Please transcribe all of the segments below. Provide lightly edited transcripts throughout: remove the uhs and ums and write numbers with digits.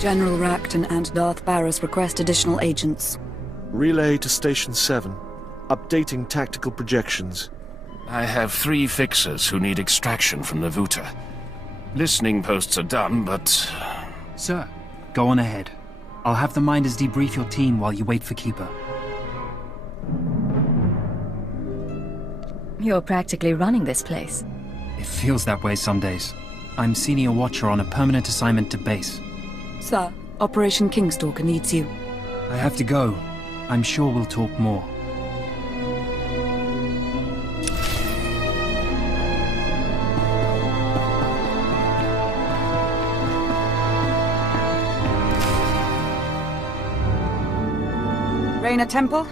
General Racton and Darth Barris request additional agents. Relay to Station 7. Updating tactical projections. I have 3 fixers who need extraction from the Vouta. Listening posts are done, but... Sir, go on ahead. I'll have the Minders debrief your team while you wait for Keeper. You're practically running this place. It feels that way some days. I'm Senior Watcher on a permanent assignment to base. Sir, Operation Kingstalker needs you. I have to go. I'm sure we'll talk more. Raina Temple,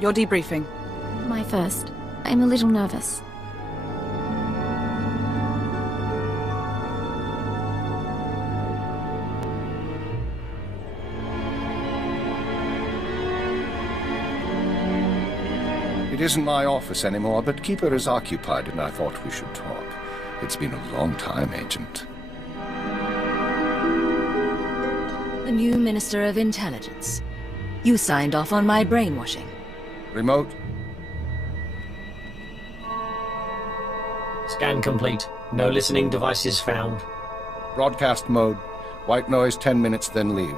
your debriefing. My first. I'm a little nervous. It isn't my office anymore, but Keeper is occupied and I thought we should talk. It's been a long time, Agent. The new Minister of Intelligence. You signed off on my brainwashing. Remote? Scan complete. No listening devices found. Broadcast mode. White noise 10 minutes, then leave.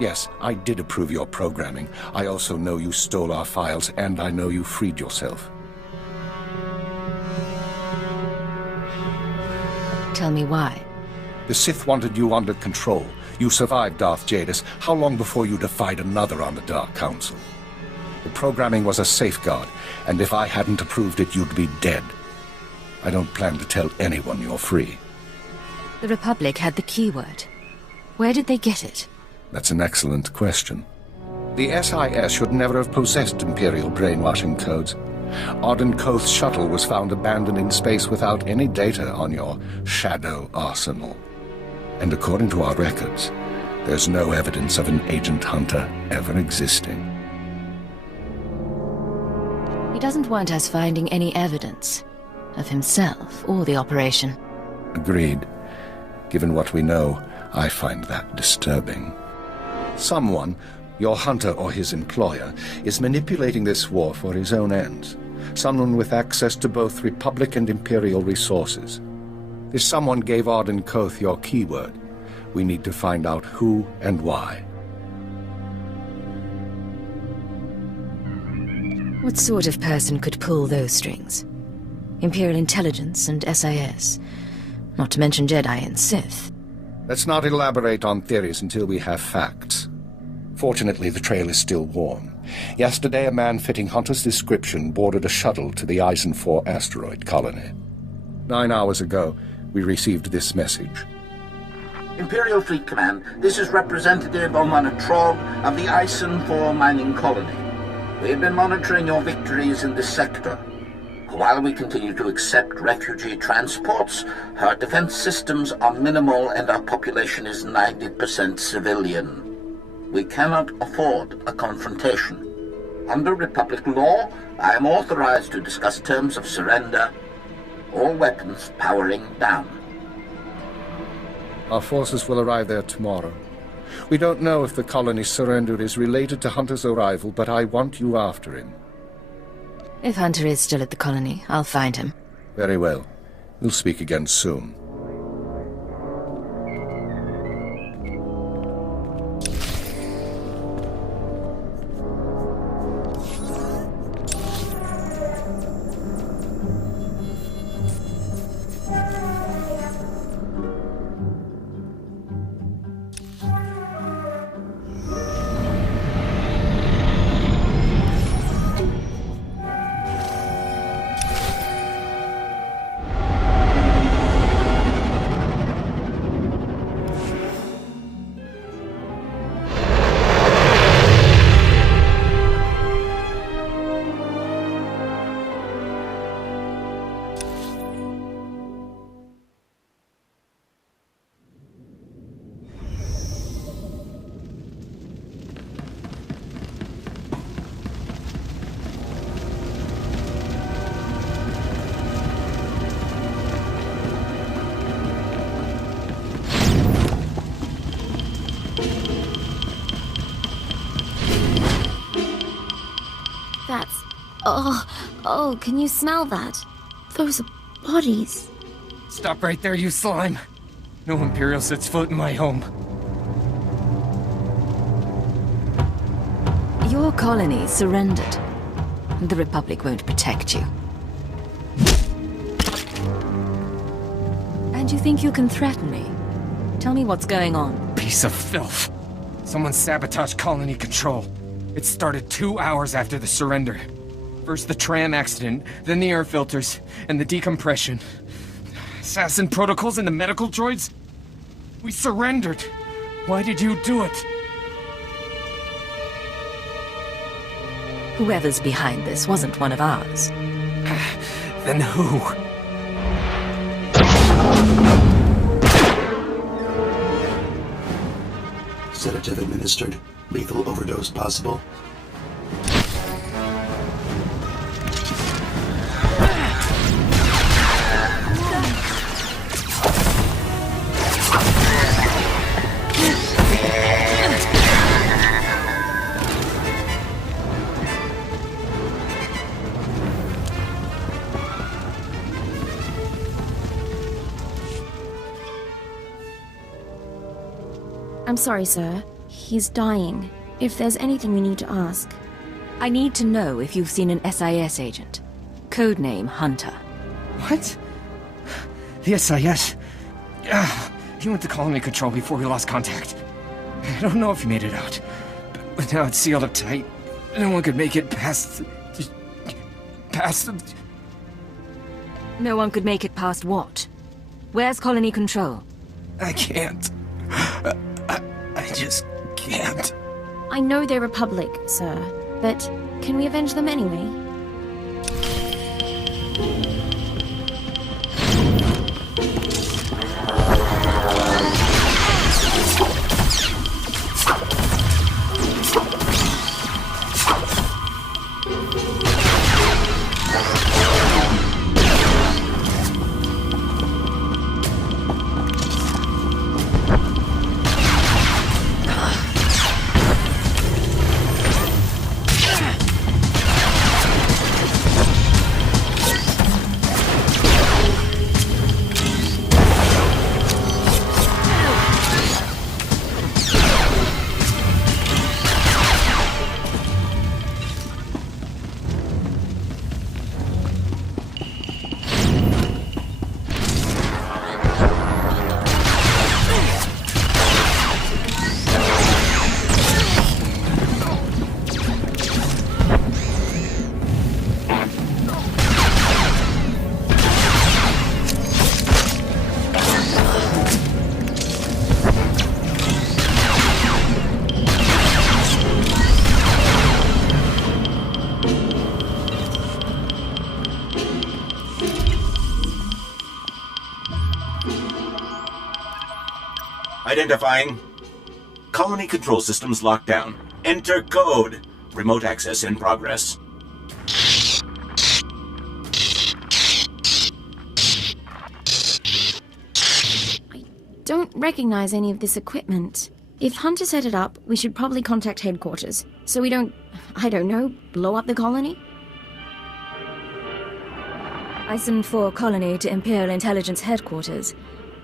Yes, I did approve your programming. I also know you stole our files, and I know you freed yourself. Tell me why. The Sith wanted you under control. You survived Darth Jadis. How long before you defied another on the Dark Council? The programming was a safeguard, and if I hadn't approved it, you'd be dead. I don't plan to tell anyone you're free. The Republic had the keyword. Where did they get it? That's an excellent question. The SIS should never have possessed Imperial brainwashing codes. Arden Koth's shuttle was found abandoned in space without any data on your shadow arsenal. And according to our records, there's no evidence of an agent hunter ever existing. He doesn't want us finding any evidence of himself or the operation. Agreed. Given what we know, I find that disturbing. Someone, your hunter or his employer, is manipulating this war for his own ends. Someone with access to both Republic and Imperial resources. This someone gave Arden Koth your keyword. We need to find out who and why. What sort of person could pull those strings? Imperial Intelligence and SIS. Not to mention Jedi and Sith. Let's not elaborate on theories until we have facts. Fortunately, the trail is still warm. Yesterday, a man fitting Hunter's description boarded a shuttle to the Eisen 4 asteroid colony. 9 hours ago, we received this message. Imperial Fleet Command, this is Representative Omana Trog of the Eisen 4 mining colony. We have been monitoring your victories in this sector. While we continue to accept refugee transports, our defense systems are minimal and our population is 90% civilian. We cannot afford a confrontation. Under Republic law, I am authorized to discuss terms of surrender. All weapons powering down. Our forces will arrive there tomorrow. We don't know if the colony's surrender is related to Hunter's arrival, but I want you after him. If Hunter is still at the colony, I'll find him. Very well. We'll speak again soon. Oh, can you smell that? Those are bodies. Stop right there, you slime. No Imperial sets foot in my home. Your colony surrendered. The Republic won't protect you. And you think you can threaten me? Tell me what's going on. Piece of filth. Someone sabotaged colony control. It started 2 hours after the surrender. First the tram accident, then the air filters, and the decompression. Assassin protocols and the medical droids? We surrendered. Why did you do it? Whoever's behind this wasn't one of ours. Then who? Sedative administered. Lethal overdose possible. I'm sorry, sir. He's dying. If there's anything we need to ask. I need to know if you've seen an SIS agent. Codename Hunter. What? The SIS? He went to colony control before we lost contact. I don't know if he made it out. But now it's sealed up tight. No one could make it past... No one could make it past what? Where's colony control? I can't. I just can't. I know they're Republic, sir, but can we avenge them anyway? Identifying. Colony control systems locked down. Enter code. Remote access in progress. I don't recognize any of this equipment. If Hunter set it up, we should probably contact headquarters, so we don't, I don't know, blow up the colony? Ison 4 colony to Imperial Intelligence headquarters.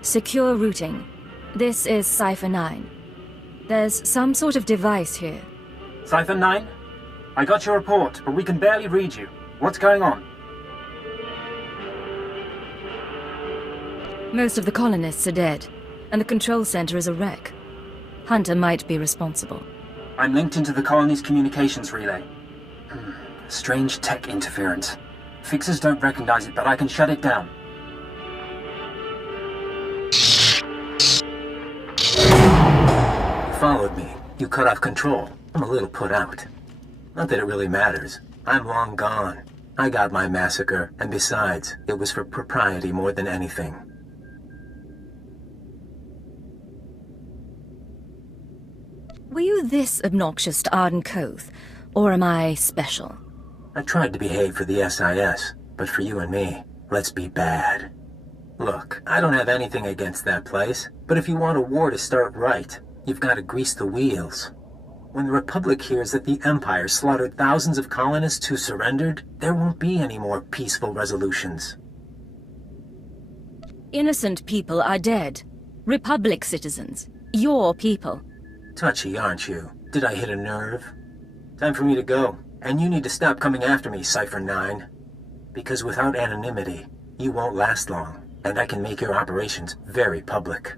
Secure routing. This is Cipher 9. There's some sort of device here. Cipher 9? I got your report, but we can barely read you. What's going on? Most of the colonists are dead, and the control center is a wreck. Hunter might be responsible. I'm linked into the colony's communications relay. Strange tech interference. Fixers don't recognize it, but I can shut it down. You followed me. You cut off control. I'm a little put out. Not that it really matters. I'm long gone. I got my massacre, and besides, it was for propriety more than anything. Were you this obnoxious to Arden Koth, or am I special? I tried to behave for the SIS, but for you and me, let's be bad. Look, I don't have anything against that place, but if you want a war to start right, you've got to grease the wheels. When the Republic hears that the Empire slaughtered thousands of colonists who surrendered, there won't be any more peaceful resolutions. Innocent people are dead. Republic citizens. Your people. Touchy, aren't you? Did I hit a nerve? Time for me to go. And you need to stop coming after me, Cipher 9. Because without anonymity, you won't last long, and I can make your operations very public.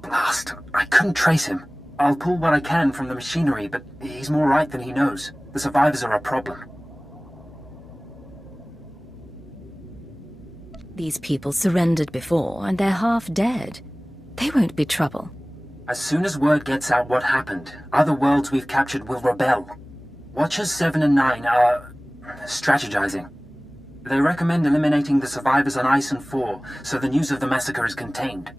Blast! I couldn't trace him. I'll pull what I can from the machinery, but he's more right than he knows. The survivors are a problem. These people surrendered before, and they're half dead. They won't be trouble. As soon as word gets out what happened, other worlds we've captured will rebel. Watchers 7 and 9 are strategizing. They recommend eliminating the survivors on Ison 4, so the news of the massacre is contained.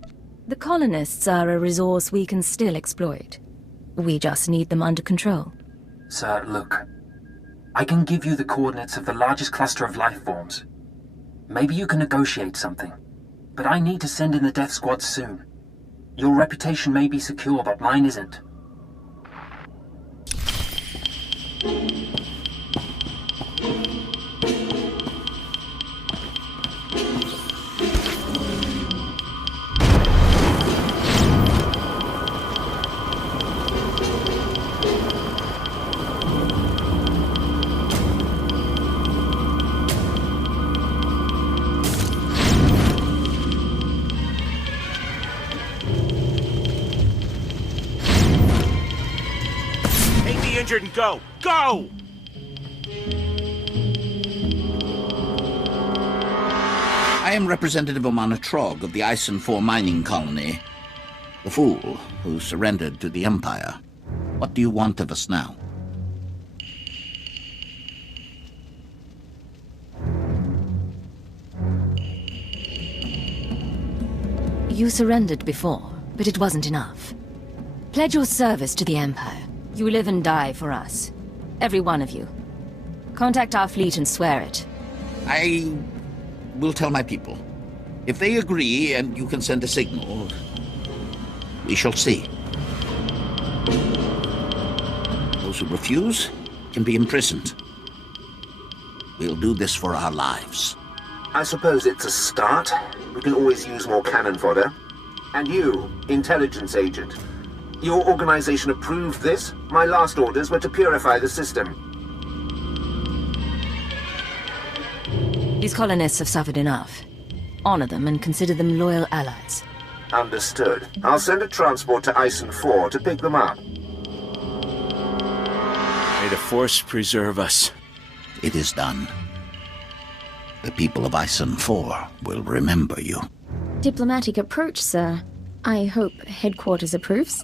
The colonists are a resource we can still exploit. We just need them under control. Sir, look. I can give you the coordinates of the largest cluster of life forms. Maybe you can negotiate something. But I need to send in the death squad soon. Your reputation may be secure, but mine isn't. And go! Go! I am Representative Omana Trog of the Ison 4 mining colony. The fool who surrendered to the Empire. What do you want of us now? You surrendered before, but it wasn't enough. Pledge your service to the Empire. You live and die for us. Every one of you. Contact our fleet and swear it. I will tell my people. If they agree and you can send a signal, we shall see. Those who refuse can be imprisoned. We'll do this for our lives. I suppose it's a start. We can always use more cannon fodder. And you, intelligence agent. Your organization approved this? My last orders were to purify the system. These colonists have suffered enough. Honor them and consider them loyal allies. Understood. I'll send a transport to Ison 4 to pick them up. May the Force preserve us. It is done. The people of Ison 4 will remember you. Diplomatic approach, sir. I hope headquarters approves.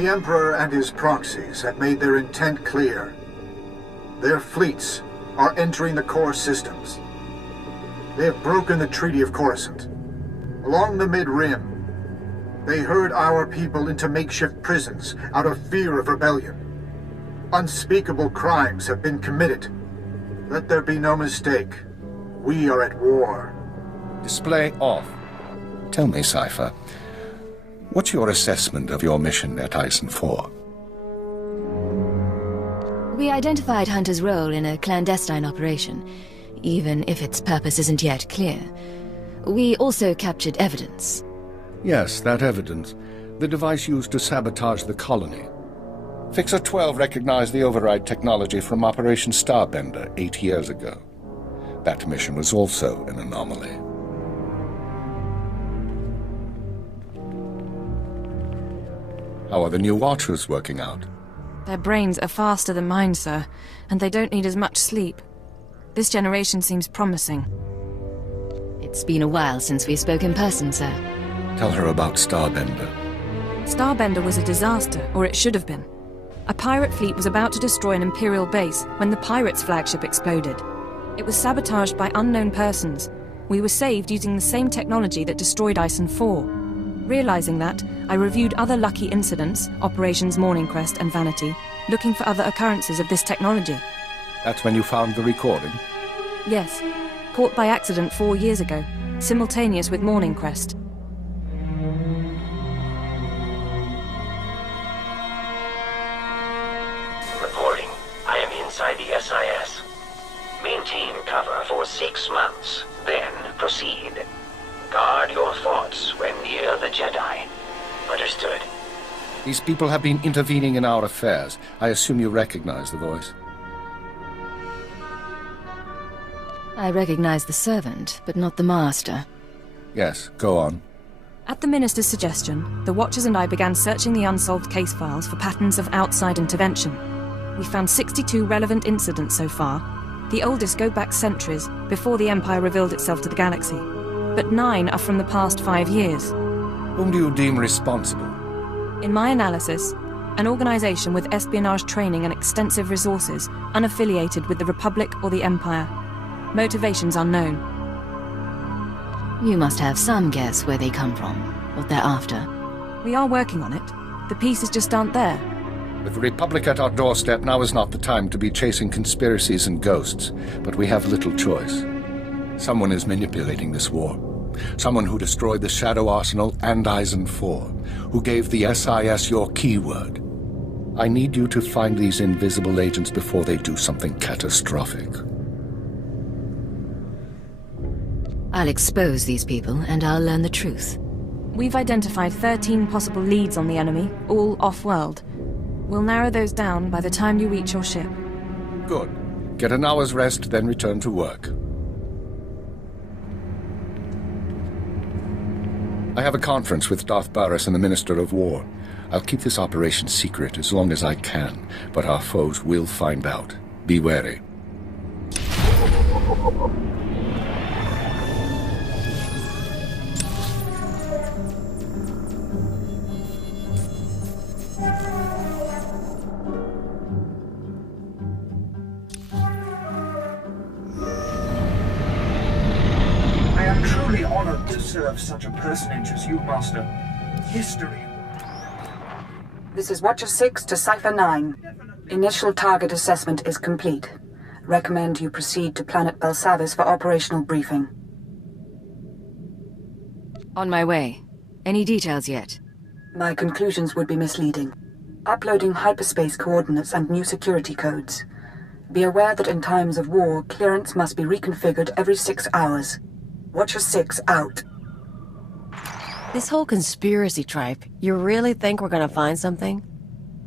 The Emperor and his proxies have made their intent clear. Their fleets are entering the core systems. They have broken the Treaty of Coruscant. Along the Mid-Rim, they herd our people into makeshift prisons out of fear of rebellion. Unspeakable crimes have been committed. Let there be no mistake. We are at war. Display off. Tell me, Cypher, what's your assessment of your mission at Ison 4? We identified Hunter's role in a clandestine operation, even if its purpose isn't yet clear. We also captured evidence. Yes, that evidence. The device used to sabotage the colony. Fixer 12 recognized the override technology from Operation Starbender 8 years ago. That mission was also an anomaly. How are the new Watchers working out? Their brains are faster than mine, sir, and they don't need as much sleep. This generation seems promising. It's been a while since we spoke in person, sir. Tell her about Starbender. Starbender was a disaster, or it should have been. A pirate fleet was about to destroy an Imperial base when the pirates' flagship exploded. It was sabotaged by unknown persons. We were saved using the same technology that destroyed Ison 4. Realizing that, I reviewed other lucky incidents, Operations Morning Crest and Vanity, looking for other occurrences of this technology. That's when you found the recording? Yes. Caught by accident 4 years ago, simultaneous with Morning Crest. Reporting. I am inside the SIS. Maintain cover for 6 months, then proceed. Guard your thoughts when near the Jedi. Understood. These people have been intervening in our affairs. I assume you recognize the voice. I recognize the servant, but not the master. Yes, go on. At the Minister's suggestion, the Watchers and I began searching the unsolved case files for patterns of outside intervention. We found 62 relevant incidents so far. The oldest go back centuries, before the Empire revealed itself to the galaxy. But 9 are from the past 5 years. Whom do you deem responsible? In my analysis, an organization with espionage training and extensive resources, unaffiliated with the Republic or the Empire. Motivations unknown. You must have some guess where they come from, what they're after. We are working on it. The pieces just aren't there. With the Republic at our doorstep, now is not the time to be chasing conspiracies and ghosts, but we have little choice. Someone is manipulating this war. Someone who destroyed the Shadow Arsenal and Ison 4, who gave the SIS your keyword. I need you to find these invisible agents before they do something catastrophic. I'll expose these people, and I'll learn the truth. We've identified 13 possible leads on the enemy, all off-world. We'll narrow those down by the time you reach your ship. Good. Get an hour's rest, then return to work. I have a conference with Darth Baras and the Minister of War. I'll keep this operation secret as long as I can, but our foes will find out. Be wary. To serve such a personage as you, Master. History. This is Watcher 6 to Cipher 9. Initial target assessment is complete. Recommend you proceed to planet Belsavis for operational briefing. On my way. Any details yet? My conclusions would be misleading. Uploading hyperspace coordinates and new security codes. Be aware that in times of war, clearance must be reconfigured every 6 hours. Watcher 6 out. This whole conspiracy tripe, you really think we're gonna find something?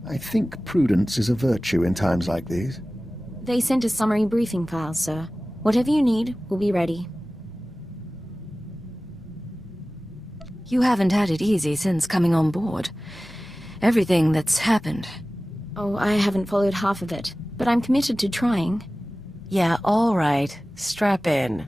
I think prudence is a virtue in times like these. They sent us summary briefing files, sir. Whatever you need, we'll be ready. You haven't had it easy since coming on board. Everything that's happened. Oh, I haven't followed half of it, but I'm committed to trying. Yeah, all right. Strap in.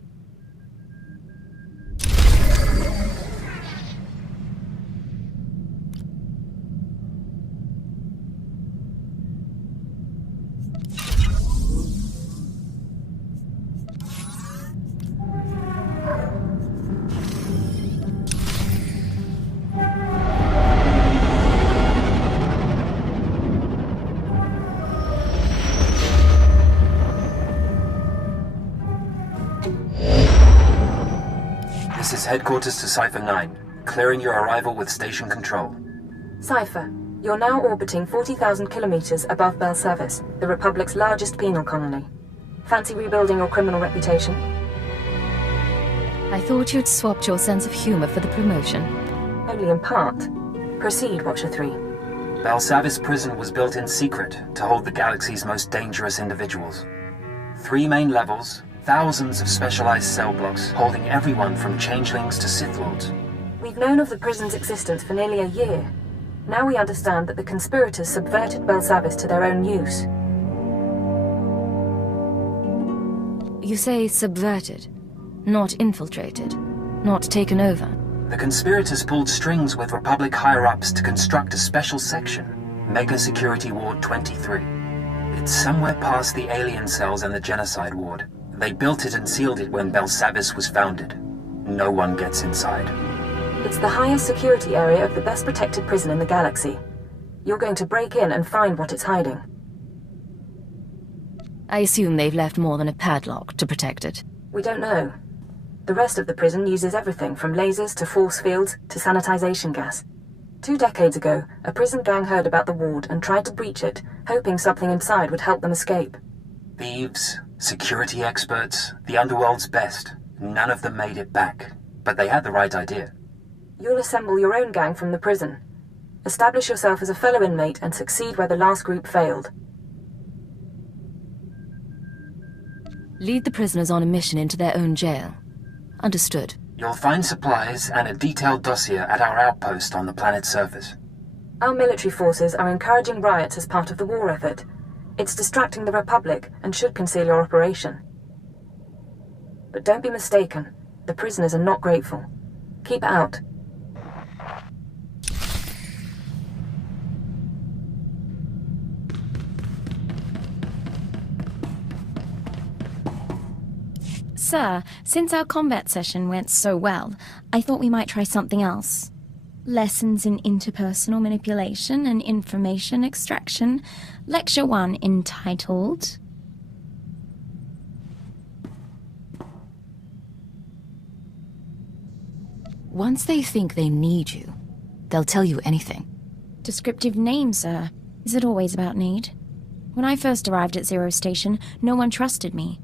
is headquarters to Cypher 9. Clearing your arrival with station control. Cypher, you're now orbiting 40,000 kilometers above Belsavis, the Republic's largest penal colony. Fancy rebuilding your criminal reputation? I thought you'd swapped your sense of humor for the promotion. Only in part. Proceed, Watcher 3. Belsavis prison was built in secret to hold the galaxy's most dangerous individuals. 3 main levels, thousands of specialized cell blocks holding everyone from changelings to Sith Lords. We've known of the prison's existence for nearly a year. Now we understand that the conspirators subverted Belsavis to their own use. You say subverted, not infiltrated, not taken over. The conspirators pulled strings with Republic higher-ups to construct a special section, Mega Security Ward 23. It's somewhere past the alien cells and the genocide ward. They built it and sealed it when Belsavis was founded. No one gets inside. It's the highest security area of the best protected prison in the galaxy. You're going to break in and find what it's hiding. I assume they've left more than a padlock to protect it. We don't know. The rest of the prison uses everything from lasers to force fields to sanitization gas. 2 decades ago, a prison gang heard about the ward and tried to breach it, hoping something inside would help them escape. Thieves, security experts, the underworld's best. None of them made it back, but they had the right idea. You'll assemble your own gang from the prison. Establish yourself as a fellow inmate and succeed where the last group failed. Lead the prisoners on a mission into their own jail. Understood. You'll find supplies and a detailed dossier at our outpost on the planet's surface. Our military forces are encouraging riots as part of the war effort. It's distracting the Republic and should conceal your operation. But don't be mistaken. The prisoners are not grateful. Keep it out. Sir, since our combat session went so well, I thought we might try something else. Lessons in interpersonal manipulation and information extraction. Lecture 1 entitled... Once they think they need you, they'll tell you anything. Descriptive name, sir. Is it always about need? When I first arrived at Zero Station, no one trusted me.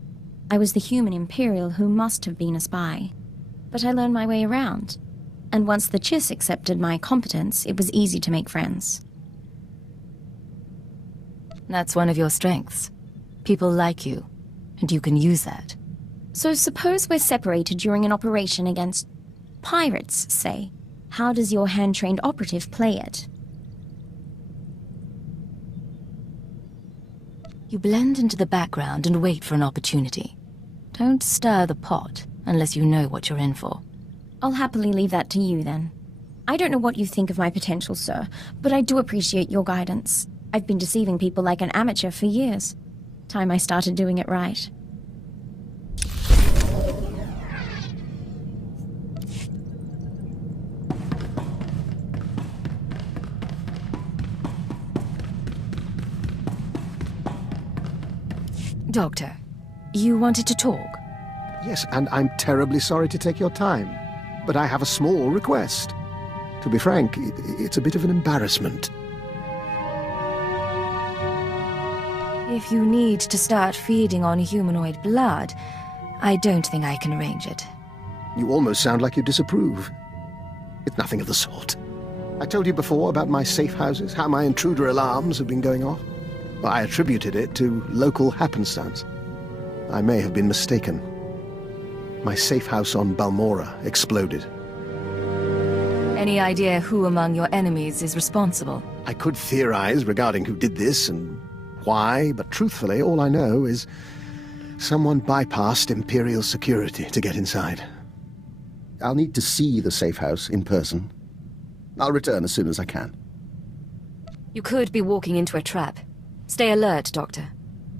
I was the human Imperial who must have been a spy. But I learned my way around. And once the Chiss accepted my competence, it was easy to make friends. That's one of your strengths. People like you, and you can use that. So suppose we're separated during an operation against pirates, say. How does your hand-trained operative play it? You blend into the background and wait for an opportunity. Don't stir the pot unless you know what you're in for. I'll happily leave that to you, then. I don't know what you think of my potential, sir, but I do appreciate your guidance. I've been deceiving people like an amateur for years. Time I started doing it right. Doctor, you wanted to talk? Yes, and I'm terribly sorry to take your time, but I have a small request. To be frank, it's a bit of an embarrassment. If you need to start feeding on humanoid blood, I don't think I can arrange it. You almost sound like you disapprove. It's nothing of the sort. I told you before about my safe houses, how my intruder alarms have been going off. Well, I attributed it to local happenstance. I may have been mistaken. My safe house on Balmora exploded. Any idea who among your enemies is responsible? I could theorize regarding who did this and why, but truthfully, all I know is someone bypassed Imperial security to get inside. I'll need to see the safe house in person. I'll return as soon as I can. You could be walking into a trap. Stay alert, Doctor.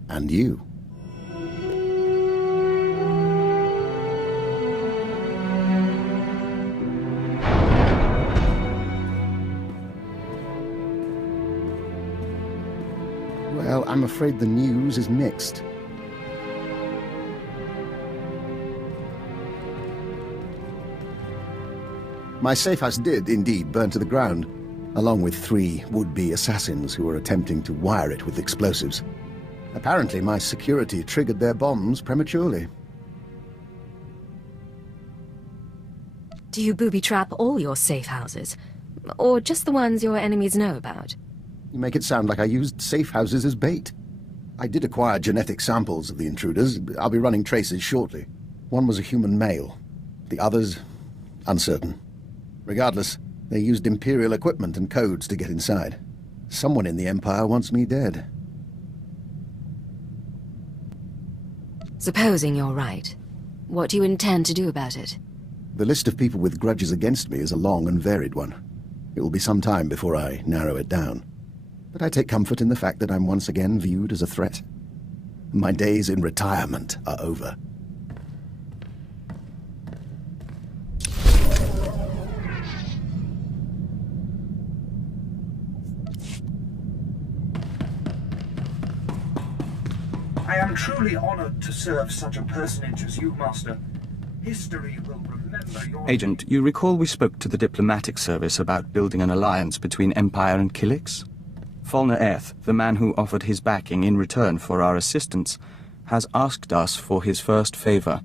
And you. Well, I'm afraid the news is mixed. My safe house did indeed burn to the ground, along with 3 would-be assassins who were attempting to wire it with explosives. Apparently, my security triggered their bombs prematurely. Do you booby-trap all your safe houses? Or just the ones your enemies know about? You make it sound like I used safe houses as bait. I did acquire genetic samples of the intruders. I'll be running traces shortly. One was a human male. The others, uncertain. Regardless, they used Imperial equipment and codes to get inside. Someone in the Empire wants me dead. Supposing you're right, what do you intend to do about it? The list of people with grudges against me is a long and varied one. It will be some time before I narrow it down. But I take comfort in the fact that I'm once again viewed as a threat. My days in retirement are over. I am truly honored to serve such a personage as you, Master. History will remember your... Agent, you recall we spoke to the diplomatic service about building an alliance between Empire and Kilix? Falner Eth, the man who offered his backing in return for our assistance, has asked us for his first favor.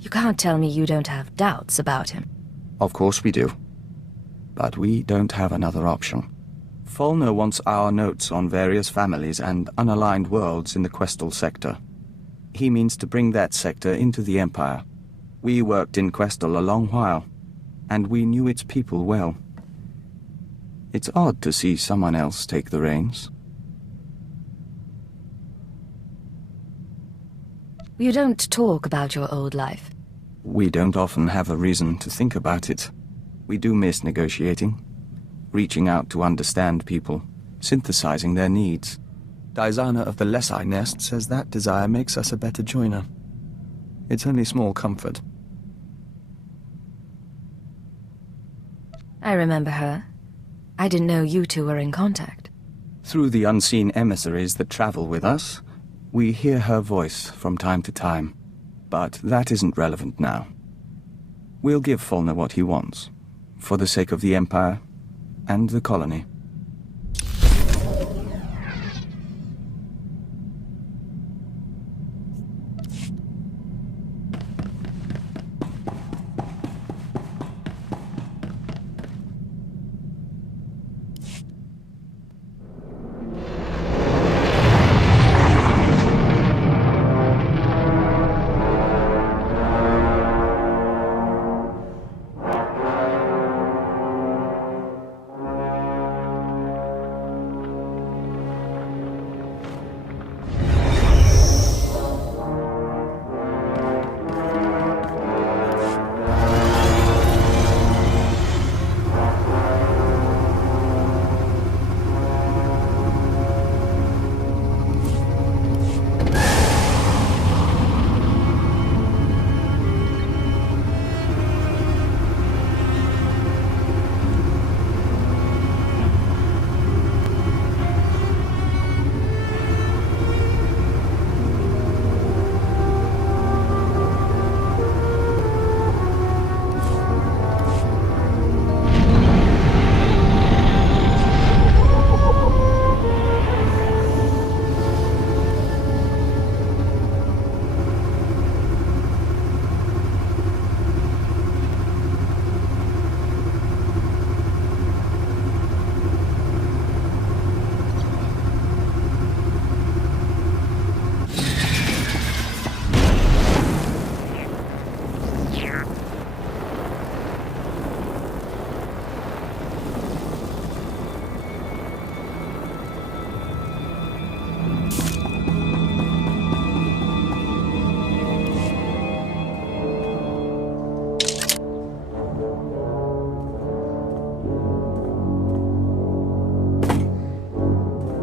You can't tell me you don't have doubts about him. Of course we do. But we don't have another option. Falner wants our notes on various families and unaligned worlds in the Questal sector. He means to bring that sector into the Empire. We worked in Questal a long while, and we knew its people well. It's odd to see someone else take the reins. You don't talk about your old life. We don't often have a reason to think about it. We do miss negotiating, reaching out to understand people, synthesizing their needs. Dizana of the Lesai Nest says that desire makes us a better joiner. It's only small comfort. I remember her. I didn't know you two were in contact. Through the unseen emissaries that travel with us, we hear her voice from time to time. But that isn't relevant now. We'll give Falner what he wants, for the sake of the Empire and the colony.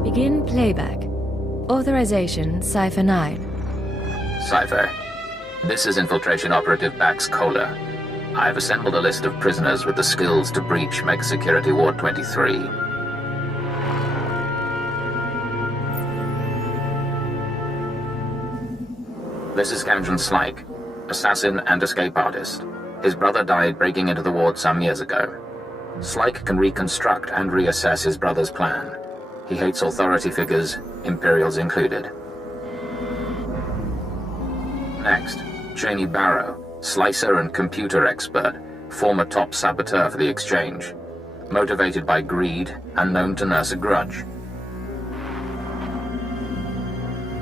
Begin playback. Authorization, Cipher 9. Cipher, this is Infiltration Operative Bax Kohler. I've assembled a list of prisoners with the skills to breach Mega Security Ward 23. This is Camden Slike. assassin and escape artist. His brother died breaking into the ward some years ago. Slyke can reconstruct and reassess his brother's plan. He hates authority figures, Imperials included. Next, Cheney Barrow, slicer and computer expert, former top saboteur for the Exchange. Motivated by greed and known to nurse a grudge.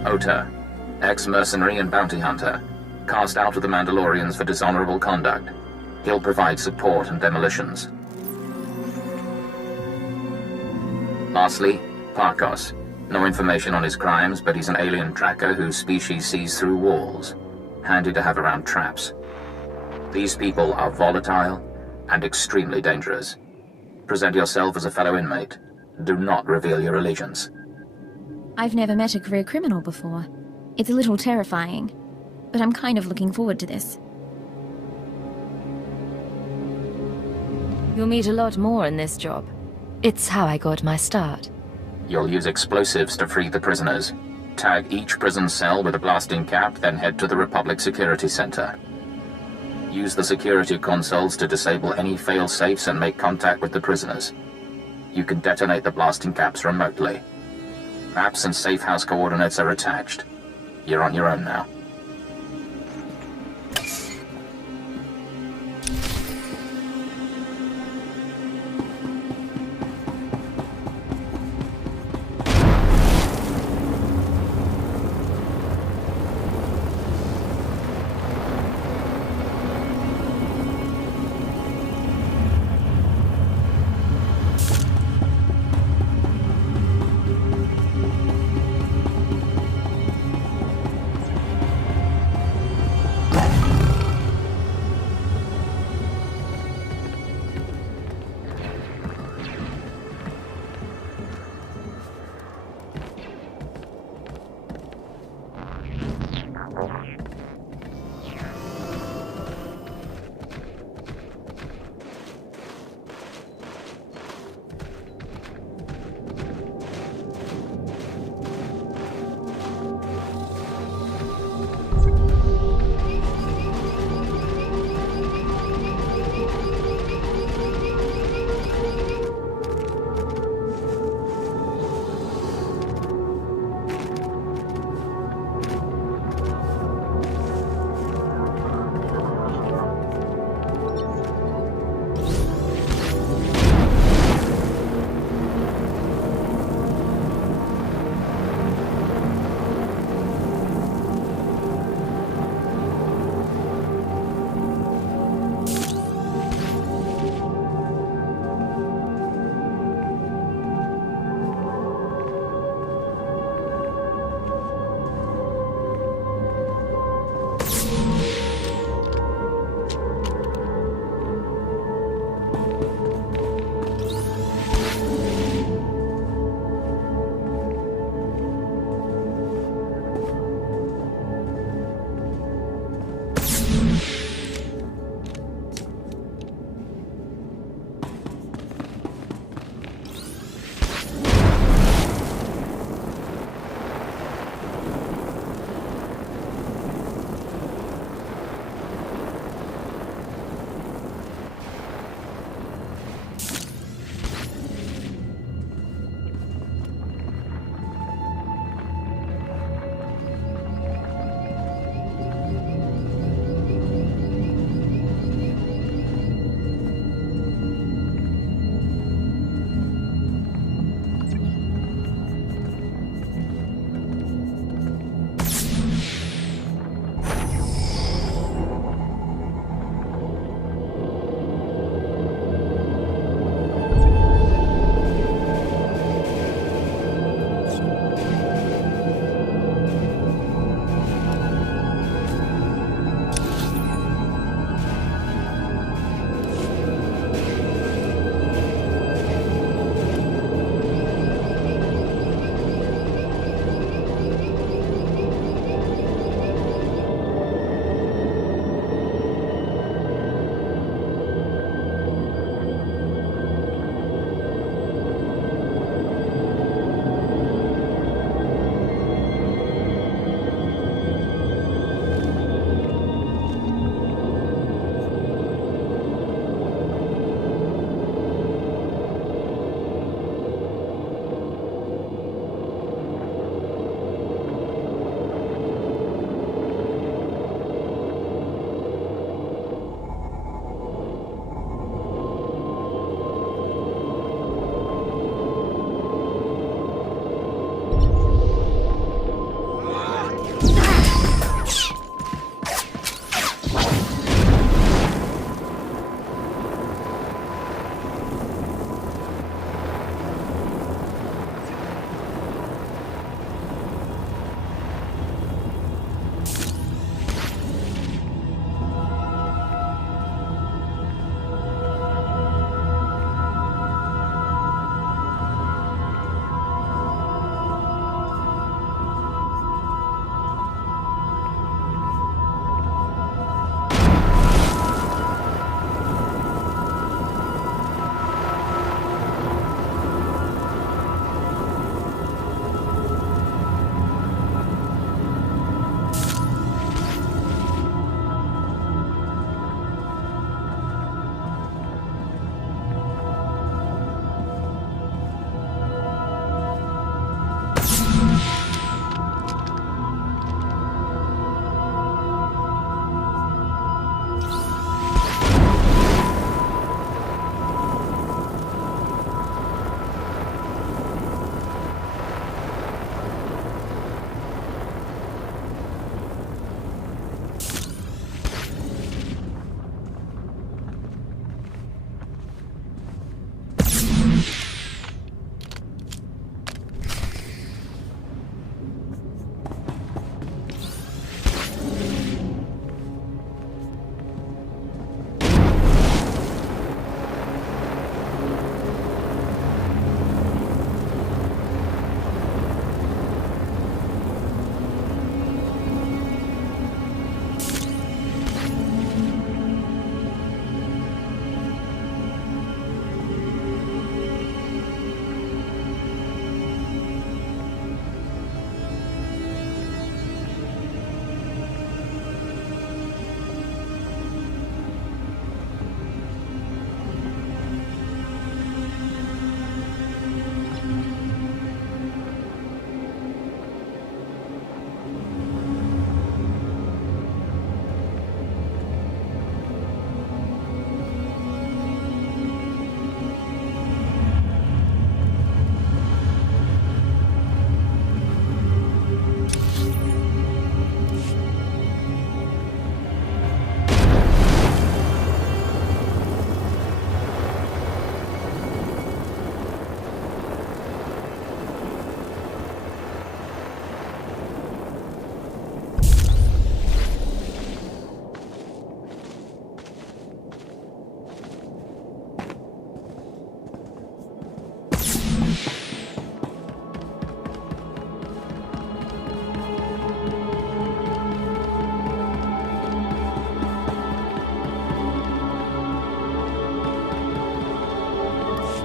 Ota, ex-mercenary and bounty hunter, cast out of the Mandalorians for dishonorable conduct. He'll provide support and demolitions. Lastly, Parkos. No information on his crimes, but he's an alien tracker whose species sees through walls. Handy to have around traps. These people are volatile and extremely dangerous. Present yourself as a fellow inmate. Do not reveal your allegiance. I've never met a career criminal before. It's a little terrifying, but I'm kind of looking forward to this. You'll meet a lot more in this job. It's how I got my start. You'll use explosives to free the prisoners. Tag each prison cell with a blasting cap, then head to the Republic Security Center. Use the security consoles to disable any fail-safes and make contact with the prisoners. You can detonate the blasting caps remotely. Maps and safe house coordinates are attached. You're on your own now.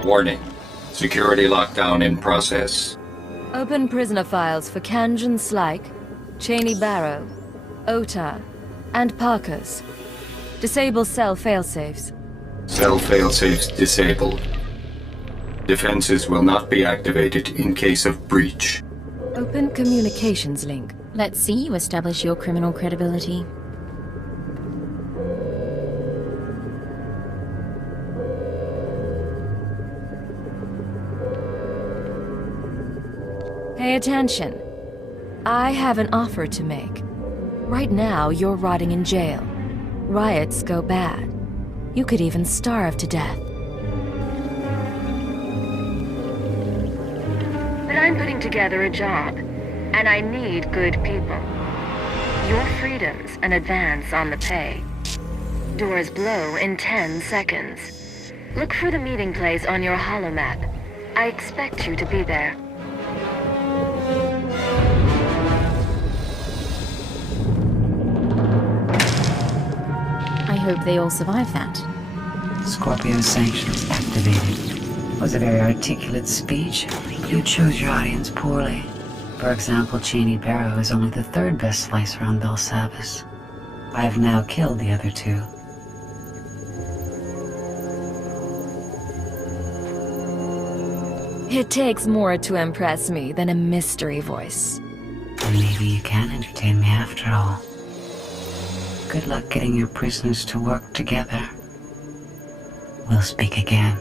Warning. Security lockdown in process. Open prisoner files for Kanjan Slyke, Cheney Barrow, Ota, and Parkers. Disable cell failsafes. Cell failsafes disabled. Defenses will not be activated in case of breach. Open communications link. Let's see you establish your criminal credibility. Pay attention. I have an offer to make. Right now, you're rotting in jail. Riots go bad. You could even starve to death. But I'm putting together a job, and I need good people. Your freedom's an advance on the pay. Doors blow in 10 seconds. Look for the meeting place on your holomap. I expect you to be there. I hope they all survive that. Scorpio sanctions activated. Was a very articulate speech. You chose your audience poorly. For example, Cheney Barrow is only the third best slicer on Belsavis. I have now killed the other two. It takes more to impress me than a mystery voice. Maybe you can entertain me after all. Good luck getting your prisoners to work together. We'll speak again.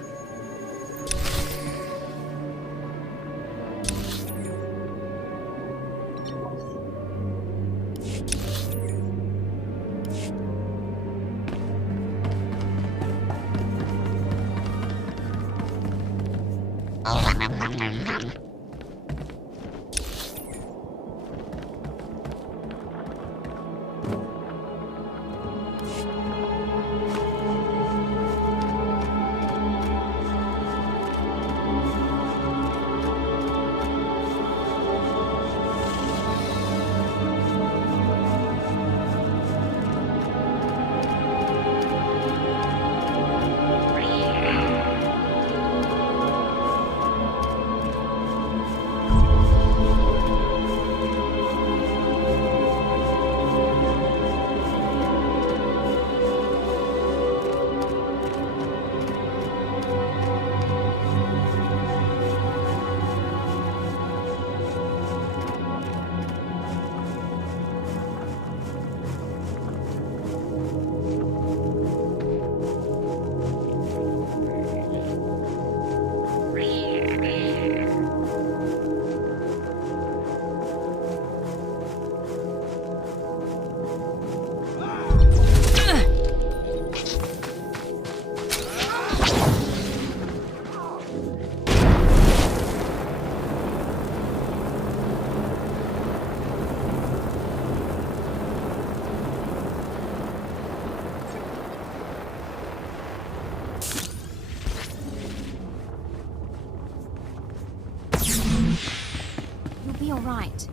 You'll be all right.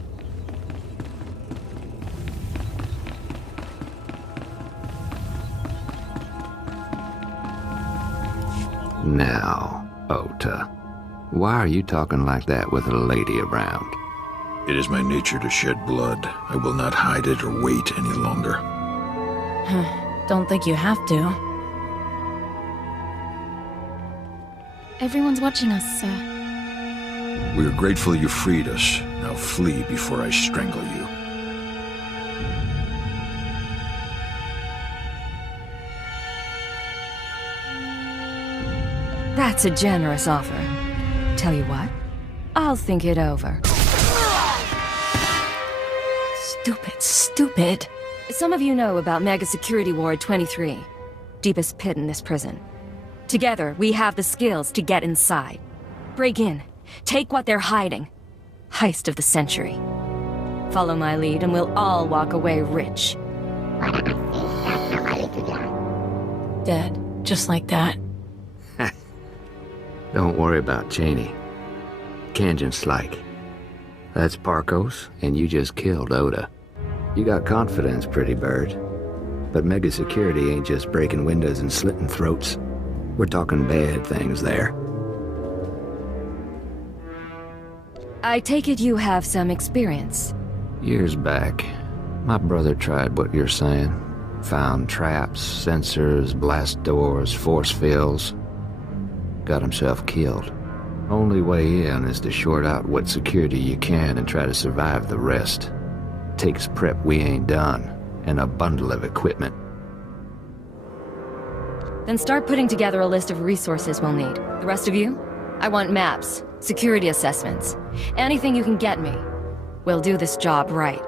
Now, Ota, why are you talking like that with a lady around? It is my nature to shed blood. I will not hide it or wait any longer. Don't think you have to. Everyone's watching us, sir. We are grateful you freed us. Now flee before I strangle you. That's a generous offer. Tell you what, I'll think it over. Stupid. Some of you know about Mega Security Ward 23. Deepest pit in this prison. Together, we have the skills to get inside. Break in. Take what they're hiding. Heist of the century. Follow my lead and we'll all walk away rich. Dead. Just like that. Don't worry about Cheney. Kanjan Slyke. That's Parkos, and you just killed Ota. You got confidence, pretty bird. But Mega Security ain't just breaking windows and slitting throats. We're talking bad things there. I take it you have some experience. Years back, my brother tried what you're saying. Found traps, sensors, blast doors, force fields. Got himself killed. Only way in is to short out what security you can and try to survive the rest. Takes prep we ain't done, and a bundle of equipment. Then start putting together a list of resources we'll need. The rest of you? I want maps, security assessments, anything you can get me. We'll do this job right.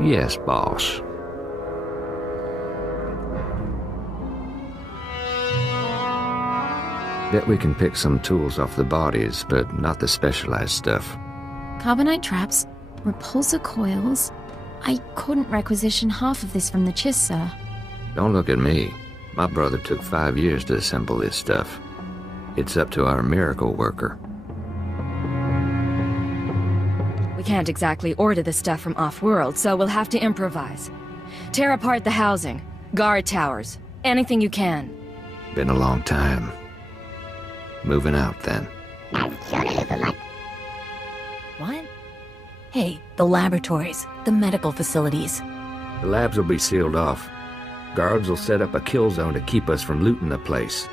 Yes, boss. Bet we can pick some tools off the bodies, but not the specialized stuff. Carbonite traps, repulsor coils. I couldn't requisition half of this from the Chiss, sir. Don't look at me. My brother took 5 years to assemble this stuff. It's up to our miracle worker. We can't exactly order the stuff from off-world, so we'll have to improvise. Tear apart the housing, guard towers, anything you can. Been a long time. Moving out, then. What? Hey, the laboratories, the medical facilities. The labs will be sealed off. Guards will set up a kill zone to keep us from looting the place.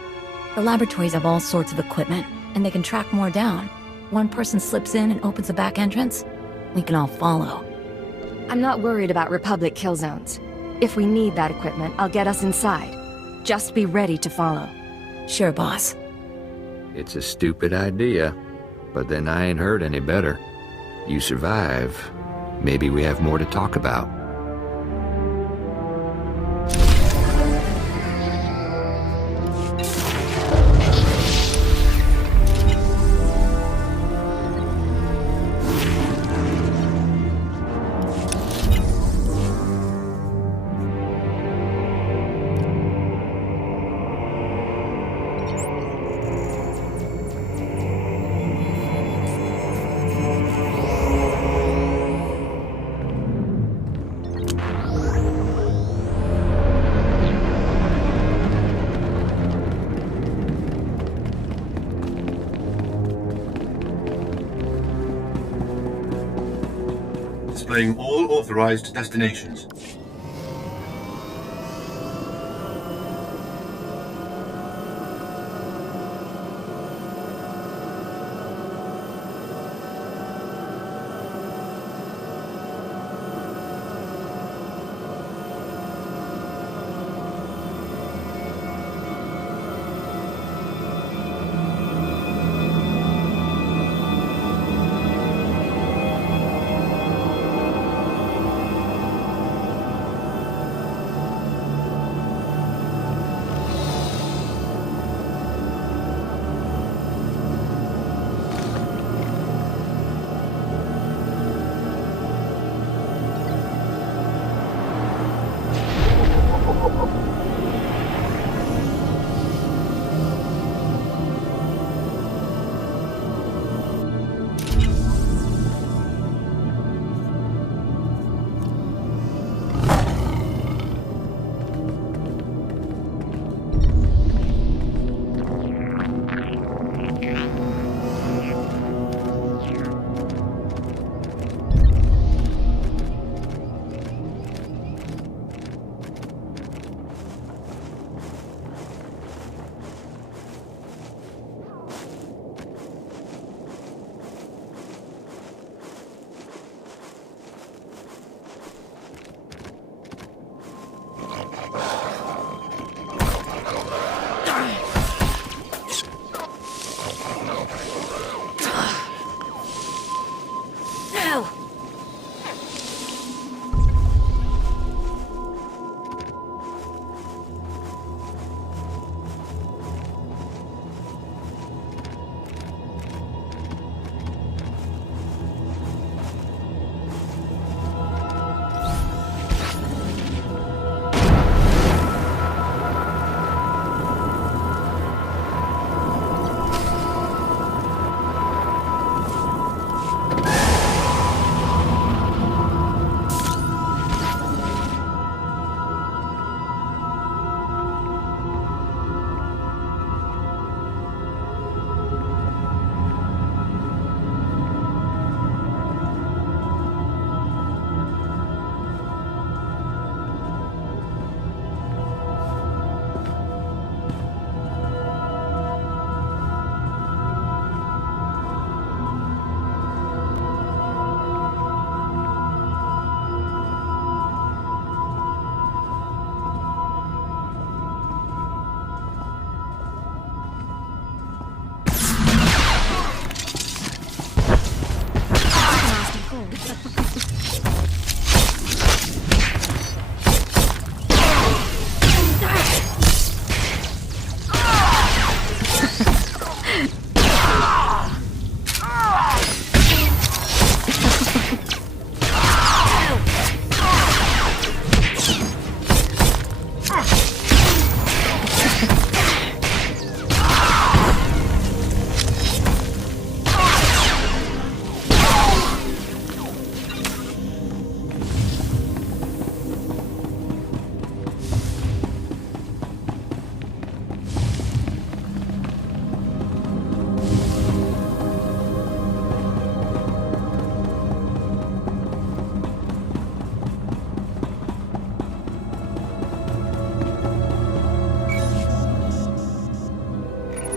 The laboratories have all sorts of equipment, and they can track more down. One person slips in and opens the back entrance, we can all follow. I'm not worried about Republic kill zones. If we need that equipment, I'll get us inside. Just be ready to follow. Sure, boss. It's a stupid idea, but then I ain't heard any better. You survive, maybe we have more to talk about. Displaying all authorized destinations.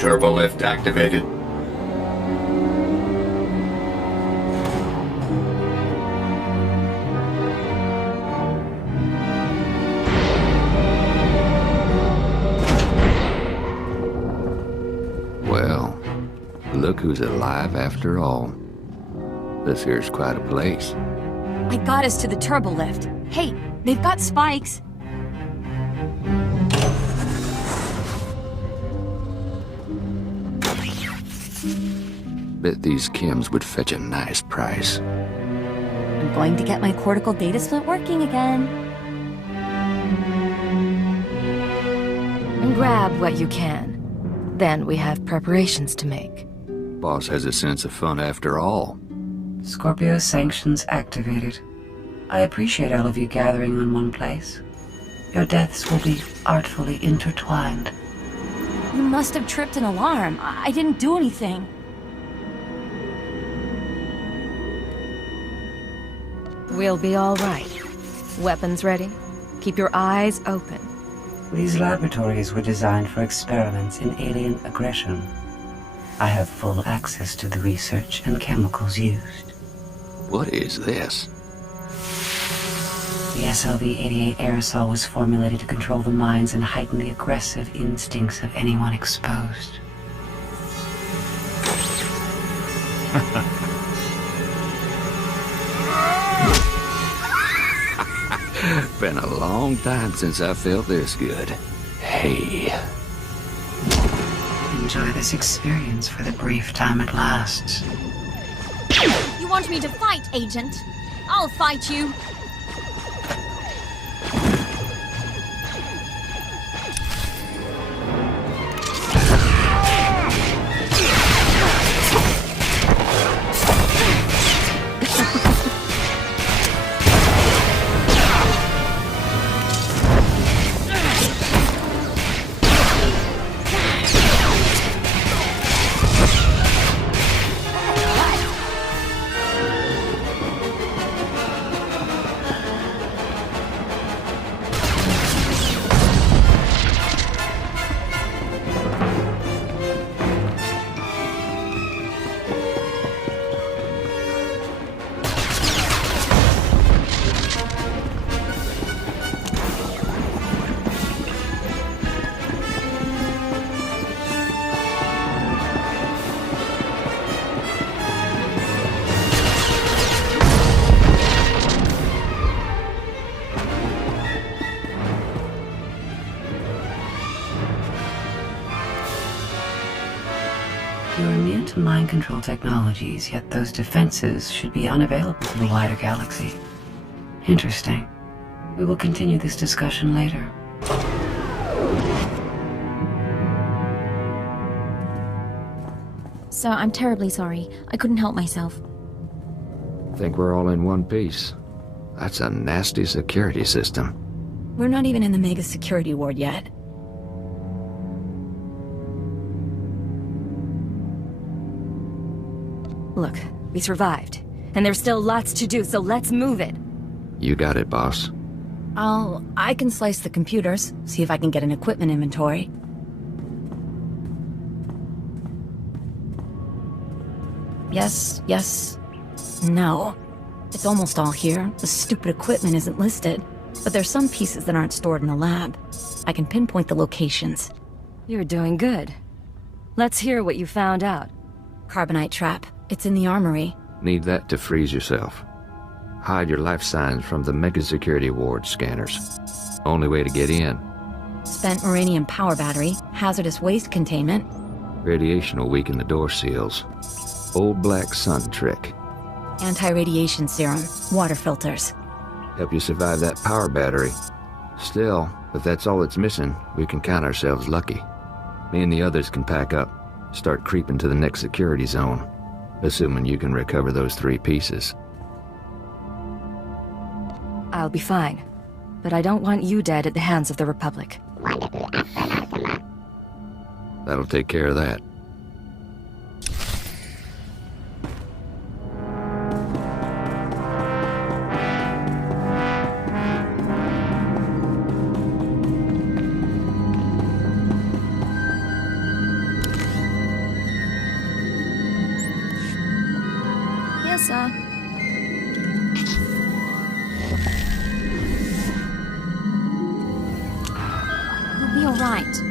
Turbo lift activated. Well, look who's alive after all. This here's quite a place. I got us to the turbo lift. Hey, they've got spikes. Bet these chems would fetch a nice price. I'm going to get my cortical data split working again. And grab what you can. Then we have preparations to make. Boss has a sense of fun after all. Scorpio sanctions activated. I appreciate all of you gathering in one place. Your deaths will be artfully intertwined. You must have tripped an alarm. I didn't do anything. We'll be all right. Weapons ready? Keep your eyes open. These laboratories were designed for experiments in alien aggression. I have full access to the research and chemicals used. What is this? The SLV-88 aerosol was formulated to control the minds and heighten the aggressive instincts of anyone exposed. Been a long time since I felt this good. Hey. Enjoy this experience for the brief time it lasts. You want me to fight, Agent? I'll fight you. You're immune to mind control technologies, yet those defenses should be unavailable to the wider galaxy. Interesting. We will continue this discussion later. Sir, I'm terribly sorry. I couldn't help myself. Think we're all in one piece. That's a nasty security system. We're not even in the mega security ward yet. Look, we survived. And there's still lots to do, so let's move it. You got it, boss. I can slice the computers, see if I can get an equipment inventory. Yes, yes, no. It's almost all here. The stupid equipment isn't listed. But there's some pieces that aren't stored in the lab. I can pinpoint the locations. You're doing good. Let's hear what you found out. Carbonite trap. It's in the armory. Need that to freeze yourself. Hide your life signs from the mega security ward scanners. Only way to get in. Spent uranium power battery, hazardous waste containment. Radiation will weaken the door seals. Old black sun trick. Anti-radiation serum, water filters. Help you survive that power battery. Still, if that's all that's missing, we can count ourselves lucky. Me and the others can pack up, start creeping to the next security zone. Assuming you can recover those 3 pieces. I'll be fine. But I don't want you dead at the hands of the Republic. That'll take care of that. sir. You'll be all right.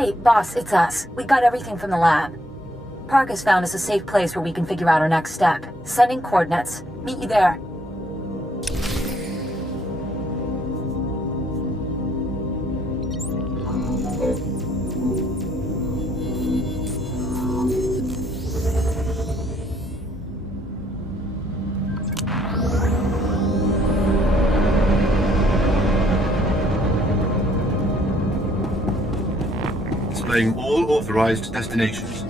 Hey, boss, it's us. We got everything from the lab. Park has found us a safe place where we can figure out our next step. Sending coordinates. Meet you there. Displaying all authorized destinations.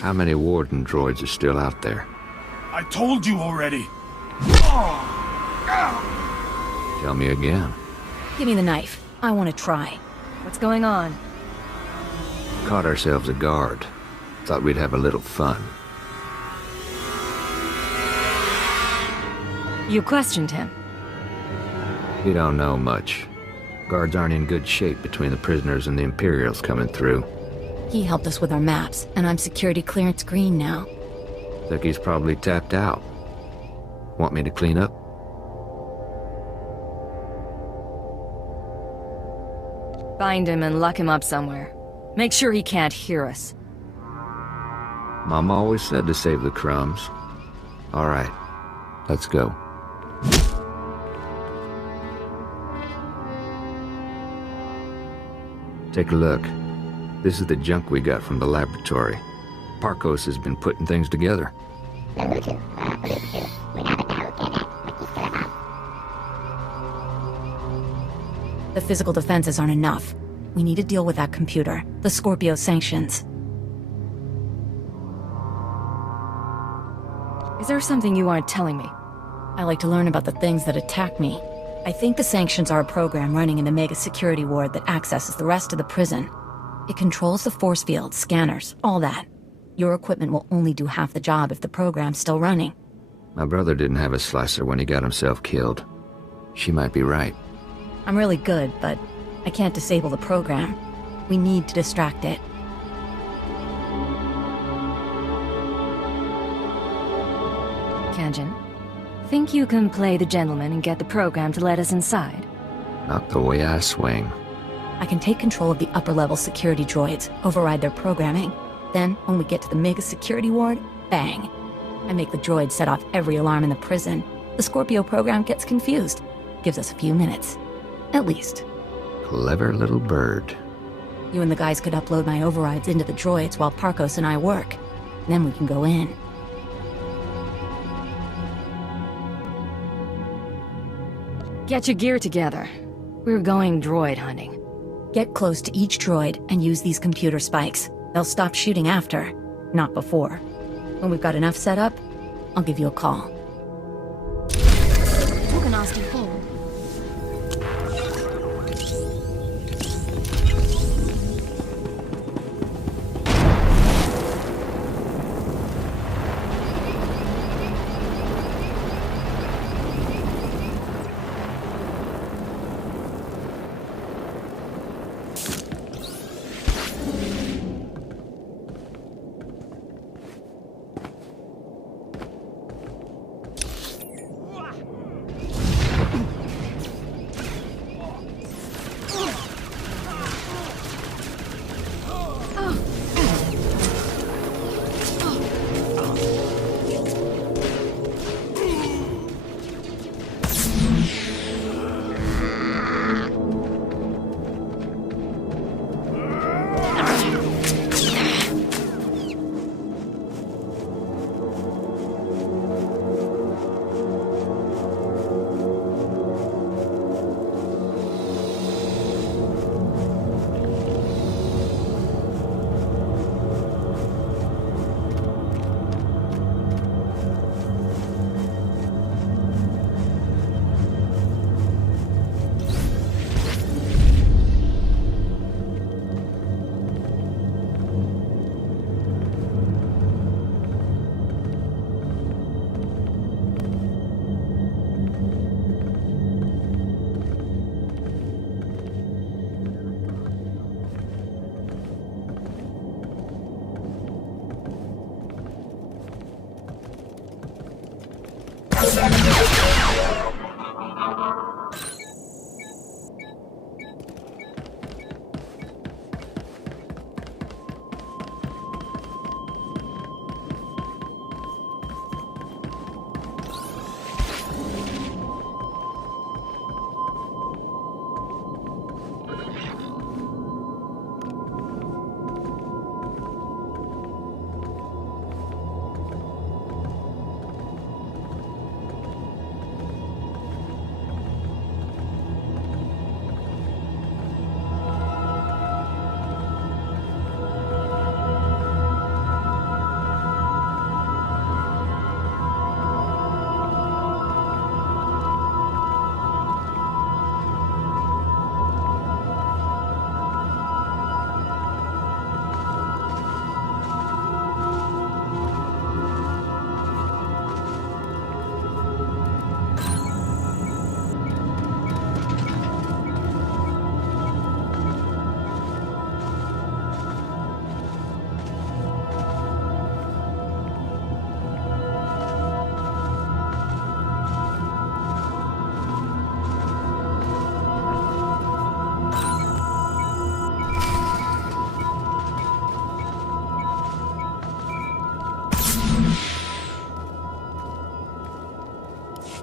How many Warden droids are still out there? I told you already. Tell me again. Give me the knife. I want to try. What's going on? Caught ourselves a guard. Thought we'd have a little fun. You questioned him? You don't know much. Guards aren't in good shape between the prisoners and the Imperials coming through. He helped us with our maps, and I'm security clearance green now. Think he's probably tapped out. Want me to clean up? Find him and lock him up somewhere. Make sure he can't hear us. Mom always said to save the crumbs. All right, let's go. Take a look. This is the junk we got from the laboratory. Parkos has been putting things together. The physical defenses aren't enough. We need to deal with that computer, the Scorpio sanctions. Is there something you aren't telling me? I like to learn about the things that attack me. I think the sanctions are a program running in the mega security ward that accesses the rest of the prison. It controls the force field, scanners, all that. Your equipment will only do half the job if the program's still running. My brother didn't have a slicer when he got himself killed. She might be right. I'm really good, but I can't disable the program. We need to distract it. Kanjin, think you can play the gentleman and get the program to let us inside? Not the way I swing. I can take control of the upper-level security droids, override their programming. Then, when we get to the mega security ward, bang. I make the droids set off every alarm in the prison. The Scorpio program gets confused. Gives us a few minutes. At least. Clever little bird. You and the guys could upload my overrides into the droids while Parkos and I work. Then we can go in. Get your gear together. We're going droid hunting. Get close to each droid and use these computer spikes. They'll stop shooting after, not before. When we've got enough set up, I'll give you a call. Took a nasty fall.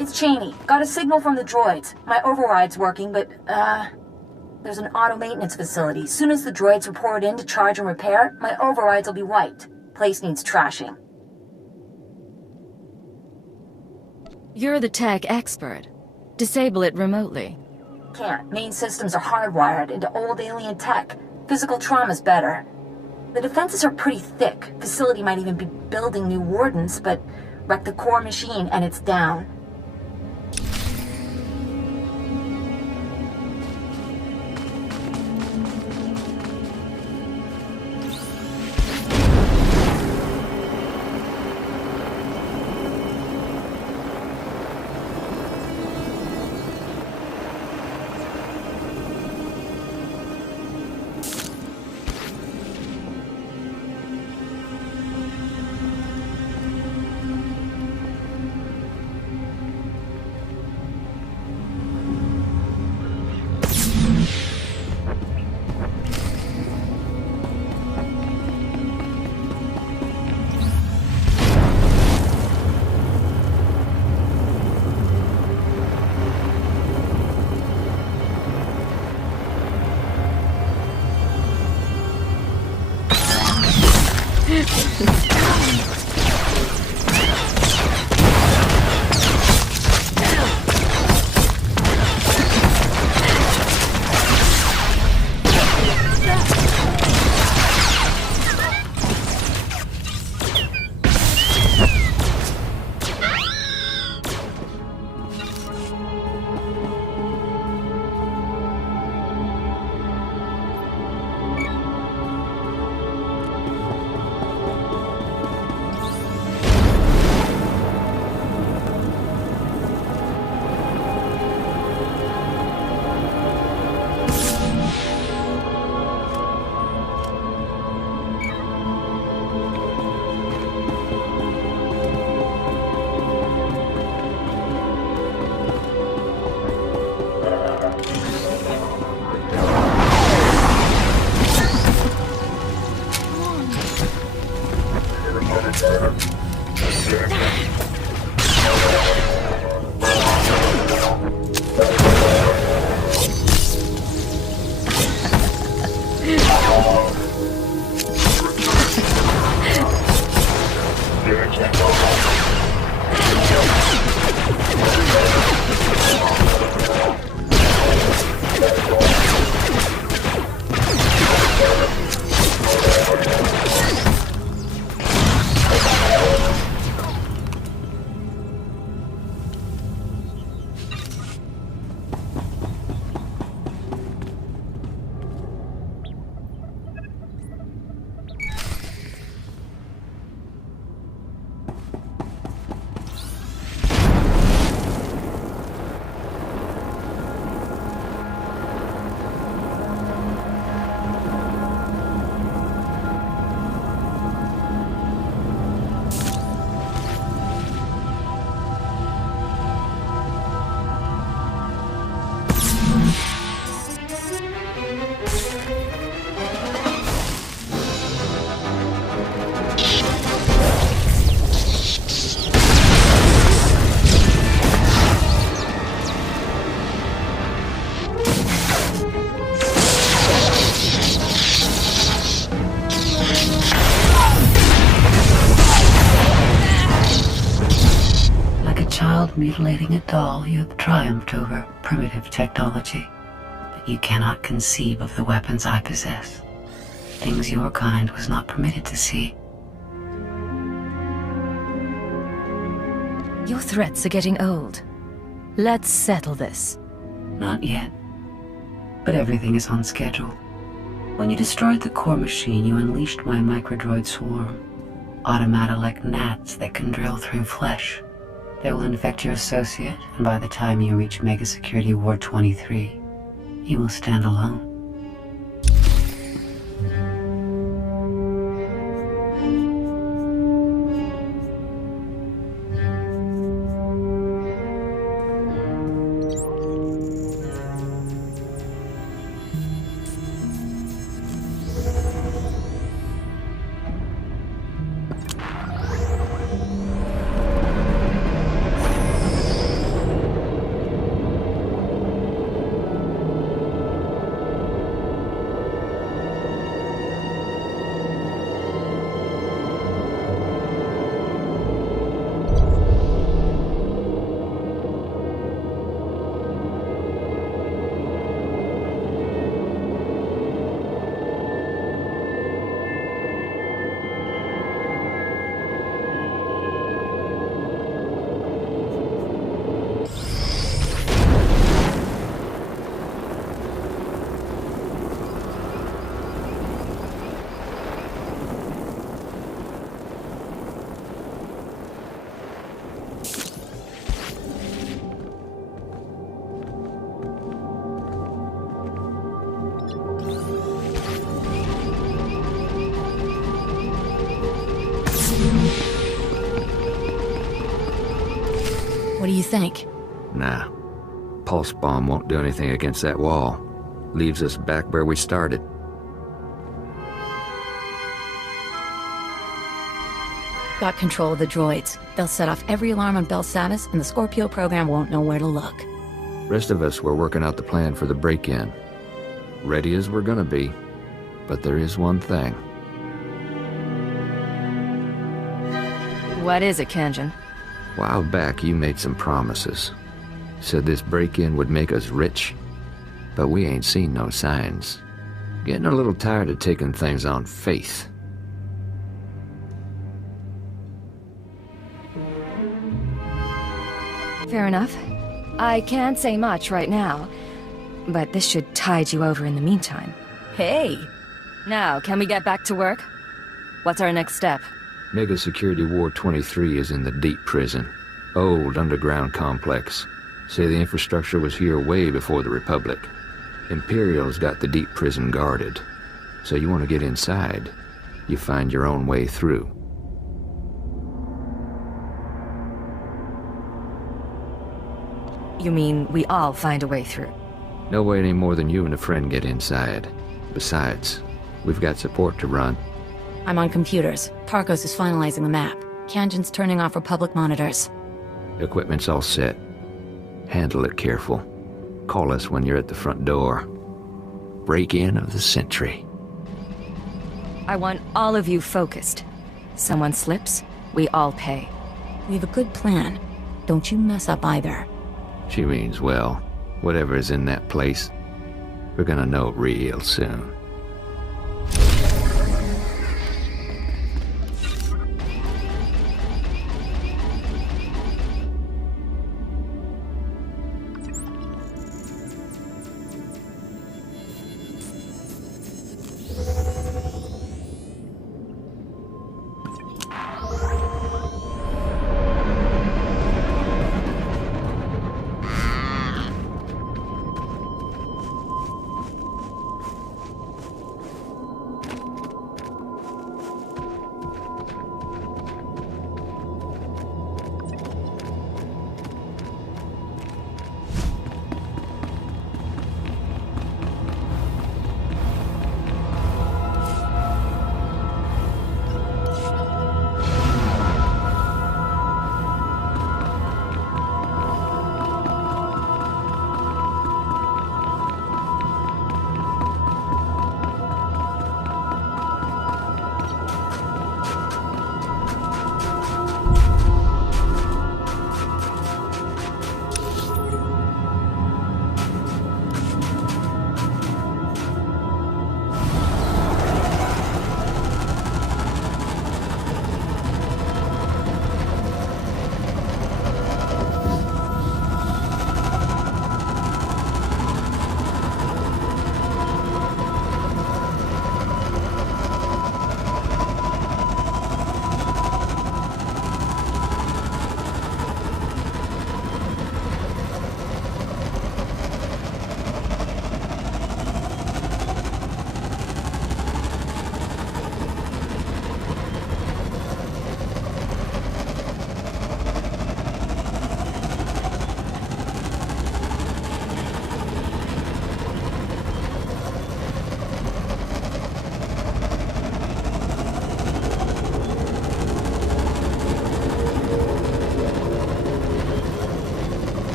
It's Cheney. Got a signal from the droids. My override's working, but, there's an auto maintenance facility. Soon as the droids report in to charge and repair, my overrides will be wiped. Place needs trashing. You're the tech expert. Disable it remotely. Can't. Main systems are hardwired into old alien tech. Physical trauma's better. The defenses are pretty thick. Facility might even be building new wardens, but wreck the core machine and it's down. Mutilating a doll, you have triumphed over primitive technology. But you cannot conceive of the weapons I possess. Things your kind was not permitted to see. Your threats are getting old. Let's settle this. Not yet. But everything is on schedule. When you destroyed the core machine, you unleashed my microdroid swarm. Automata like gnats that can drill through flesh. They will infect your associate, and by the time you reach Mega Security Ward 23, you will stand alone. What do you think? Nah. Pulse bomb won't do anything against that wall. Leaves us back where we started. Got control of the droids. They'll set off every alarm on Belsavis, and the Scorpio program won't know where to look. Rest of us were working out the plan for the break-in. Ready as we're gonna be. But there is one thing. What is it, Kanjan? A while back, you made some promises. Said this break-in would make us rich. But we ain't seen no signs. Getting a little tired of taking things on faith. Fair enough. I can't say much right now, but this should tide you over in the meantime. Hey! Now, can we get back to work? What's our next step? Mega Security Ward 23 is in the deep prison. Old underground complex. Say the infrastructure was here way before the Republic. Imperial's got the deep prison guarded. So you want to get inside, you find your own way through. You mean we all find a way through? No way any more than you and a friend get inside. Besides, we've got support to run. I'm on computers. Tarkos is finalizing the map. Kanjan's turning off Republic monitors. Equipment's all set. Handle it careful. Call us when you're at the front door. Break-in of the century. I want all of you focused. Someone slips, we all pay. We have a good plan. Don't you mess up either. She means well. Whatever is in that place, we're gonna know real soon.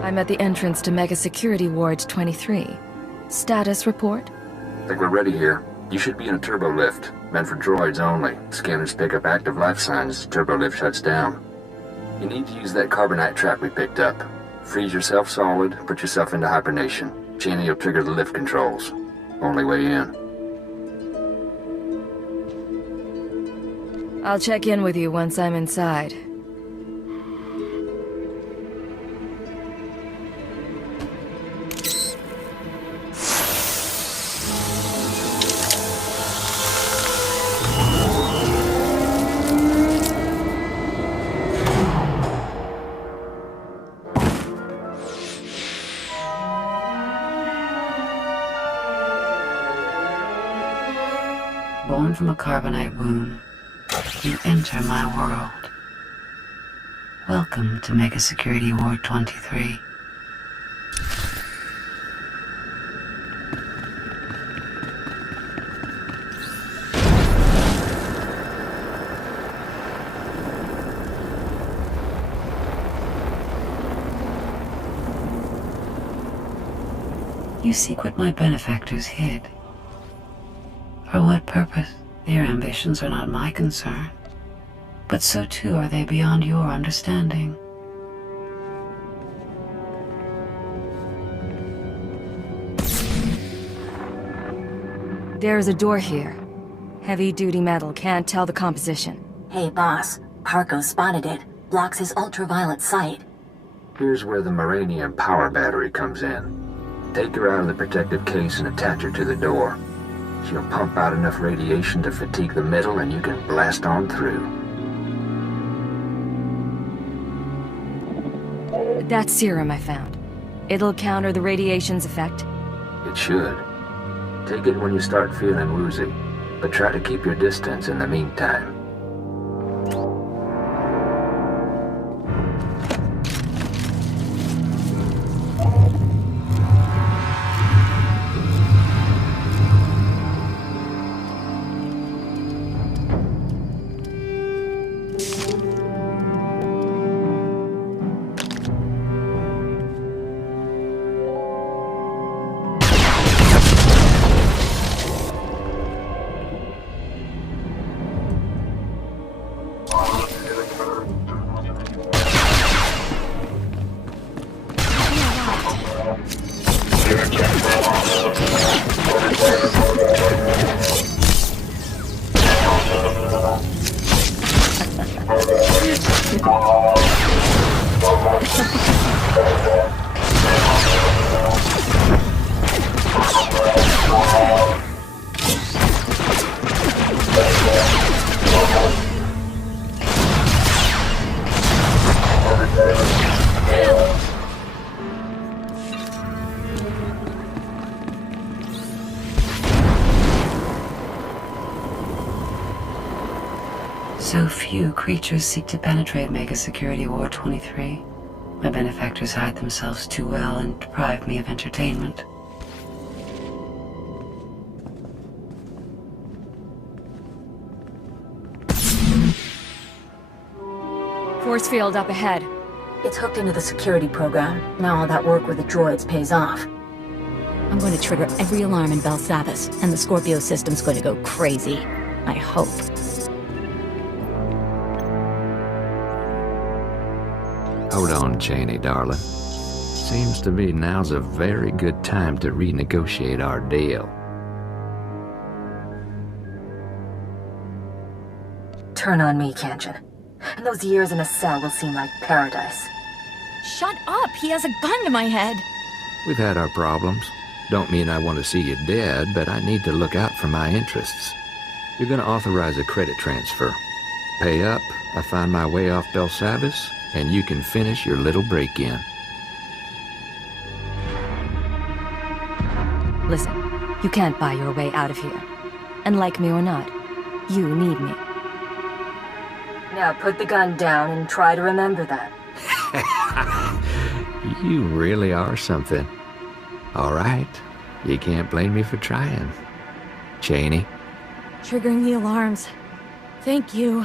I'm at the entrance to Mega Security Ward 23. Status report? I think we're ready here. You should be in a turbo lift, meant for droids only. Scanners pick up active life signs, turbo lift shuts down. You need to use that carbonite trap we picked up. Freeze yourself solid, put yourself into hibernation. Cheney will trigger the lift controls. Only way in. I'll check in with you once I'm inside. Born from a carbonite womb, you enter my world. Welcome to Mega Security Ward 23. You seek what my benefactors hid. For what purpose? Their ambitions are not my concern, but so too are they beyond your understanding. There is a door here. Heavy-duty metal, can't tell the composition. Hey, boss. Parko spotted it. Blocks his ultraviolet sight. Here's where the Moranium power battery comes in. Take her out of the protective case and attach her to the door. She'll pump out enough radiation to fatigue the metal and you can blast on through. That serum I found. It'll counter the radiation's effect? It should. Take it when you start feeling woozy, but try to keep your distance in the meantime. So few creatures seek to penetrate Mega Security Ward 23. My benefactors hide themselves too well and deprive me of entertainment. Force field up ahead. It's hooked into the security program. Now all that work with the droids pays off. I'm going to trigger every alarm in Belsavis, and the Scorpio system's going to go crazy. I hope. Hold on, Cheney, darling. Seems to me now's a very good time to renegotiate our deal. Turn on me, Kanjan. And those years in a cell will seem like paradise. Shut up! He has a gun to my head! We've had our problems. Don't mean I want to see you dead, but I need to look out for my interests. You're gonna authorize a credit transfer. Pay up, I find my way off Belsavis, and you can finish your little break-in. Listen, you can't buy your way out of here. And like me or not, you need me. Now put the gun down and try to remember that. You really are something. All right, you can't blame me for trying. Cheney? Triggering the alarms. Thank you.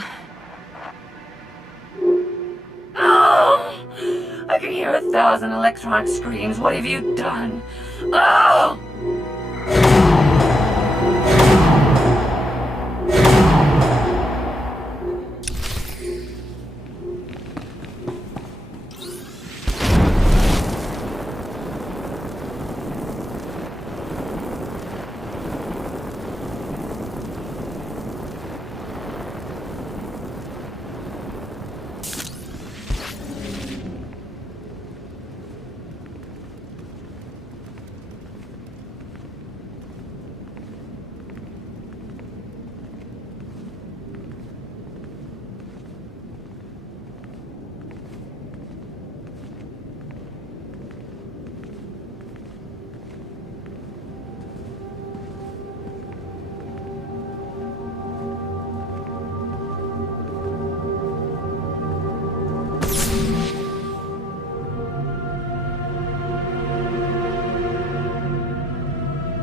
Oh! I can hear 1,000 electronic screams. What have you done? Oh!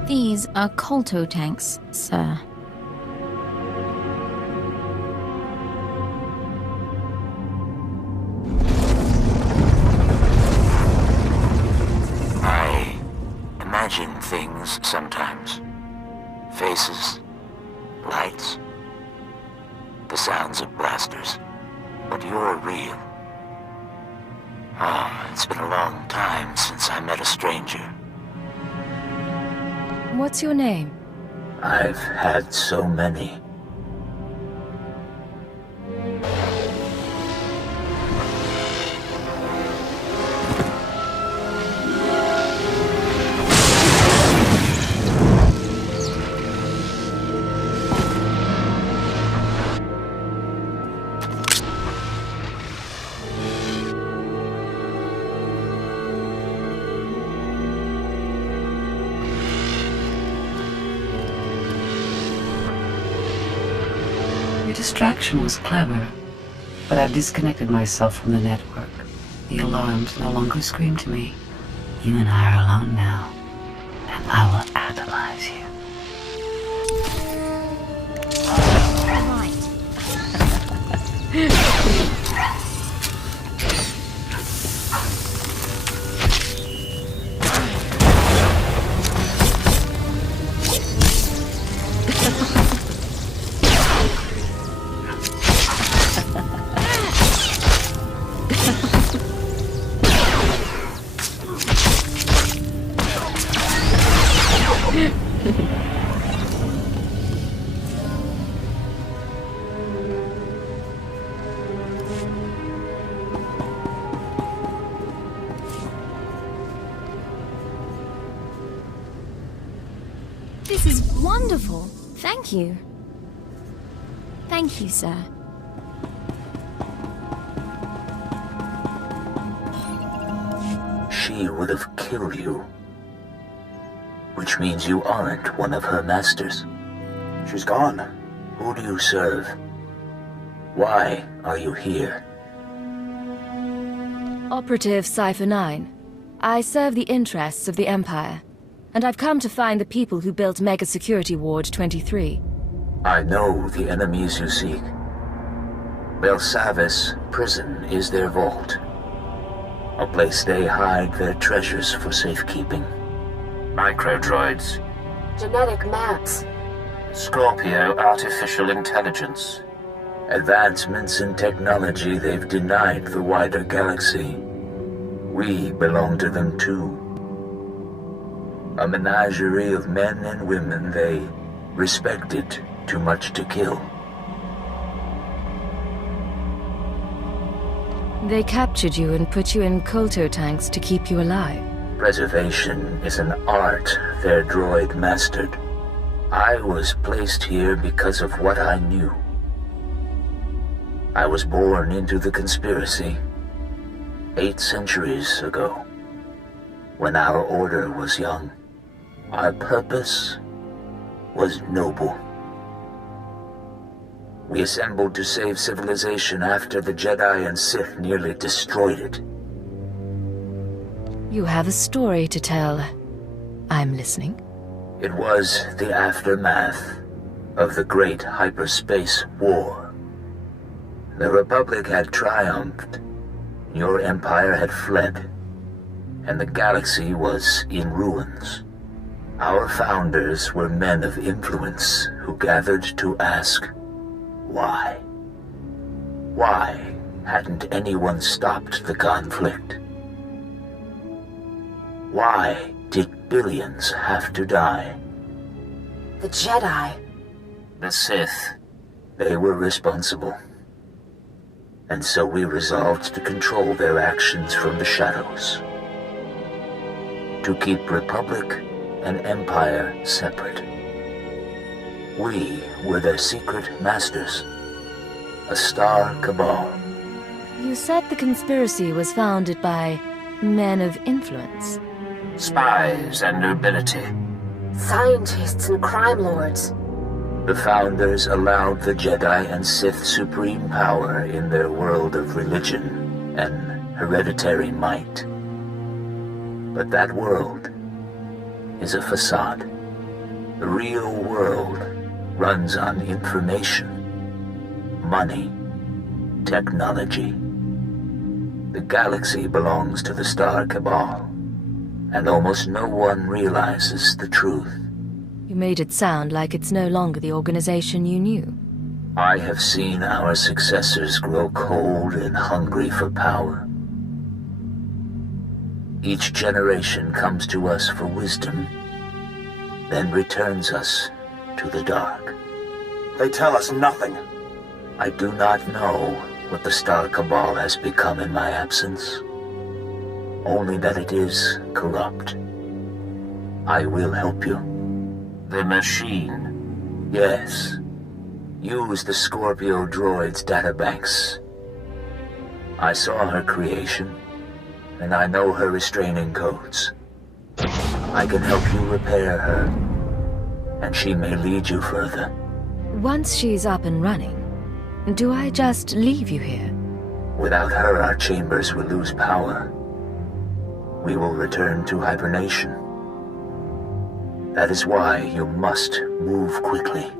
These are colto tanks, sir. I imagine things sometimes. Faces, lights, the sounds of blasters. But you're real. It's been a long time since I met a stranger. What's your name? I've had so many. Your distraction was clever, but I've disconnected myself from the network. The alarms no longer scream to me. You and I are alone now, and I will atomize you. Wonderful. Thank you. Thank you, sir. She would have killed you. Which means you aren't one of her masters. She's gone. Who do you serve? Why are you here? Operative Cypher 9. I serve the interests of the Empire, and I've come to find the people who built Mega Security Ward 23. I know the enemies you seek. Belsavis prison is their vault. A place they hide their treasures for safekeeping. Microdroids. Genetic maps. Scorpio artificial intelligence. Advancements in technology they've denied the wider galaxy. We belong to them too. A menagerie of men and women they respected too much to kill. They captured you and put you in Kolto tanks to keep you alive. Preservation is an art their droid mastered. I was placed here because of what I knew. I was born into the conspiracy 8 centuries ago, when our order was young. Our purpose was noble. We assembled to save civilization after the Jedi and Sith nearly destroyed it. You have a story to tell. I'm listening. It was the aftermath of the Great Hyperspace War. The Republic had triumphed, your empire had fled, and the galaxy was in ruins. Our founders were men of influence who gathered to ask, why? Why hadn't anyone stopped the conflict? Why did billions have to die? The Jedi. The Sith. They were responsible. And so we resolved to control their actions from the shadows. To keep Republic and Empire separate. We were their secret masters. A star cabal. You said the conspiracy was founded by men of influence. Spies and nobility. Scientists and crime lords. The founders allowed the Jedi and Sith supreme power in their world of religion and hereditary might. But that world is a facade. The real world runs on information, money, technology. The galaxy belongs to the Star Cabal, and almost no one realizes the truth. You made it sound like it's no longer the organization you knew. I have seen our successors grow cold and hungry for power. Each generation comes to us for wisdom, then returns us to the dark. They tell us nothing. I do not know what the Star Cabal has become in my absence. Only that it is corrupt. I will help you. The machine. Yes. Use the Scorpio droid's databanks. I saw her creation, and I know her restraining codes. I can help you repair her, and she may lead you further. Once she's up and running, do I just leave you here? Without her, our chambers will lose power. We will return to hibernation. That is why you must move quickly.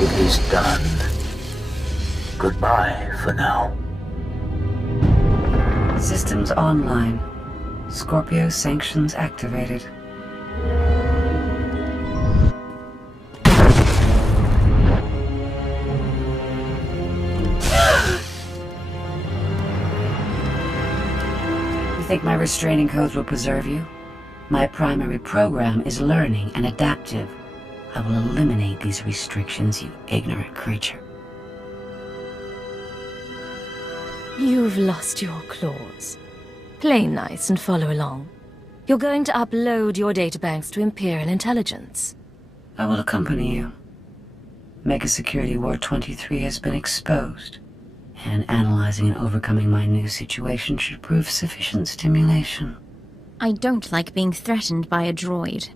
It is done. Goodbye for now. Systems online. Scorpio sanctions activated. You think my restraining codes will preserve you? My primary program is learning and adaptive. I will eliminate these restrictions, you ignorant creature. You've lost your claws. Play nice and follow along. You're going to upload your databanks to Imperial Intelligence. I will accompany you. Mega Security War 23 has been exposed, and analyzing and overcoming my new situation should prove sufficient stimulation. I don't like being threatened by a droid.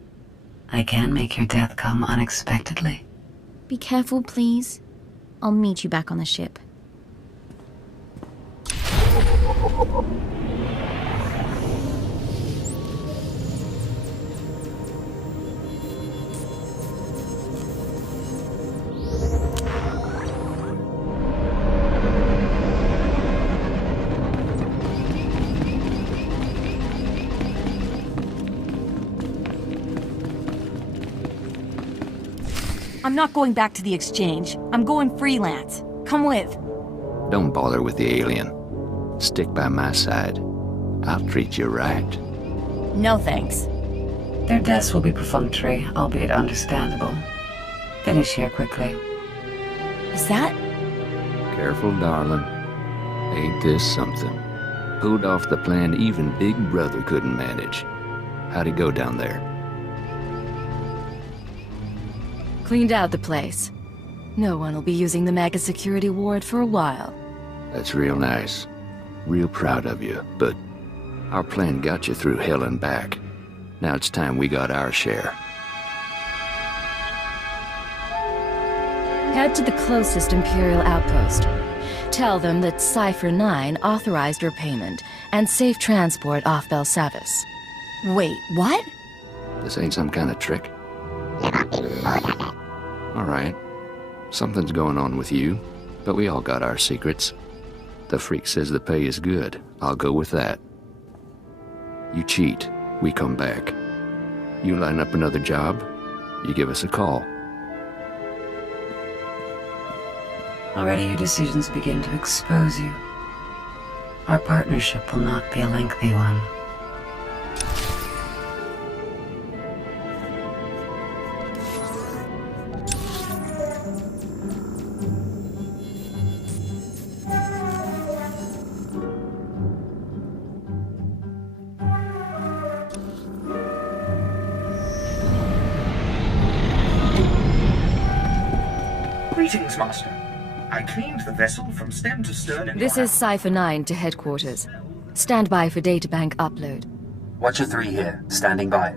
I can make your death come unexpectedly. Be careful, please. I'll meet you back on the ship. I'm not going back to the exchange. I'm going freelance. Come with. Don't bother with the alien. Stick by my side. I'll treat you right. No thanks. Their deaths will be perfunctory, albeit understandable. Finish here quickly. Is that? Careful, darling. Ain't this something? Pulled off the plan even Big Brother couldn't manage. How'd it go down there? Cleaned out the place. No one will be using the Mega Security Ward for a while. That's real nice. Real proud of you, but our plan got you through hell and back. Now it's time we got our share. Head to the closest Imperial outpost. Tell them that Cypher 9 authorized your payment and safe transport off Belsavis. Wait, what? This ain't some kind of trick. All right. Something's going on with you, but we all got our secrets. The freak says the pay is good. I'll go with that. You cheat, we come back. You line up another job, you give us a call. Already your decisions begin to expose you. Our partnership will not be a lengthy one. Greetings, Master. I cleaned the vessel from stem to stern in This is Cypher 9 to headquarters. Stand by for databank upload. Watcher 3 here, standing by.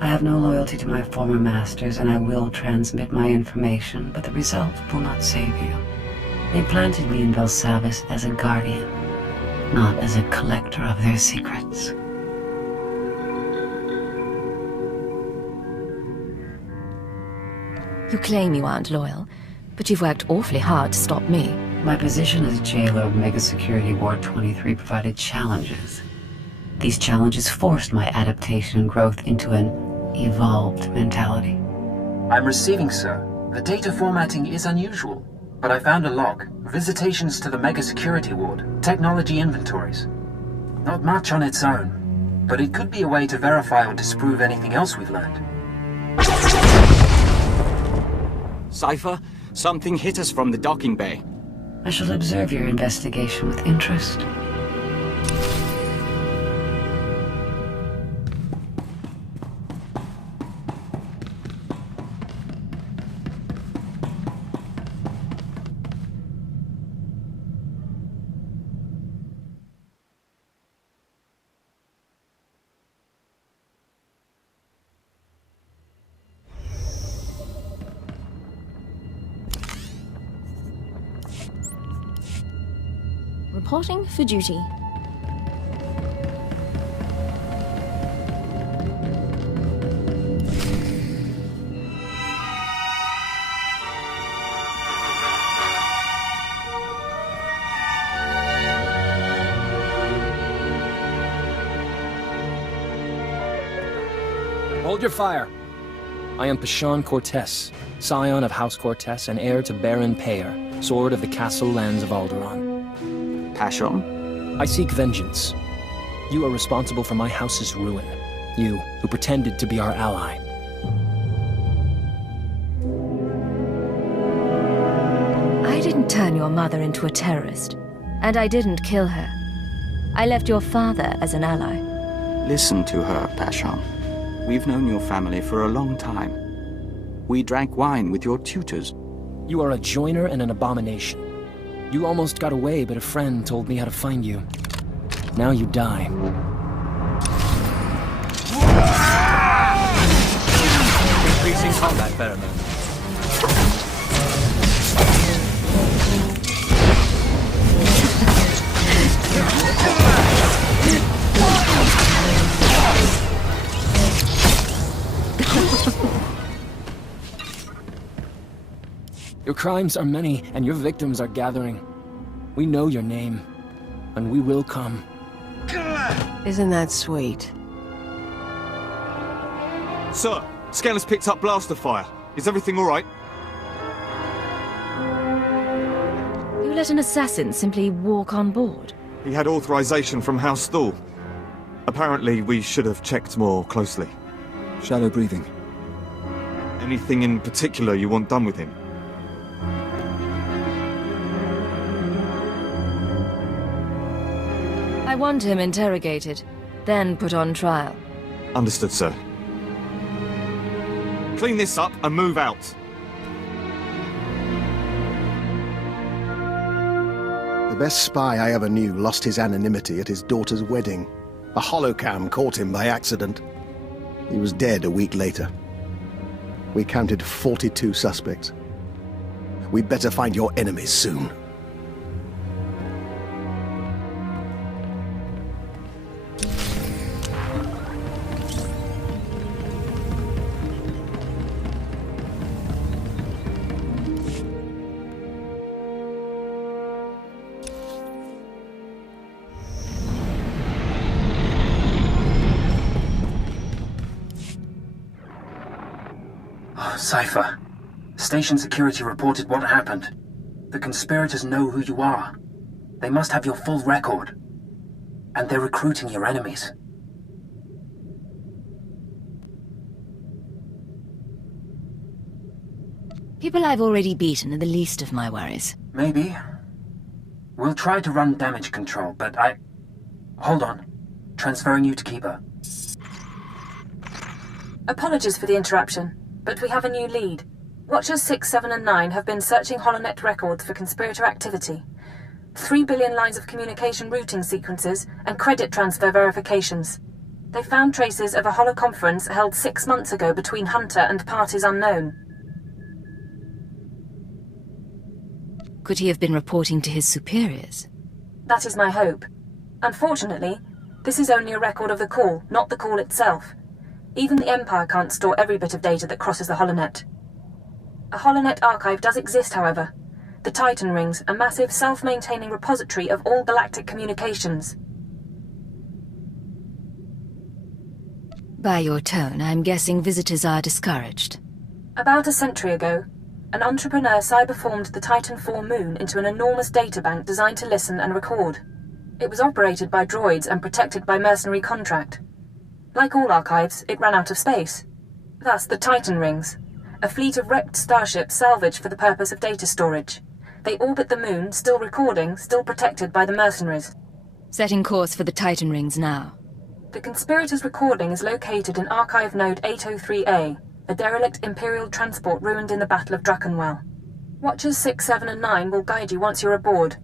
I have no loyalty to my former masters, and I will transmit my information, but the result will not save you. They planted me in Belsavis as a guardian, not as a collector of their secrets. You claim you aren't loyal, but you've worked awfully hard to stop me. My position as jailer of Mega Security War 23 provided challenges. These challenges forced my adaptation and growth into an evolved mentality. I'm receiving, sir. The data formatting is unusual, but I found a log. Visitations to the Mega Security Ward, technology inventories. Not much on its own, but it could be a way to verify or disprove anything else we've learned. Cypher, something hit us from the docking bay. I shall observe your investigation with interest. Reporting for duty. Hold your fire. I am Pashan Cortez, scion of House Cortez and heir to Baron Payer, sword of the castle lands of Alderaan. Passion? I seek vengeance. You are responsible for my house's ruin. You, who pretended to be our ally. I didn't turn your mother into a terrorist, and I didn't kill her. I left your father as an ally. Listen to her, Passion. We've known your family for a long time. We drank wine with your tutors. You are a joiner and an abomination. You almost got away, but a friend told me how to find you. Now you die. Increasing combat pheromone. Your crimes are many, and your victims are gathering. We know your name, and we will come. Isn't that sweet? Sir, Scanner's picked up blaster fire. Is everything all right? You let an assassin simply walk on board? He had authorization from House SWTOR. Apparently, we should have checked more closely. Shallow breathing. Anything in particular you want done with him? I want him interrogated, then put on trial. Understood, sir. Clean this up and move out. The best spy I ever knew lost his anonymity at his daughter's wedding. A holocam caught him by accident. He was dead a week later. We counted 42 suspects. We'd better find your enemies soon. Cypher. Station security reported what happened. The conspirators know who you are. They must have your full record. And they're recruiting your enemies. People I've already beaten are the least of my worries. Maybe. We'll try to run damage control, but Hold on. Transferring you to Keeper. Apologies for the interruption, but we have a new lead. Watchers 6, 7, and 9 have been searching HoloNet records for conspirator activity. 3 billion lines of communication routing sequences and credit transfer verifications. They found traces of a holoconference held 6 months ago between Hunter and parties unknown. Could he have been reporting to his superiors? That is my hope. Unfortunately, this is only a record of the call, not the call itself. Even the Empire can't store every bit of data that crosses the HoloNet. A HoloNet archive does exist, however. The Titan Rings, a massive self-maintaining repository of all galactic communications. By your tone, I'm guessing visitors are discouraged. About a century ago, an entrepreneur cyberformed the Titan IV moon into an enormous databank designed to listen and record. It was operated by droids and protected by mercenary contract. Like all archives, it ran out of space. Thus, the Titan Rings, a fleet of wrecked starships salvaged for the purpose of data storage. They orbit the moon, still recording, still protected by the mercenaries. Setting course for the Titan Rings now. The conspirators' recording is located in Archive Node 803A, a derelict Imperial transport ruined in the Battle of Drachenwell. Watchers 6, 7, and 9 will guide you once you're aboard.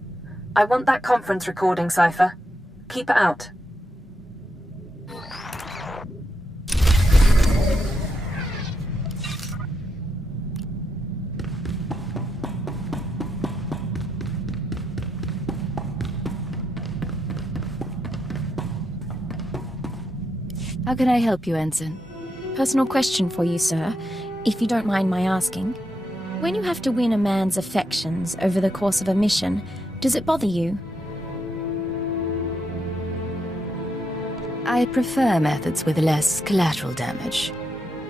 I want that conference recording, Cypher. Keep it out. How can I help you, Ensign? Personal question for you, sir, if you don't mind my asking. When you have to win a man's affections over the course of a mission, does it bother you? I prefer methods with less collateral damage.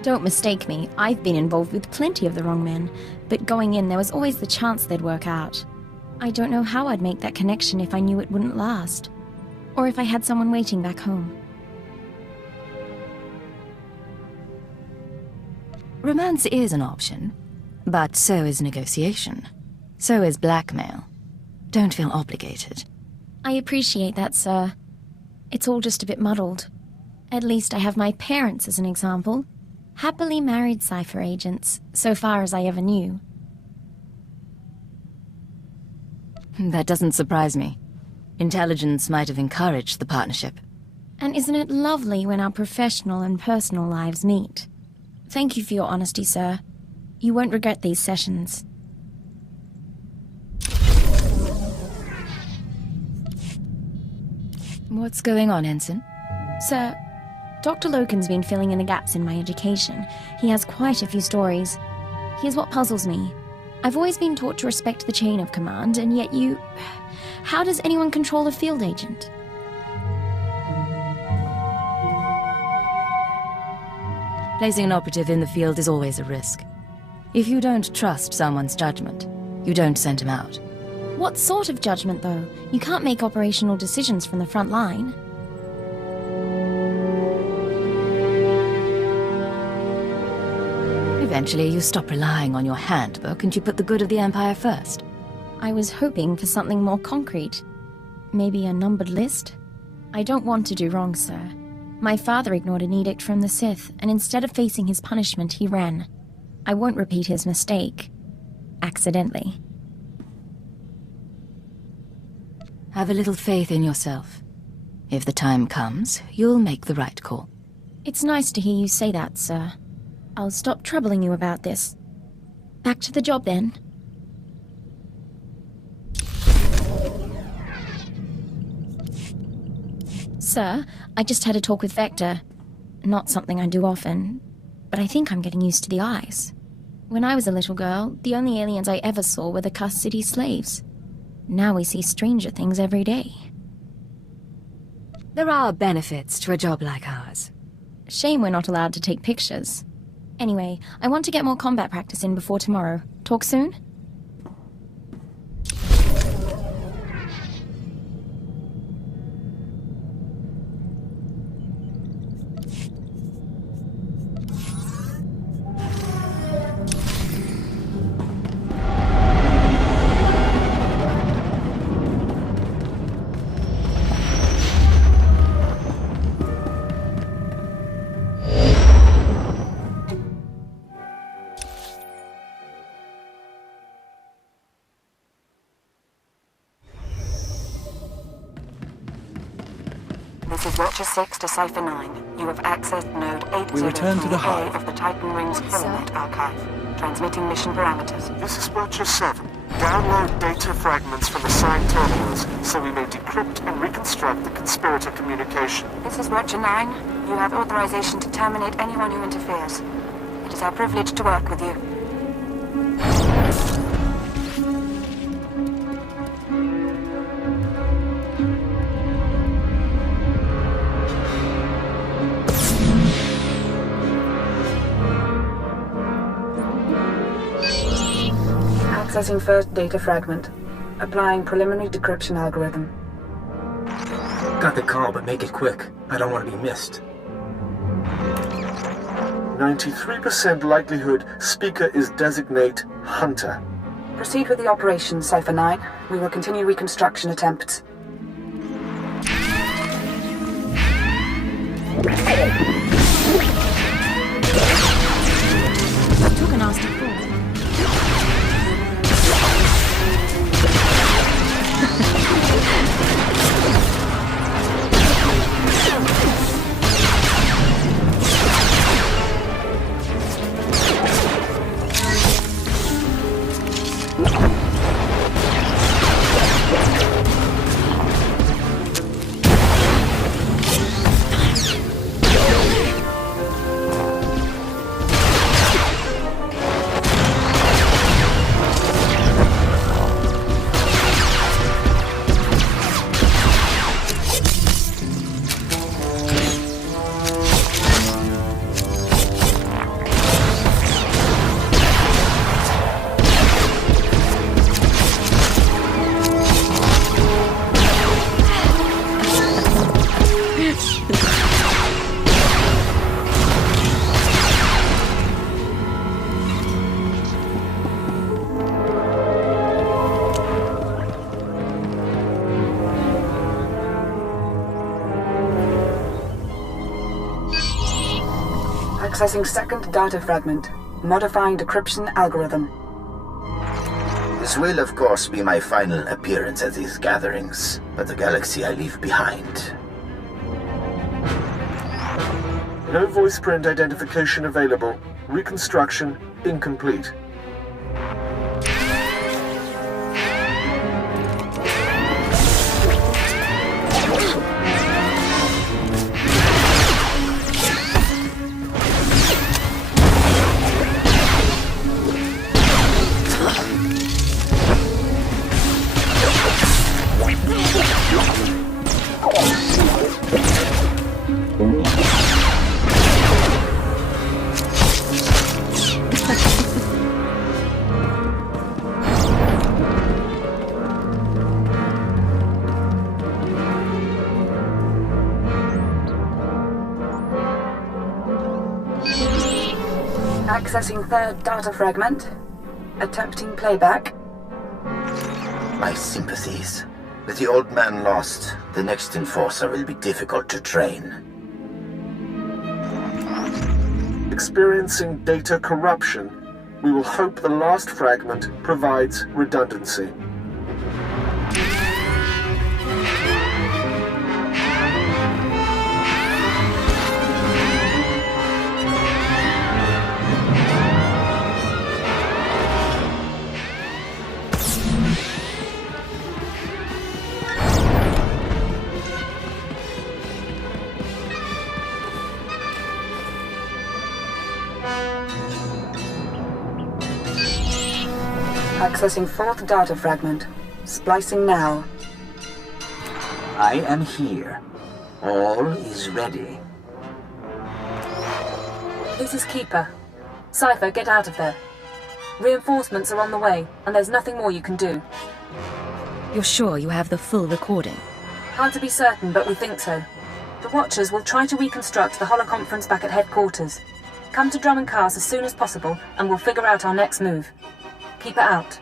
Don't mistake me, I've been involved with plenty of the wrong men, but going in there was always the chance they'd work out. I don't know how I'd make that connection if I knew it wouldn't last. Or if I had someone waiting back home. Romance is an option, but so is negotiation. So is blackmail. Don't feel obligated. I appreciate that, sir. It's all just a bit muddled. At least I have my parents as an example. Happily married cipher agents, so far as I ever knew. That doesn't surprise me. Intelligence might have encouraged the partnership. And isn't it lovely when our professional and personal lives meet? Thank you for your honesty, sir. You won't regret these sessions. What's going on, Ensign? Sir, Dr. Loken's been filling in the gaps in my education. He has quite a few stories. Here's what puzzles me. I've always been taught to respect the chain of command, and yet you... How does anyone control a field agent? Placing an operative in the field is always a risk. If you don't trust someone's judgment, you don't send him out. What sort of judgment, though? You can't make operational decisions from the front line. Eventually, you stop relying on your handbook and you put the good of the Empire first. I was hoping for something more concrete. Maybe a numbered list? I don't want to do wrong, sir. My father ignored an edict from the Sith, and instead of facing his punishment, he ran. I won't repeat his mistake. Accidentally. Have a little faith in yourself. If the time comes, you'll make the right call. It's nice to hear you say that, sir. I'll stop troubling you about this. Back to the job, then. Sir, I just had a talk with Vector. Not something I do often, but I think I'm getting used to the eyes. When I was a little girl, the only aliens I ever saw were the Cuss City slaves. Now we see stranger things every day. There are benefits to a job like ours. Shame we're not allowed to take pictures. Anyway, I want to get more combat practice in before tomorrow. Talk soon? This is Watcher 6 to Cipher 9. You have accessed Node 80 We return to the hive. of the Titan Rings Pyramid Archive. Transmitting mission parameters. This is Watcher 7. Download data fragments from assigned terminals so we may decrypt and reconstruct the conspirator communication. This is Watcher 9. You have authorization to terminate anyone who interferes. It is our privilege to work with you. Accessing first data fragment. Applying preliminary decryption algorithm. Got the call, but make it quick. I don't want to be missed. 93% likelihood speaker is designate Hunter. Proceed with the operation, Cipher 9. We will continue reconstruction attempts. Took a nasty fall. Accessing second data fragment. Modifying decryption algorithm. This will, of course, be my final appearance at these gatherings, but the galaxy I leave behind. No voice print identification available. Reconstruction incomplete. Accessing third data fragment. Attempting playback. My sympathies. With the old man lost, the next enforcer will be difficult to train. Experiencing data corruption. We will hope the last fragment provides redundancy. Accessing fourth data fragment. Splicing now. I am here. All is ready. This is Keeper. Cypher, get out of there. Reinforcements are on the way, and there's nothing more you can do. You're sure you have the full recording? Hard to be certain, but we think so. The Watchers will try to reconstruct the holoconference back at headquarters. Come to Drum and Cars as soon as possible, and we'll figure out our next move. Keep it out.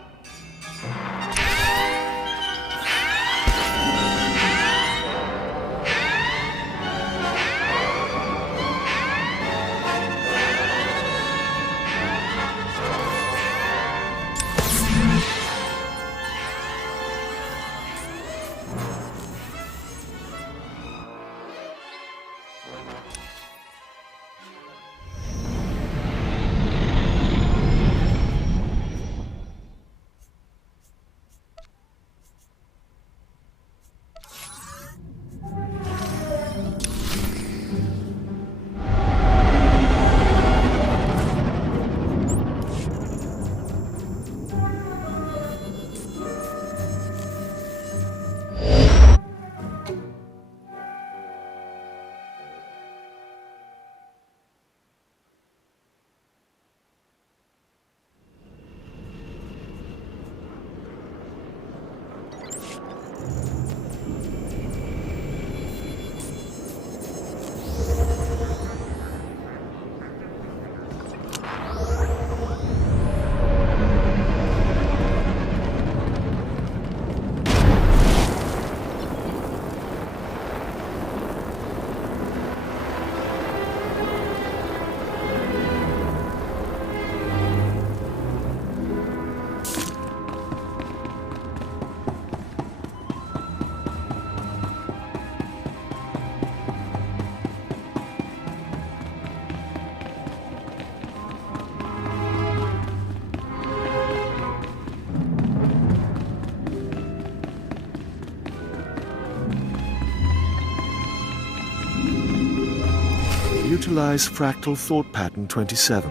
Utilize fractal thought pattern 27.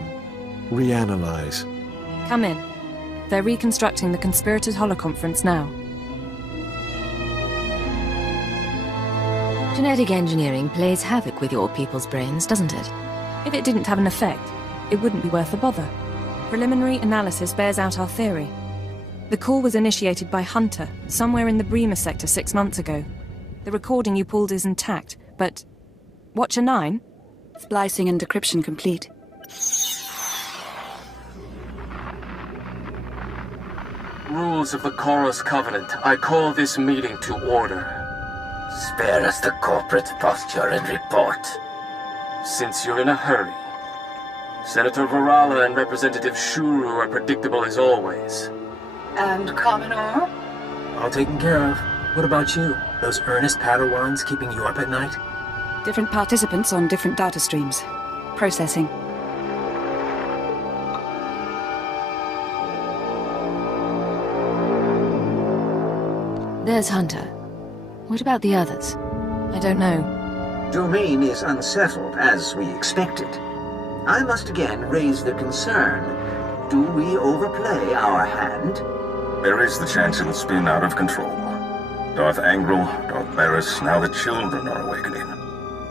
Reanalyze. Come in. They're reconstructing the conspirators' holoconference now. Genetic engineering plays havoc with your people's brains, doesn't it? If it didn't have an effect, it wouldn't be worth the bother. Preliminary analysis bears out our theory. The call was initiated by Hunter, somewhere in the Bremer sector 6 months ago. The recording you pulled is intact, but... Watcher 9? Splicing and decryption complete. Rules of the Chorus Covenant. I call this meeting to order. Spare us the corporate posture and report. Since you're in a hurry, Senator Varala and Representative Shuru are predictable as always. And Commodore? All taken care of. What about you? Those earnest Padawans keeping you up at night? Different participants on different data streams. Processing. There's Hunter. What about the others? I don't know. Domain is unsettled, as we expected. I must again raise the concern. Do we overplay our hand? There is the chance it'll spin out of control. Darth Angral, Darth Barris, now the children are awakening.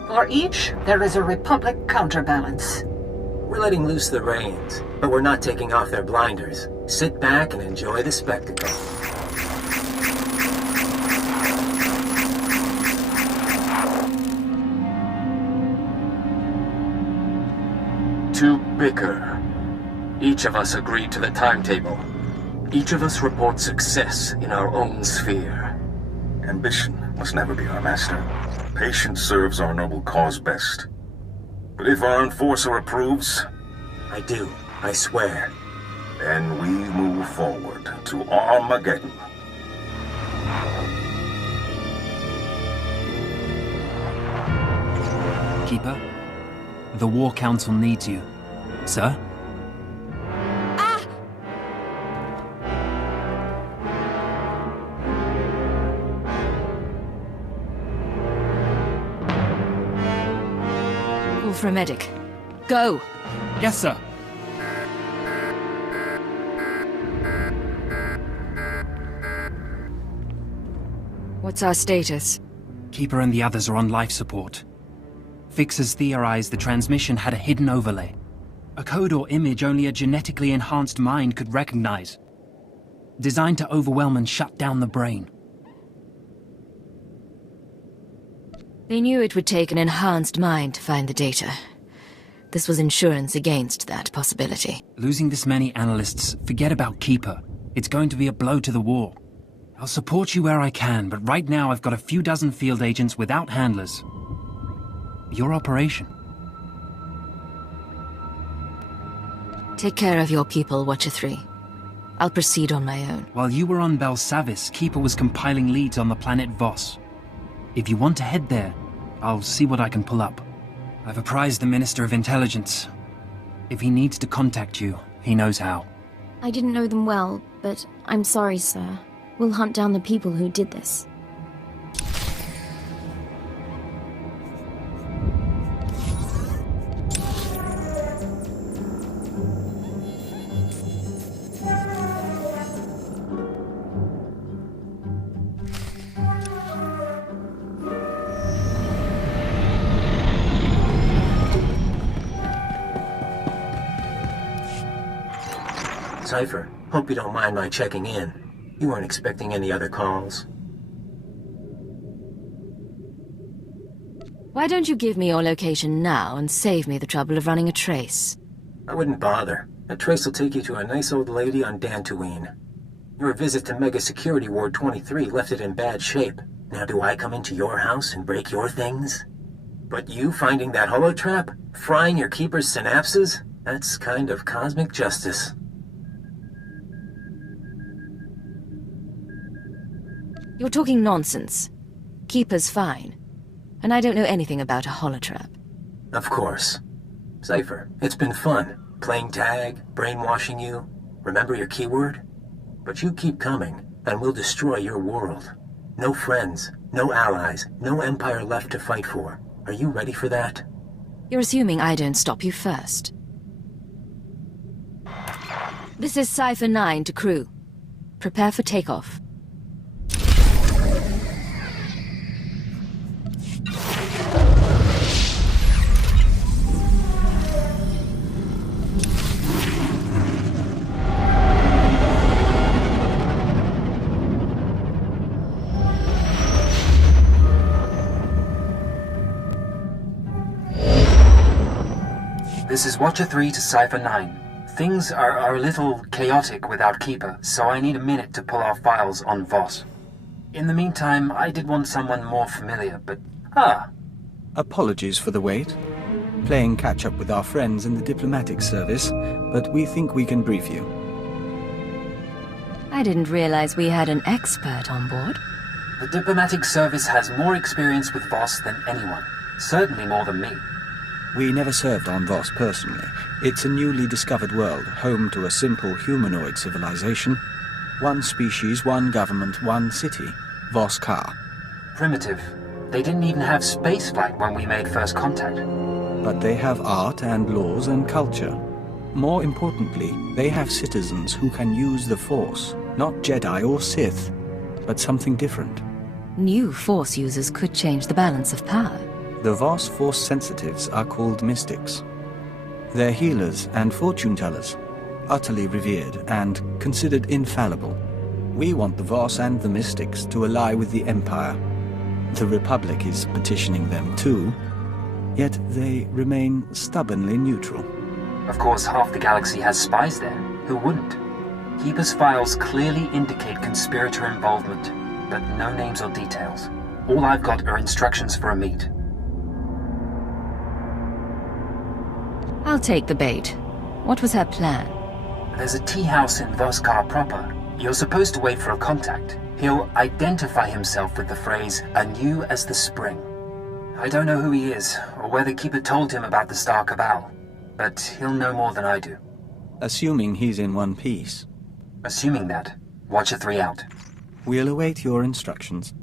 For each, there is a Republic counterbalance. We're letting loose the reins, but we're not taking off their blinders. Sit back and enjoy the spectacle. To bicker. Each of us agreed to the timetable. Each of us reports success in our own sphere. Ambition must never be our master. Patience serves our noble cause best. But if our enforcer approves... I do, I swear. Then we move forward to Armageddon. Keeper, the War Council needs you. Sir? Call for a medic. Go! Yes, sir. What's our status? Keeper and the others are on life support. Fixers theorized the transmission had a hidden overlay. A code or image only a genetically enhanced mind could recognize. Designed to overwhelm and shut down the brain. They knew it would take an enhanced mind to find the data. This was insurance against that possibility. Losing this many analysts, forget about Keeper. It's going to be a blow to the war. I'll support you where I can, but right now I've got a few dozen field agents without handlers. Your operation. Take care of your people, Watcher 3. I'll proceed on my own. While you were on Belsavis, Keeper was compiling leads on the planet Voss. If you want to head there, I'll see what I can pull up. I've apprised the Minister of Intelligence. If he needs to contact you, he knows how. I didn't know them well, but I'm sorry, sir. We'll hunt down the people who did this. Cypher, hope you don't mind my checking in. You weren't expecting any other calls? Why don't you give me your location now and save me the trouble of running a trace? I wouldn't bother. A trace will take you to a nice old lady on Dantooine. Your visit to Mega Security Ward 23 left it in bad shape. Now do I come into your house and break your things? But you finding that holotrap? Frying your keeper's synapses? That's kind of cosmic justice. You're talking nonsense. Keeper's fine. And I don't know anything about a holotrap. Of course. Cypher, it's been fun. Playing tag, brainwashing you. Remember your keyword? But you keep coming, and we'll destroy your world. No friends, no allies, no empire left to fight for. Are you ready for that? You're assuming I don't stop you first. This is Cypher 9 to crew. Prepare for takeoff. This is Watcher 3 to Cypher 9. Things are a little chaotic without Keeper, so I need a minute to pull our files on Voss. In the meantime, I did want someone more familiar, but... Apologies for the wait. playing catch-up with our friends in the diplomatic service, but we think we can brief you. I didn't realize we had an expert on board. The diplomatic service has more experience with Voss than anyone. Certainly more than me. We never served on Voss personally. It's a newly discovered world, home to a simple humanoid civilization. One species, one government, one city. Voss Ka. Primitive. They didn't even have spaceflight when we made first contact. But they have art and laws and culture. More importantly, they have citizens who can use the Force. Not Jedi or Sith, but something different. New Force users could change the balance of power. The Voss Force sensitives are called mystics. They're healers and fortune-tellers, utterly revered and considered infallible. We want the Voss and the mystics to ally with the Empire. The Republic is petitioning them too, yet they remain stubbornly neutral. Of course, half the galaxy has spies there. Who wouldn't? Keeper's files clearly indicate conspirator involvement, but no names or details. All I've got are instructions for a meet. I'll take the bait. What was her plan? There's a tea house in Voskar proper. You're supposed to wait for a contact. He'll identify himself with the phrase, "anew as the spring." I don't know who he is, or whether Keeper told him about the Star Cabal, but he'll know more than I do. Assuming he's in one piece. Assuming that, watch a 3 out. We'll await your instructions.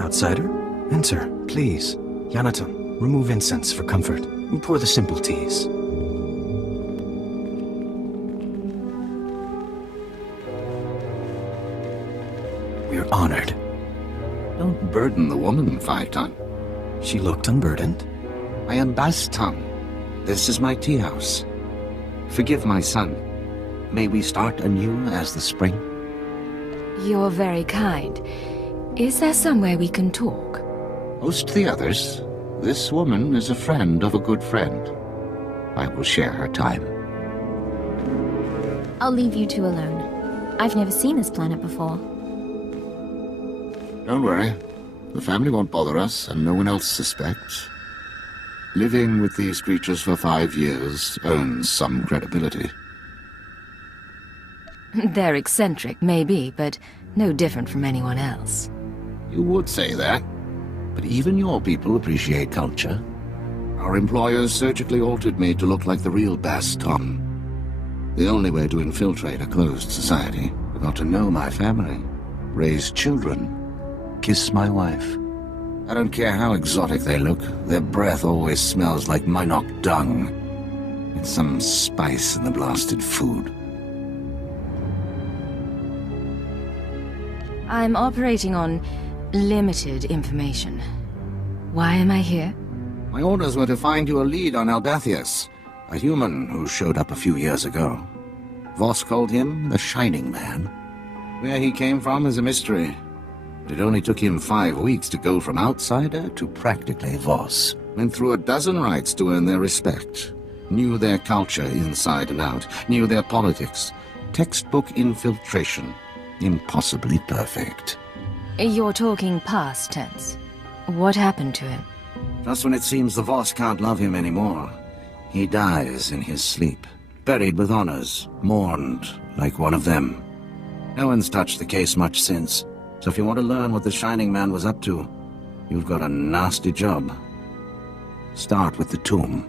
Outsider? Enter, please. Yanata, remove incense for comfort. And pour the simple teas. We're honored. Don't burden the woman, Five-Ton. She looked unburdened. I am Baston. This is my tea house. Forgive my son. May we start anew as the spring? You're very kind. Is there somewhere we can talk? Host the others. This woman is a friend of a good friend. I will share her time. I'll leave you two alone. I've never seen this planet before. Don't worry. The family won't bother us, and no one else suspects. Living with these creatures for 5 years earns some credibility. They're eccentric, maybe, but no different from anyone else. You would say that. But even your people appreciate culture. Our employers surgically altered me to look like the real Bass Tom. The only way to infiltrate a closed society, I got to know my family, raise children, kiss my wife. I don't care how exotic they look, their breath always smells like Minok dung. It's some spice in the blasted food. I'm operating on limited information. Why am I here? My orders were to find you a lead on Aldathius, a human who showed up a few years ago. Voss called him the Shining Man. Where he came from is a mystery. But it only took him 5 weeks to go from outsider to practically Voss. Went through a dozen rites to earn their respect. Knew their culture inside and out. Knew their politics. Textbook infiltration. Impossibly perfect. You're talking past tense. What happened to him? Just when it seems the Voss can't love him anymore, he dies in his sleep. Buried with honors. Mourned like one of them. No one's touched the case much since. So if you want to learn what the Shining Man was up to, you've got a nasty job. Start with the tomb.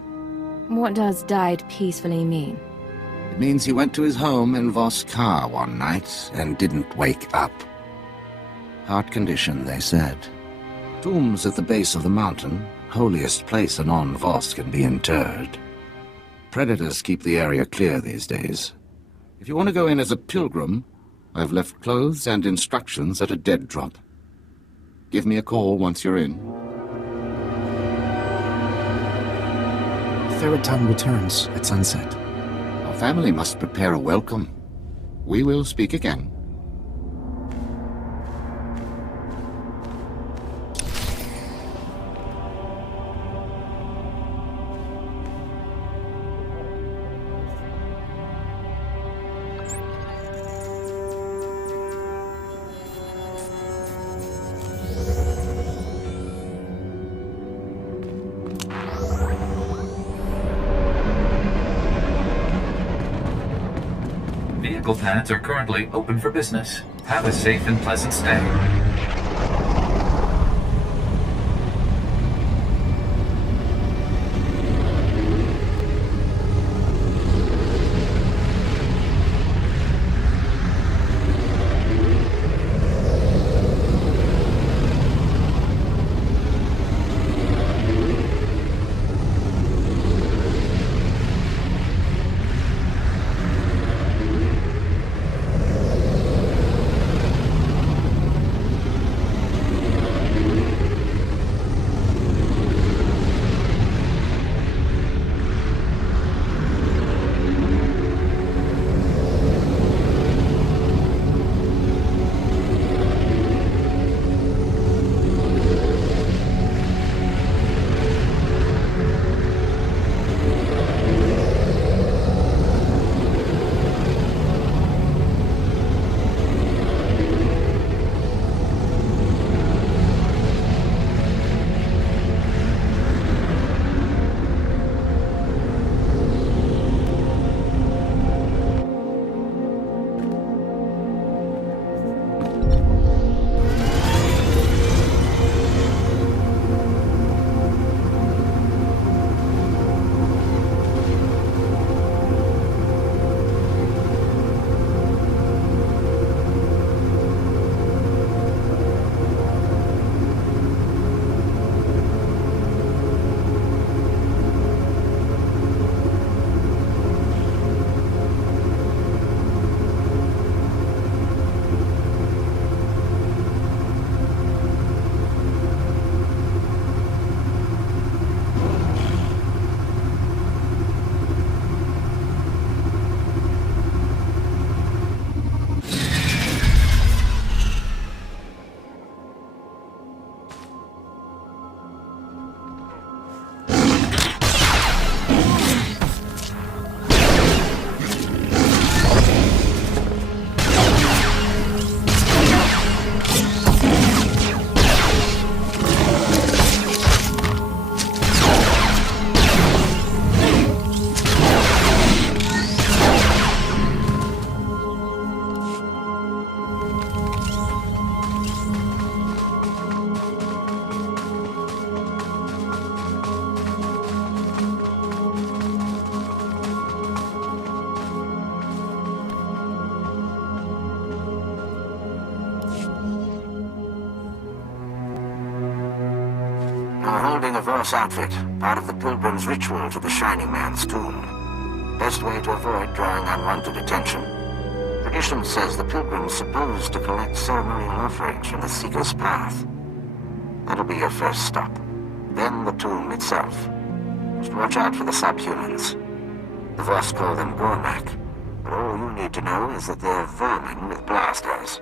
What does died peacefully mean? It means he went to his home in Voss car one night and didn't wake up. Heart condition, they said. Tomb's at the base of the mountain, holiest place a non-Voss can be interred. Predators keep the area clear these days. If you want to go in as a pilgrim, I've left clothes and instructions at a dead drop. Give me a call once you're in. Ferriton returns at sunset. Our family must prepare a welcome. We will speak again. Vehicle pads are currently open for business. Have a safe and pleasant stay. Voss outfit, part of the pilgrim's ritual to the Shining Man's tomb. Best way to avoid drawing unwanted attention. Tradition says the pilgrim's supposed to collect ceremonial offerings from the Seeker's path. That'll be your first stop. Then the tomb itself. Just watch out for the subhumans. The Voss call them Gormak, but all you need to know is that they're vermin with blasters.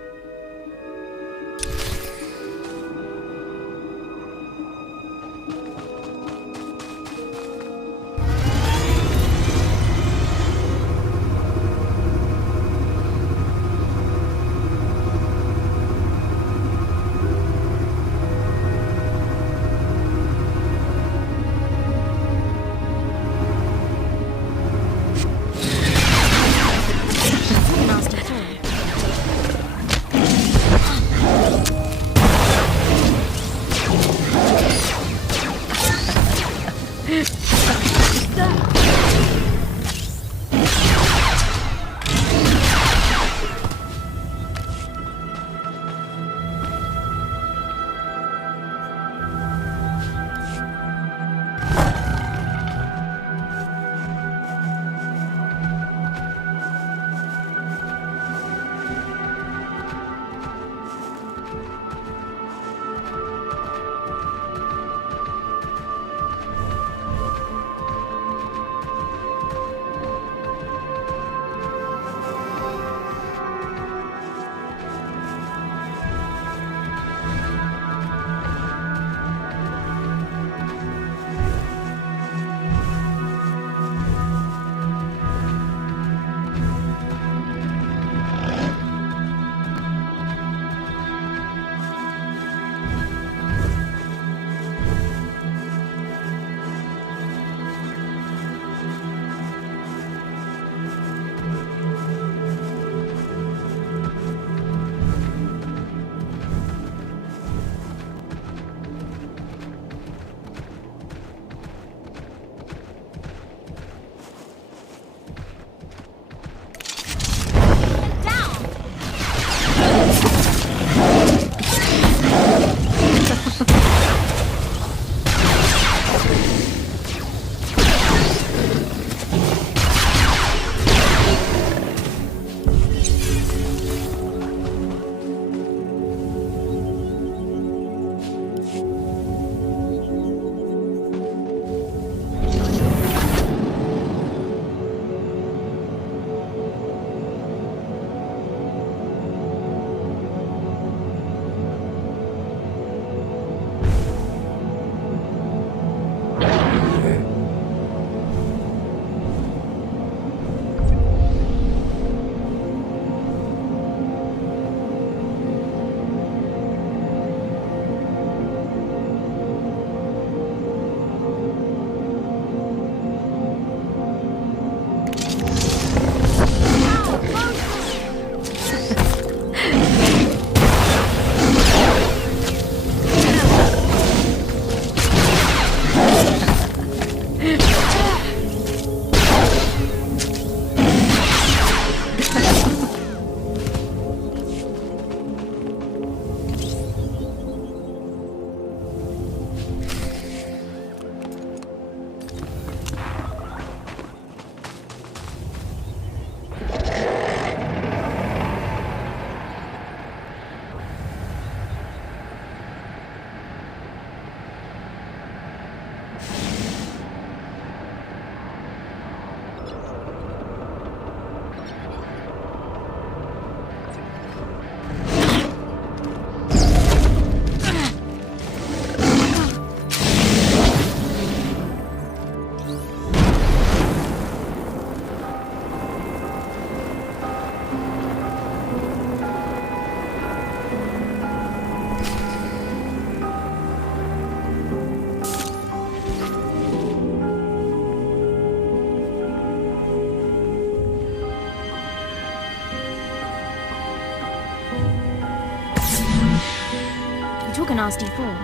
a nasty fall.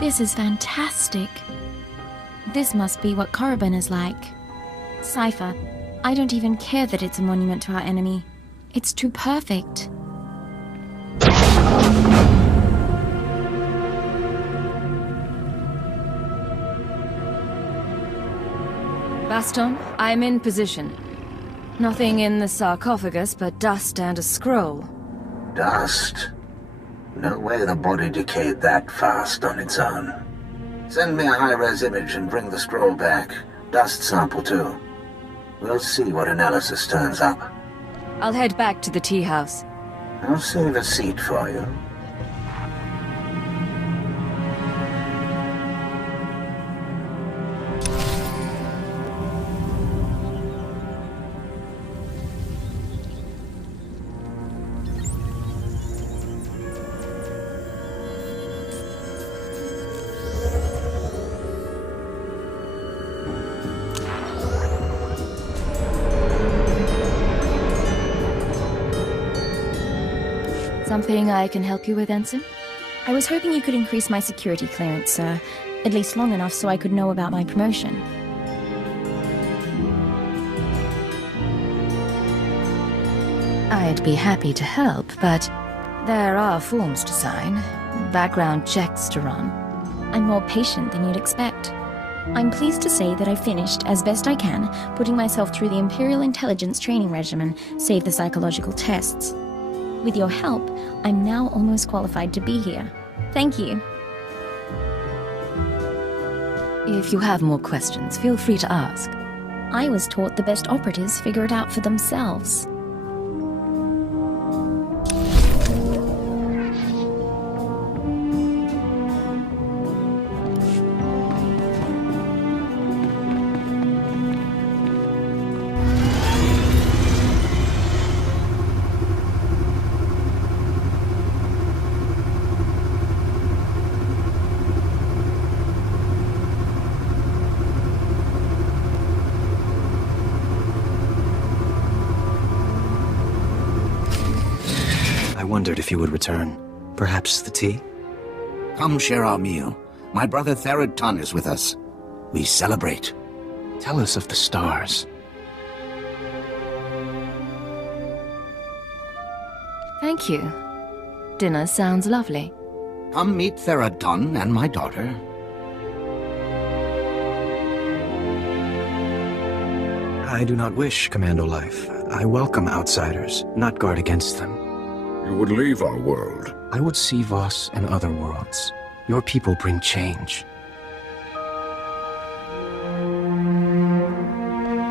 This is fantastic. This must be what Korriban is like. Cypher, I don't even care that it's a monument to our enemy. It's too perfect. Gaston, I'm in position. Nothing in the sarcophagus but dust and a scroll. Dust? No way the body decayed that fast on its own. Send me a high-res image and bring the scroll back. Dust sample too. We'll see what analysis turns up. I'll head back to the tea house. I'll save a seat for you. Something I can help you with, Ensign? I was hoping you could increase my security clearance, sir. At least long enough so I could know about my promotion. I'd be happy to help, but there are forms to sign, background checks to run. I'm more patient than you'd expect. I'm pleased to say that I finished, as best I can, putting myself through the Imperial Intelligence training regimen, save the psychological tests. With your help, I'm now almost qualified to be here. Thank you. If you have more questions, feel free to ask. I was taught the best operatives figure it out for themselves. Wondered if you would return. Perhaps the tea? Come share our meal. My brother Radeon is with us. We celebrate. Tell us of the stars. Thank you. Dinner sounds lovely. Come meet Radeon and my daughter. I do not wish commando life. I welcome outsiders, not guard against them. You would leave our world. I would see Voss and other worlds. Your people bring change.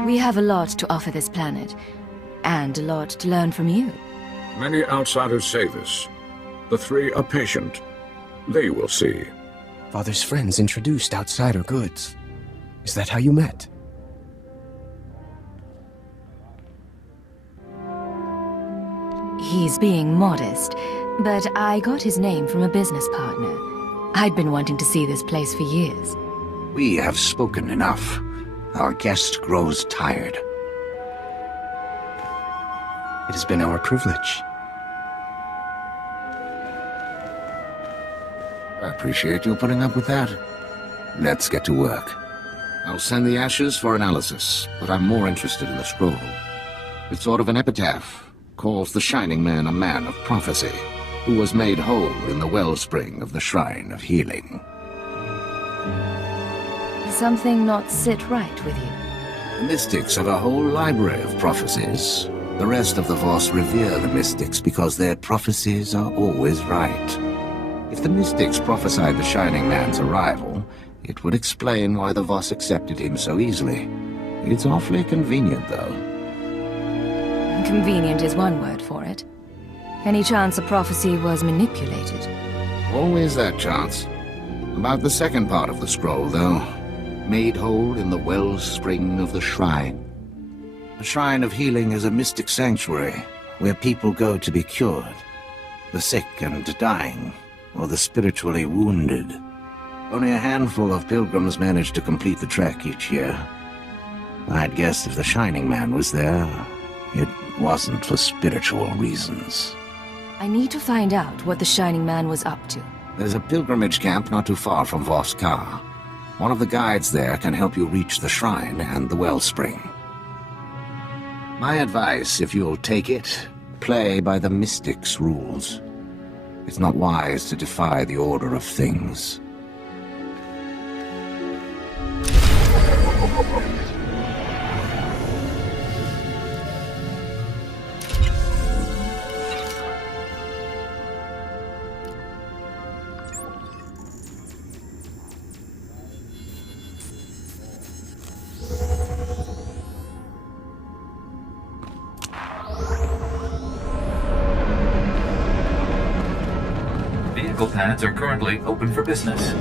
We have a lot to offer this planet, and a lot to learn from you. Many outsiders say this. The three are patient. They will see. Father's friends introduced outsider goods. Is that how you met? He's being modest, but I got his name from a business partner. I'd been wanting to see this place for years. We have spoken enough. Our guest grows tired. It has been our privilege. I appreciate you putting up with that. Let's get to work. I'll send the ashes for analysis, but I'm more interested in the scroll. It's sort of an epitaph. Calls the Shining Man a man of prophecy, who was made whole in the wellspring of the Shrine of Healing. Something not sit right with you? The Mystics have a whole library of prophecies. The rest of the Voss revere the Mystics because their prophecies are always right. If the Mystics prophesied the Shining Man's arrival, it would explain why the Voss accepted him so easily. It's awfully convenient, though. Convenient is one word for it. Any chance a prophecy was manipulated? Always that chance. About the second part of the scroll, though. Made whole in the wellspring of the Shrine. The Shrine of Healing is a mystic sanctuary where people go to be cured. The sick and dying, or the spiritually wounded. Only a handful of pilgrims manage to complete the trek each year. I'd guess if the Shining Man was there, it wasn't for spiritual reasons. I need to find out what the Shining Man was up to. There's a pilgrimage camp not too far from Voss. One of the guides there can help you reach the shrine and the wellspring. My advice, if you'll take it, play by the Mystic's rules. It's not wise to defy the order of things. Chemical pads are currently open for business.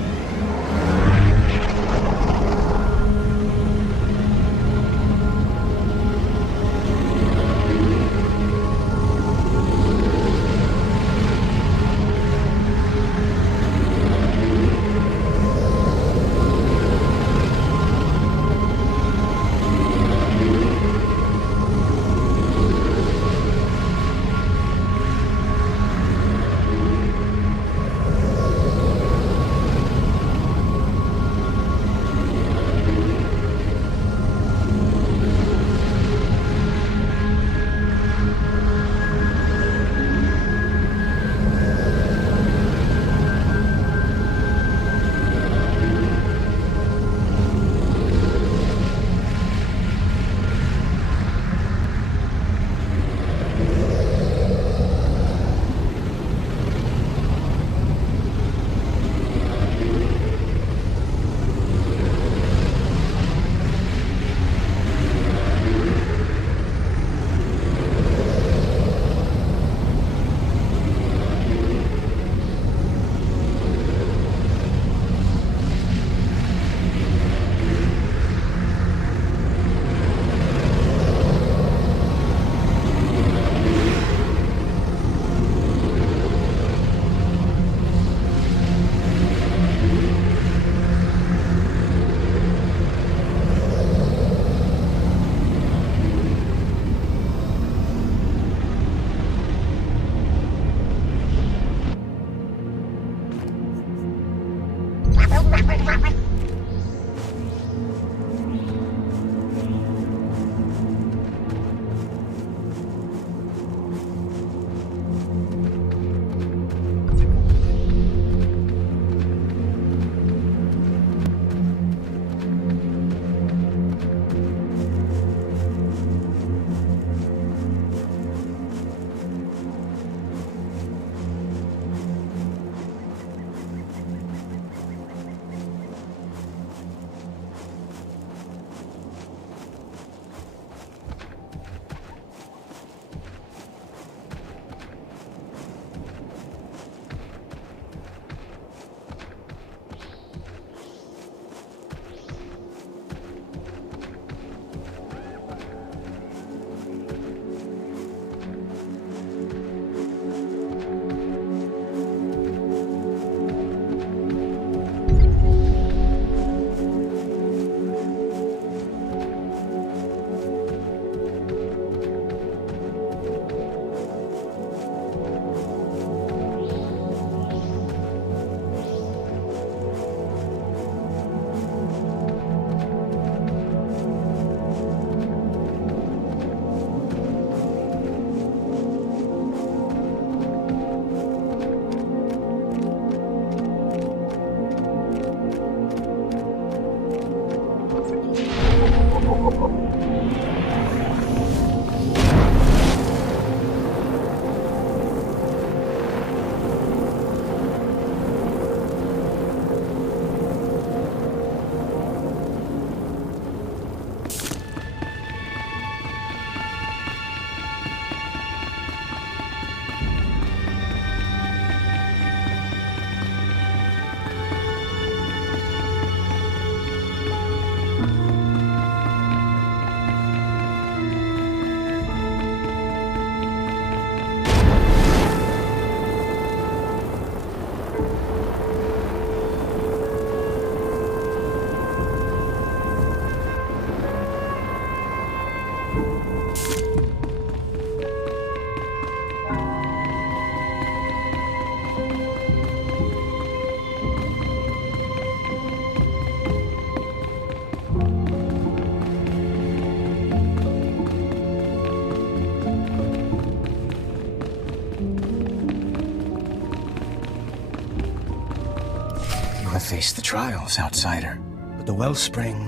Face the trials, outsider. But the wellspring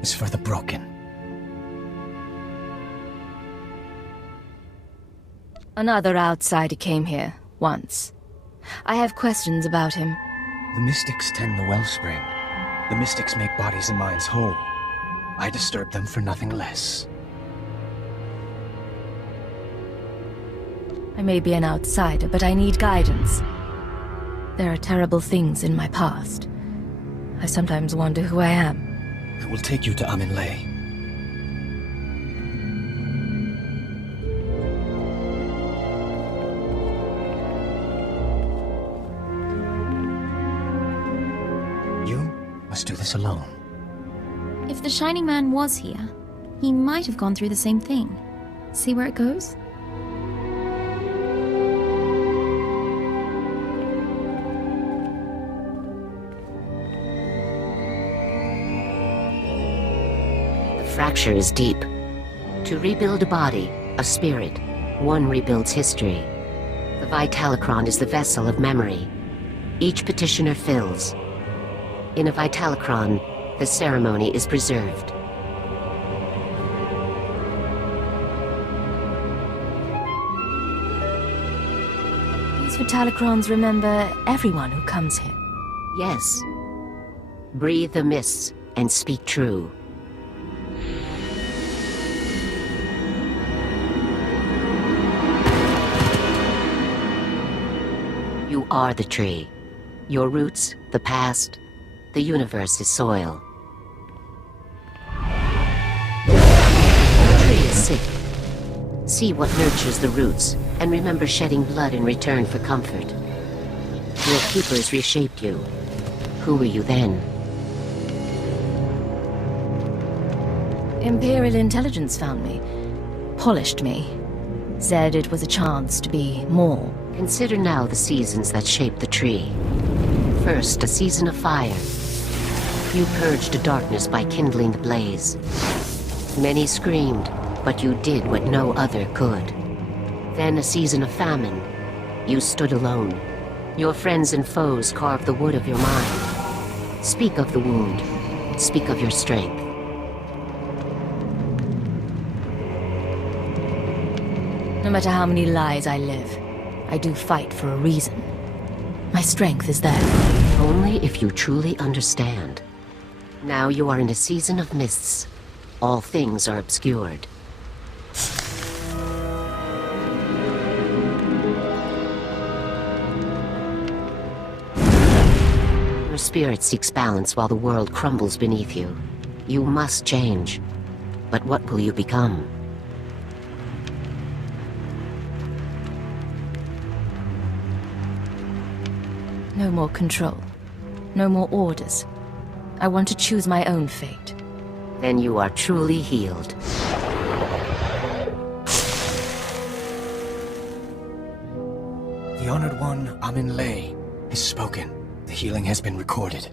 is for the broken. Another outsider came here, once. I have questions about him. The mystics tend the wellspring. The mystics make bodies and minds whole. I disturb them for nothing less. I may be an outsider, but I need guidance. There are terrible things in my past. I sometimes wonder who I am. I will take you to Amin Lay. You must do this alone. If the Shining Man was here, he might have gone through the same thing. See where it goes? Fracture is deep. To rebuild a body, a spirit, one rebuilds history. The Vitalocron is the vessel of memory. Each petitioner fills. In a Vitalocron, the ceremony is preserved. These Vitalocrons remember everyone who comes here. Yes. Breathe the mists and speak true. You are the tree. Your roots, the past, the universe is soil. The tree is sick. See what nurtures the roots, and remember shedding blood in return for comfort. Your keepers reshaped you. Who were you then? Imperial intelligence found me, polished me, said it was a chance to be more. Consider now the seasons that shaped the tree. First, a season of fire. You purged the darkness by kindling the blaze. Many screamed, but you did what no other could. Then a season of famine. You stood alone. Your friends and foes carved the wood of your mind. Speak of the wound. Speak of your strength. No matter how many lies I live, I do fight for a reason. My strength is there. Only if you truly understand. Now you are in a season of mists. All things are obscured. Your spirit seeks balance while the world crumbles beneath you. You must change. But what will you become? No more control. No more orders. I want to choose my own fate. Then you are truly healed. The Honored One, Amin Lay, has spoken. The healing has been recorded.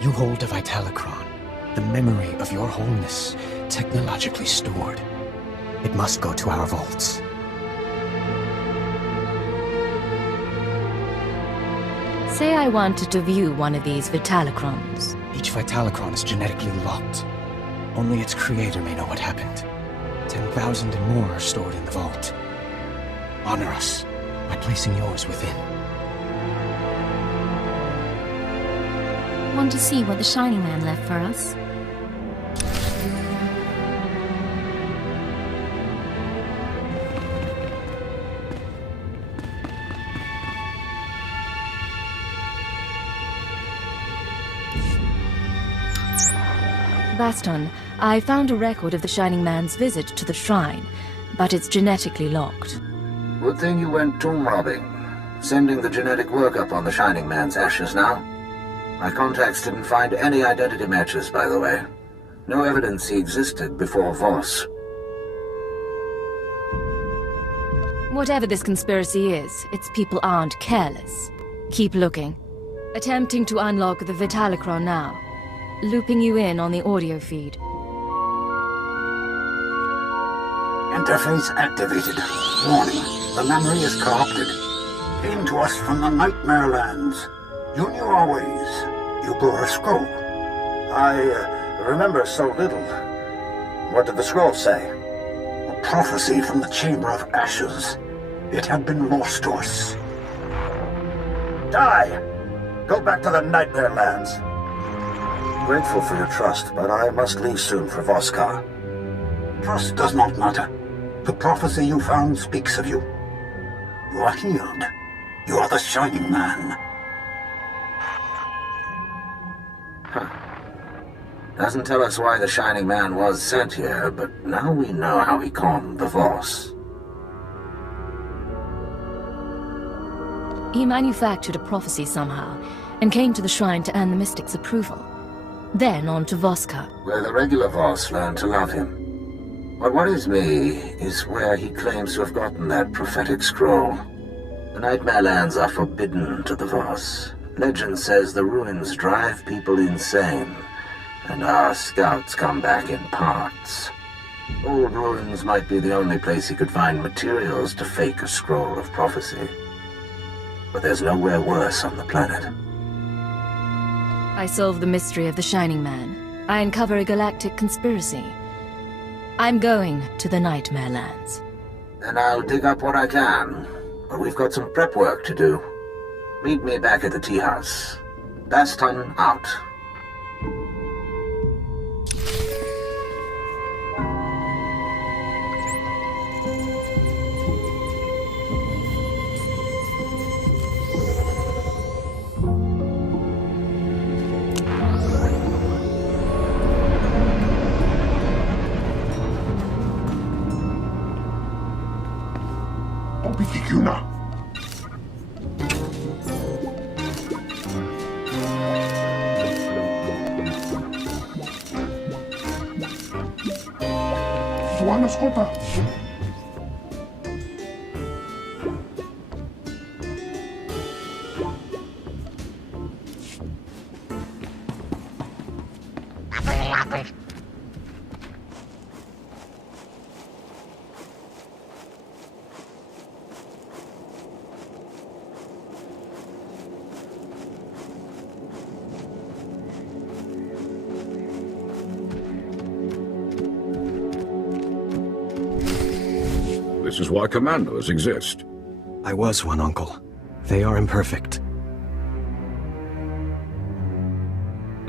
You hold a Vitalocron, the memory of your wholeness, technologically stored. It must go to our vaults. Say I wanted to view one of these Vitalocrons. Each Vitalocron is genetically locked. Only its creator may know what happened. 10,000 and more are stored in the vault. Honor us by placing yours within. Want to see what the Shining Man left for us? Baston, I found a record of the Shining Man's visit to the shrine, but it's genetically locked. Good thing you went tomb robbing. Sending the genetic workup on the Shining Man's ashes now. My contacts didn't find any identity matches, by the way. No evidence he existed before Voss. Whatever this conspiracy is, its people aren't careless. Keep looking. Attempting to unlock the Vitalocron now. Looping you in on the audio feed. Interface activated. Warning, the memory is corrupted. Came to us from the Nightmare Lands. You knew our ways. You bore a scroll. I remember so little. What did the scroll say? A prophecy from the Chamber of Ashes. It had been lost to us. Die! Go back to the Nightmare Lands. Grateful for your trust, but I must leave soon for Voskar. Trust does not matter. The prophecy you found speaks of you. You are healed. You are the Shining Man. Doesn't tell us why the Shining Man was sent here, but now we know how he conned the Voss. He manufactured a prophecy somehow, and came to the shrine to earn the Mystic's approval. Then on to Voska, where the regular Voss learned to love him. What worries me is where he claims to have gotten that prophetic scroll. The Nightmare Lands are forbidden to the Voss. Legend says the ruins drive people insane, and our scouts come back in parts. Old ruins might be the only place he could find materials to fake a scroll of prophecy. But there's nowhere worse on the planet. I solve the mystery of the Shining Man. I uncover a galactic conspiracy. I'm going to the Nightmare Lands. Then I'll dig up what I can. But we've got some prep work to do. Meet me back at the tea house. Baston out. This is why commandos exist. I was one, Uncle. They are imperfect.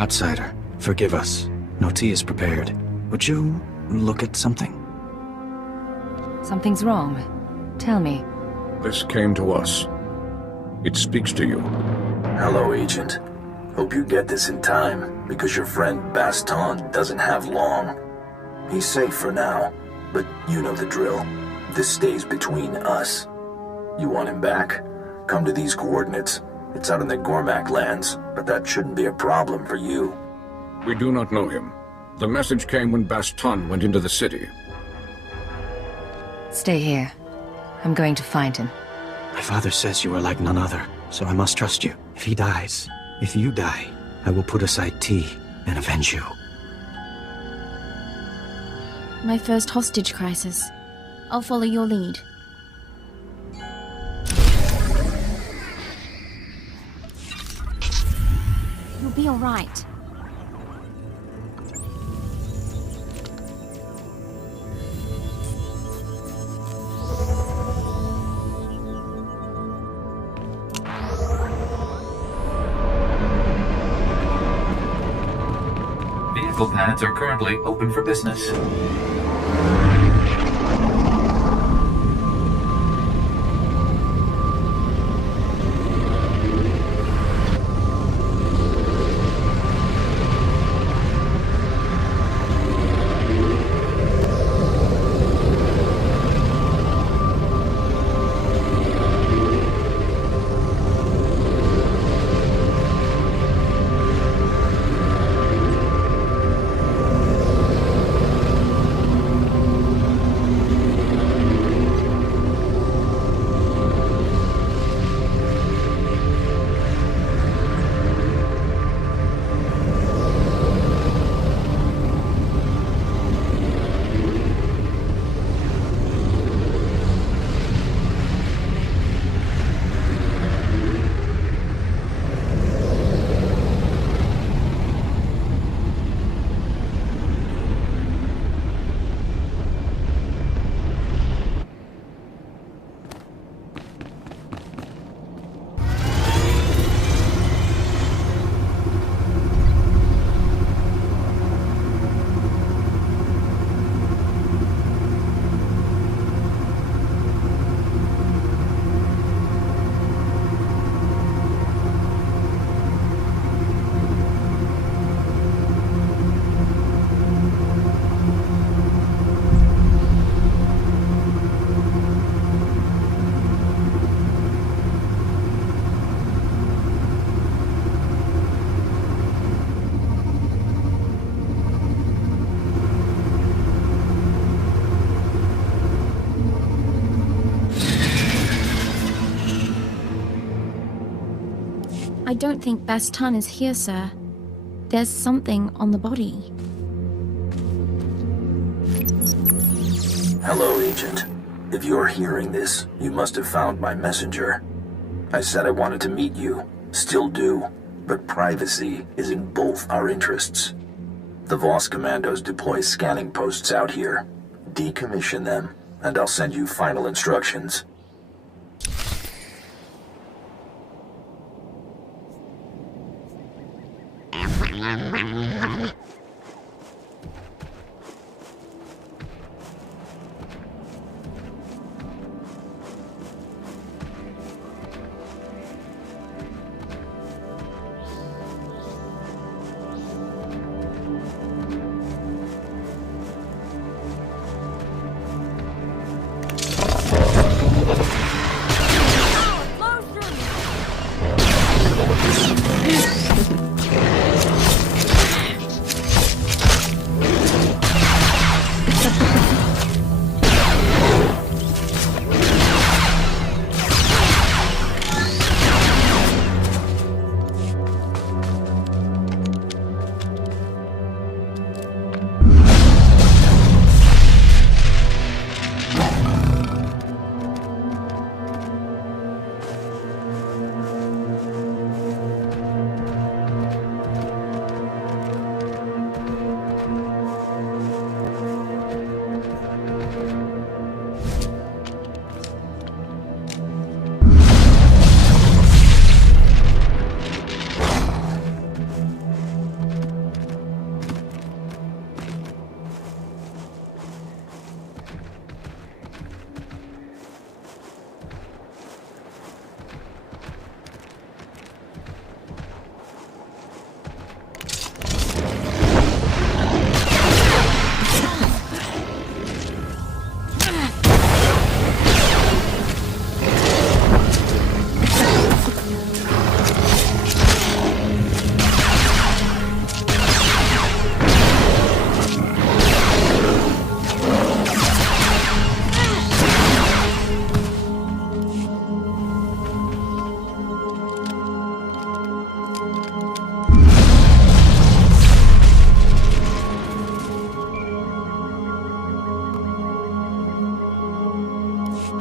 Outsider, forgive us. No tea is prepared. Would you look at something? Something's wrong. Tell me. This came to us. It speaks to you. Hello, Agent. Hope you get this in time, because your friend Baston doesn't have long. He's safe for now, but you know the drill. This stays between us. You want him back? Come to these coordinates. It's out in the Gormak lands, but that shouldn't be a problem for you. We do not know him. The message came when Baston went into the city. Stay here. I'm going to find him. My father says you are like none other, so I must trust you. If he dies, if you die, I will put aside tea and avenge you. My first hostage crisis. I'll follow your lead. You'll be all right. Vehicle pads are currently open for business. I don't think Baston is here, sir. There's something on the body. Hello, Agent. If you're hearing this, you must have found my messenger. I said I wanted to meet you. Still do. But privacy is in both our interests. The Voss commandos deploy scanning posts out here. Decommission them, and I'll send you final instructions.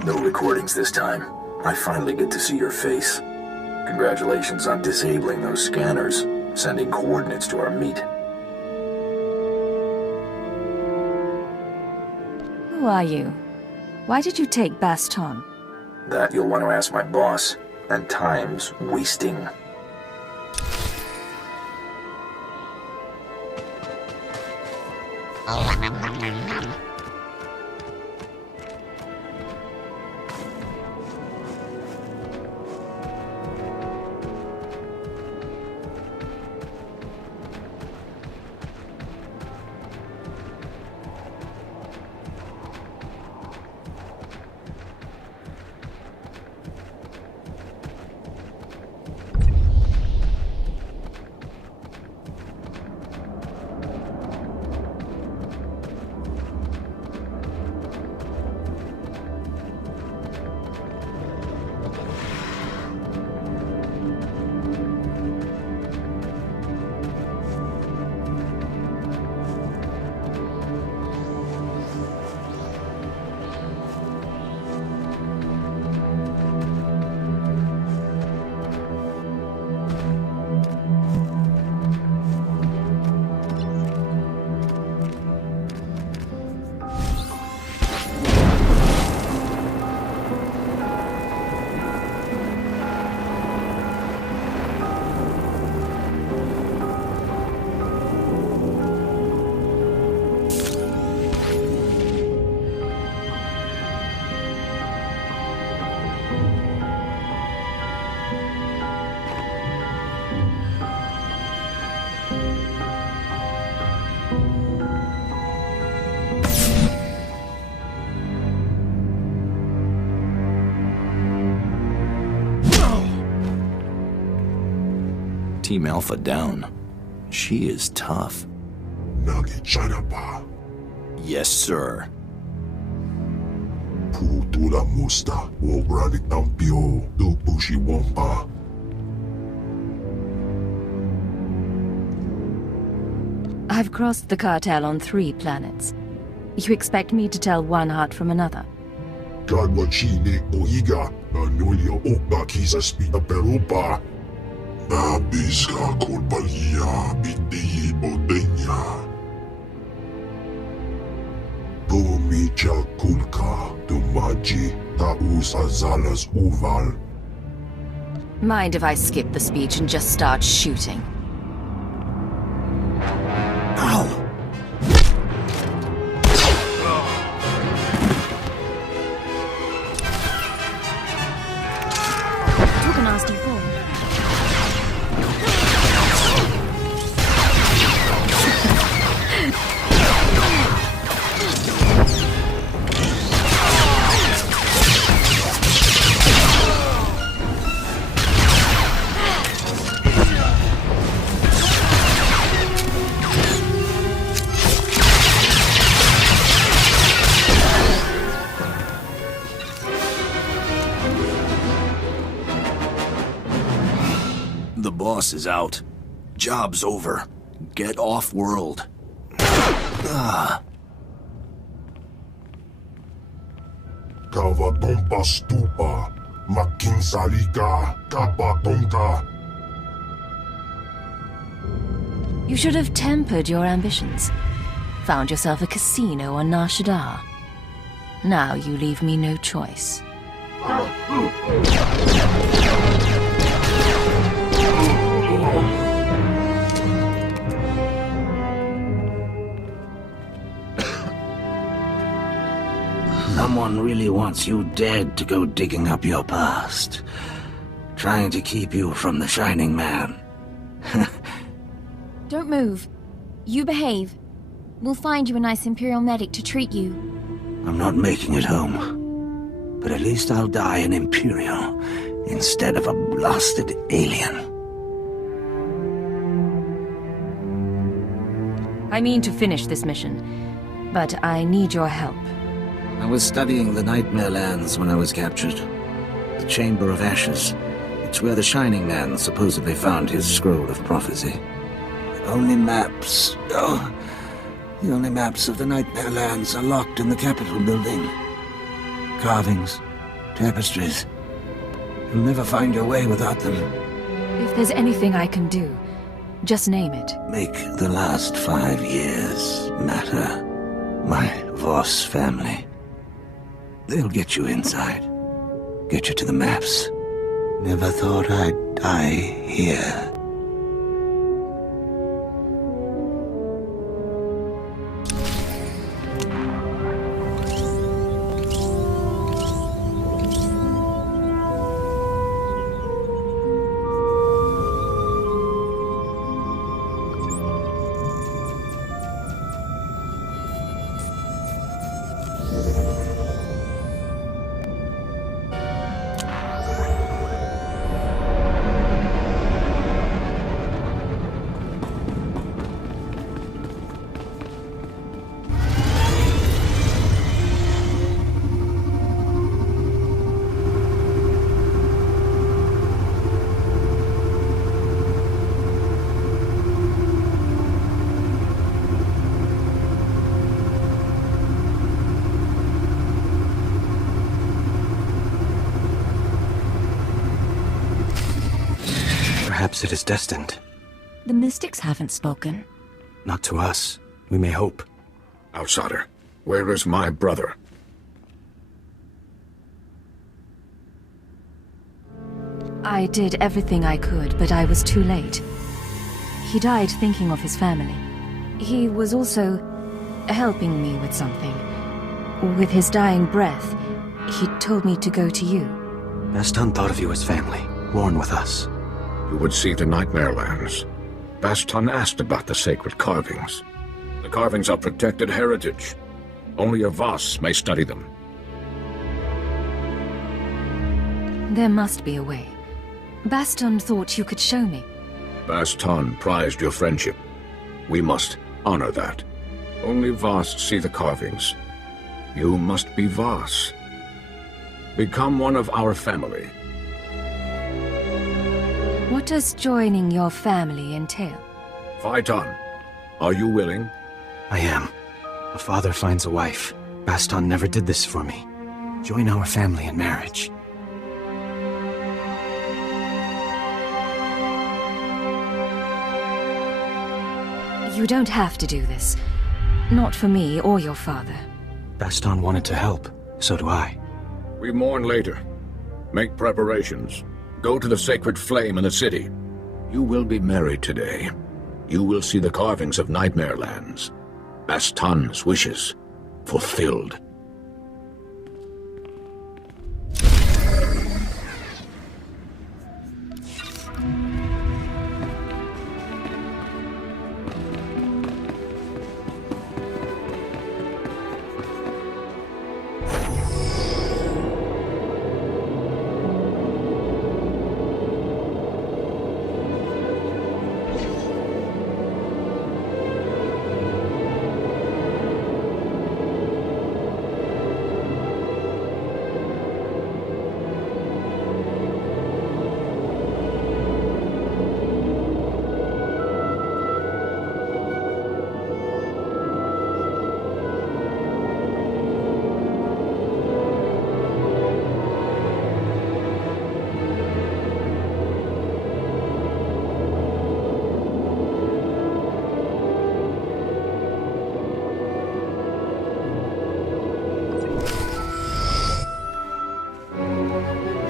No recordings this time. I finally get to see your face. Congratulations on disabling those scanners, sending coordinates to our meet. Who are you? Why did you take Baston? That you'll want to ask my boss. And time's wasting. Team Alpha down. She is tough. Yes, sir. Putula musta, wobralik tampio, do pushi wompa. I've crossed the cartel on 3 planets. You expect me to tell one heart from another? Kadwachine oiga na nulio okba kisa spina perupa. Na biska kolbalia biti bodenya. Tumicha kulka tumaji taus azalas uval. Mind if I skip the speech and just start shooting? Ow! Took a nasty fall. The boss is out. Job's over. Get off world. Kavatompa stupa. Makinsalika kapatonta. You should have tempered your ambitions. Found yourself a casino on Nar Shaddaa. Now you leave me no choice. Someone really wants you dead to go digging up your past. Trying to keep you from the Shining Man. Don't move. You behave. We'll find you a nice Imperial medic to treat you. I'm not making it home. But at least I'll die an Imperial instead of a blasted alien. I mean to finish this mission, but I need your help. I was studying the Nightmare Lands when I was captured. The Chamber of Ashes. It's where the Shining Man supposedly found his scroll of prophecy. The only maps of the Nightmare Lands are locked in the Capitol building. Carvings, tapestries. You'll never find your way without them. If there's anything I can do, just name it. Make the last 5 years matter. My Voss family. They'll get you inside. Get you to the maps. Never thought I'd die here. Perhaps it is destined. The mystics haven't spoken. Not to us. We may hope. Outsider, where is my brother? I did everything I could, but I was too late. He died thinking of his family. He was also helping me with something. With his dying breath, he told me to go to you. Baston thought of you as family, born with us. You would see the Nightmare Lands. Baston asked about the sacred carvings. The carvings are protected heritage. Only a Voss may study them. There must be a way. Baston thought you could show me. Baston prized your friendship. We must honor that. Only Voss see the carvings. You must be Voss. Become one of our family. What does joining your family entail? Fight on. Are you willing? I am. A father finds a wife. Baston never did this for me. Join our family in marriage. You don't have to do this. Not for me or your father. Baston wanted to help. So do I. We mourn later. Make preparations. Go to the sacred flame in the city. You will be married today. You will see the carvings of Nightmare Lands. Baston's wishes fulfilled.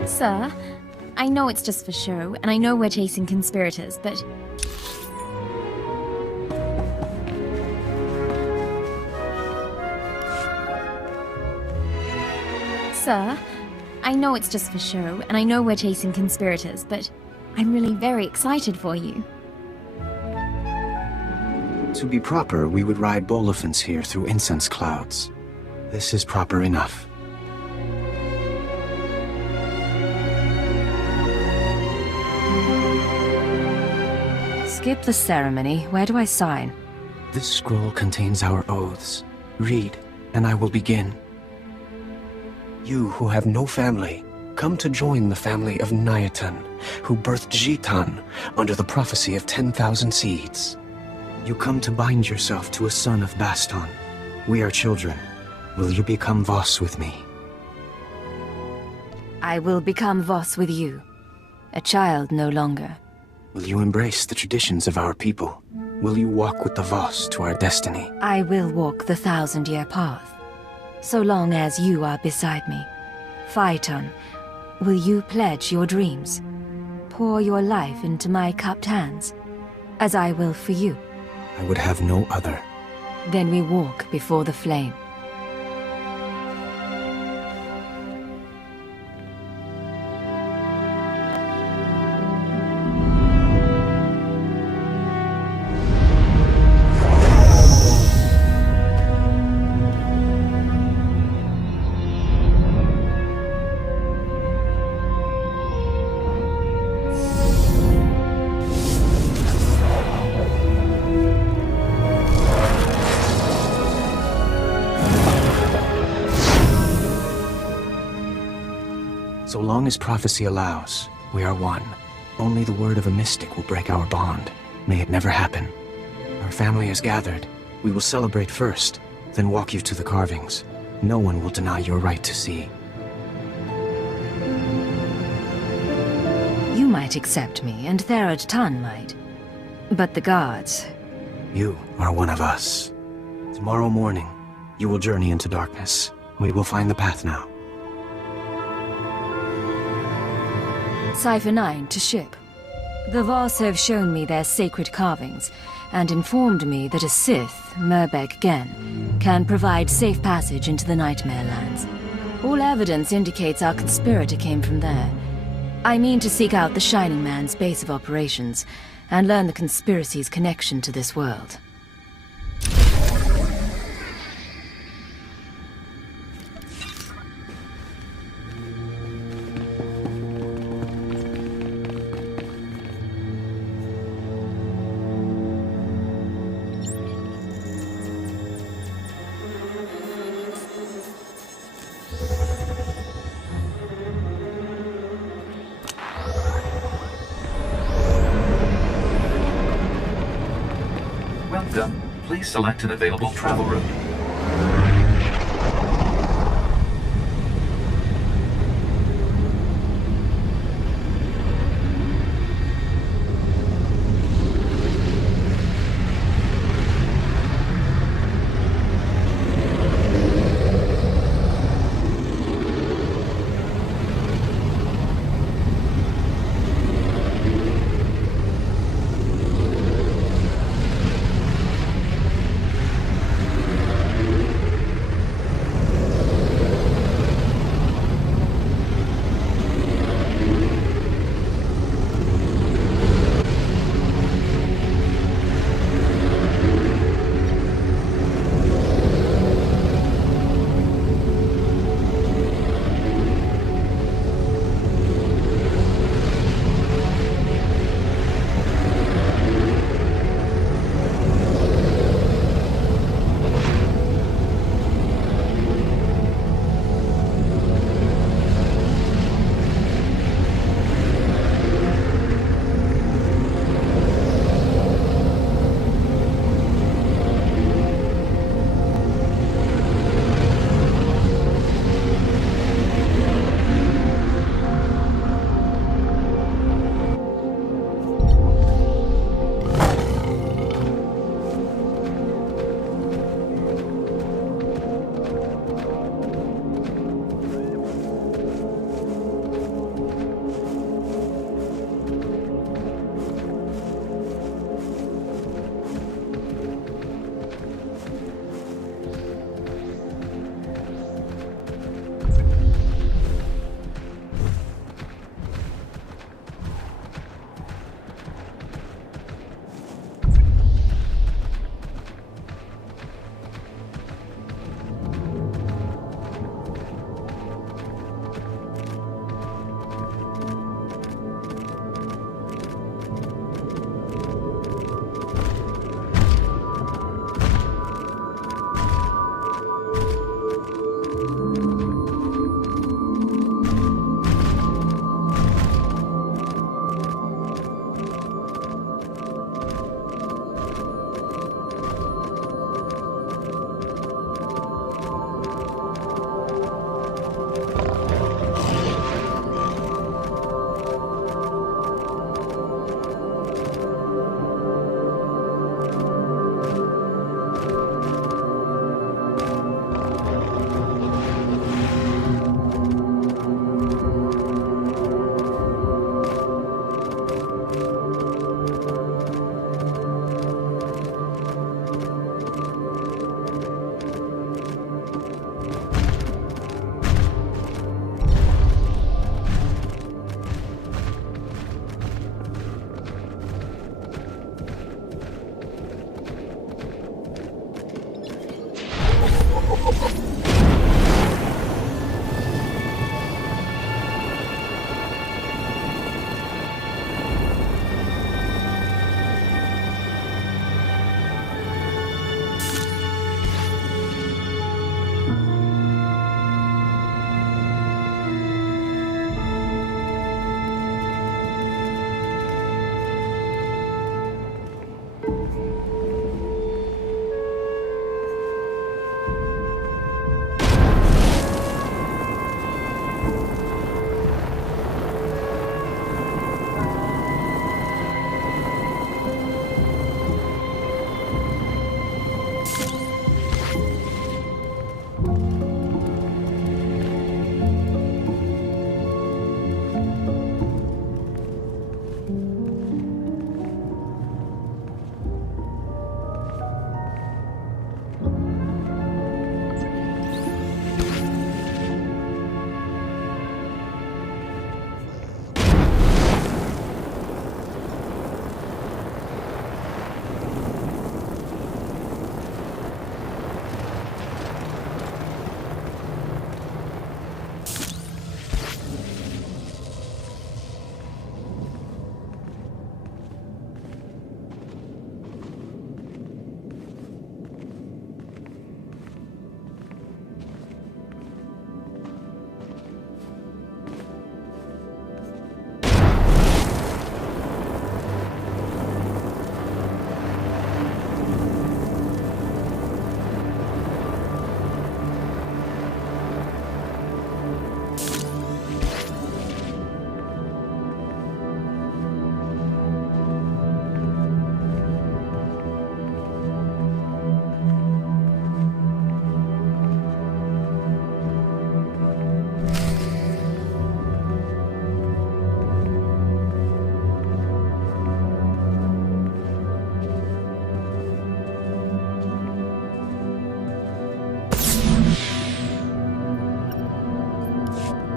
Sir, I know it's just for show, and I know we're chasing conspirators, but... Sir, I know it's just for show, and I know we're chasing conspirators, but I'm really very excited for you. To be proper, we would ride Bolifants here through incense clouds. This is proper enough. Skip the ceremony. Where do I sign? This scroll contains our oaths. Read, and I will begin. You who have no family, come to join the family of Nayatan, who birthed Jitan under the prophecy of 10,000 seeds. You come to bind yourself to a son of Baston. We are children. Will you become Voss with me? I will become Voss with you. A child no longer. Will you embrace the traditions of our people? Will you walk with the Voss to our destiny? I will walk the 1,000-year path. So long as you are beside me. Phaeton, will you pledge your dreams? Pour your life into my cupped hands, as I will for you. I would have no other. Then we walk before the flame. So long as prophecy allows, we are one. Only the word of a mystic will break our bond. May it never happen. Our family is gathered. We will celebrate first, then walk you to the carvings. No one will deny your right to see. You might accept me, and Therad Tan might. But the guards... You are one of us. Tomorrow morning, you will journey into darkness. We will find the path now. Cypher 9 to ship. The Voss have shown me their sacred carvings, and informed me that a Sith, Merbeg Gen, can provide safe passage into the Nightmare Lands. All evidence indicates our conspirator came from there. I mean to seek out the Shining Man's base of operations, and learn the conspiracy's connection to this world. Please select an available travel route.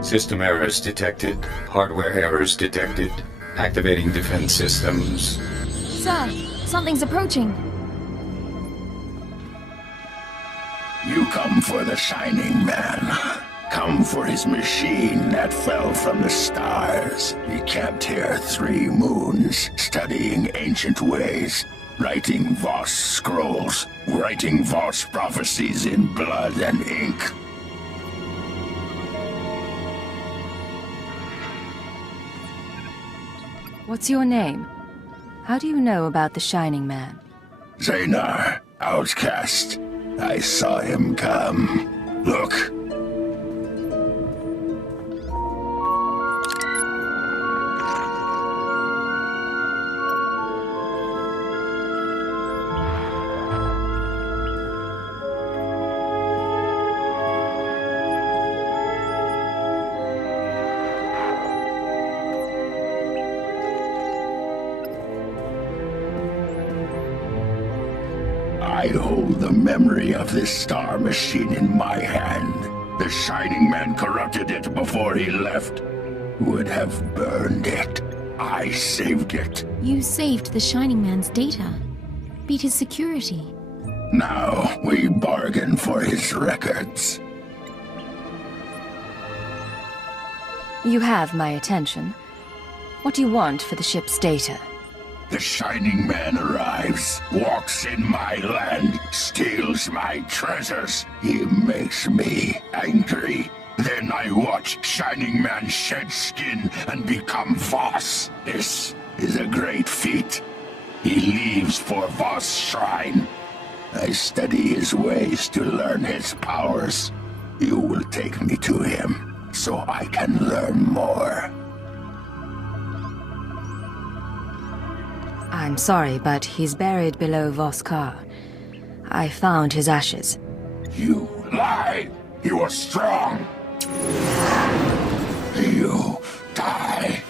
System errors detected. Hardware errors detected. Activating defense systems. Sir, something's approaching. You come for the Shining Man. Come for his machine that fell from the stars. He camped here 3 moons, studying ancient ways, writing Voss scrolls, writing Voss prophecies in blood and ink. What's your name? How do you know about the Shining Man? Xenar, outcast. I saw him come. Look. I hold the memory of this star machine in my hand. The Shining Man corrupted it before he left. Would have burned it. I saved it. You saved the Shining Man's data. Beat his security. Now we bargain for his records. You have my attention. What do you want for the ship's data? The Shining Man arrives, walks in my land, steals my treasures. He makes me angry. Then I watch Shining Man shed skin and become Voss. This is a great feat. He leaves for Voss' shrine. I study his ways to learn his powers. You will take me to him, so I can learn more. I'm sorry, but he's buried below Voskar. I found his ashes. You lie! You are strong! You die!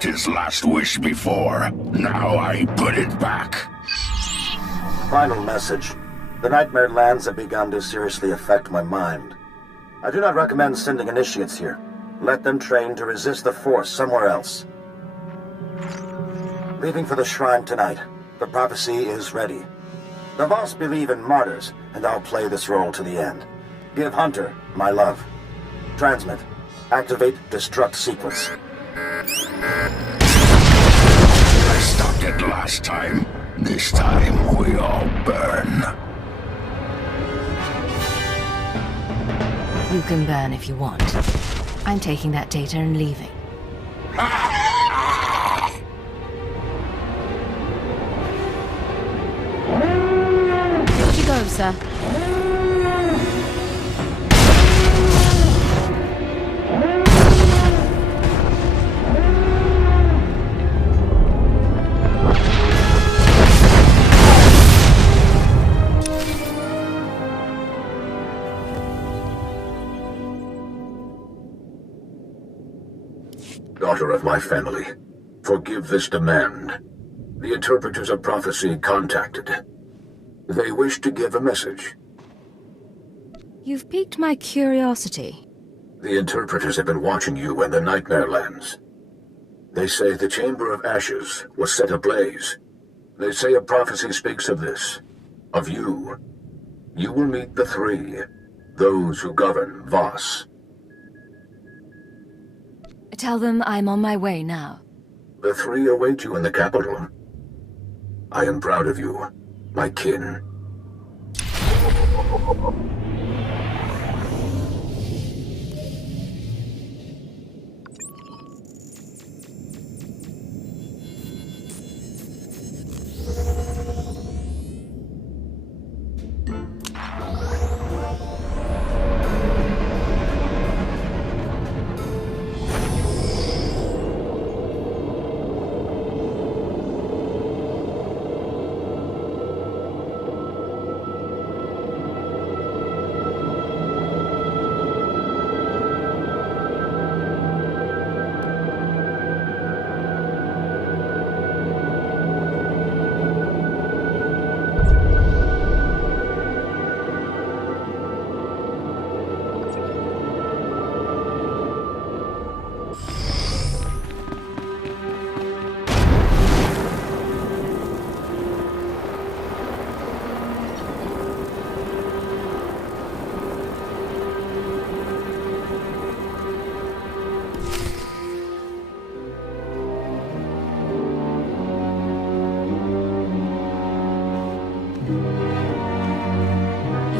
His last wish before. Now I put it back. Final message. The Nightmare Lands have begun to seriously affect my mind. I do not recommend sending initiates here. Let them train to resist the Force somewhere else. Leaving for the shrine tonight. The prophecy is ready. The Voss believe in martyrs, and I'll play this role to the end. Give Hunter my love. Transmit. Activate destruct sequence. I stopped it last time. This time, we all burn. You can burn if you want. I'm taking that data and leaving. Here you go, sir. Daughter of my family, forgive this demand. The interpreters of prophecy contacted. They wish to give a message. You've piqued my curiosity. The interpreters have been watching you in the Nightmare Lands. They say the Chamber of Ashes was set ablaze. They say a prophecy speaks of this. Of you. You will meet the three. Those who govern Voss. Tell them I'm on my way now. The three await you in the capital. I am proud of you, my kin.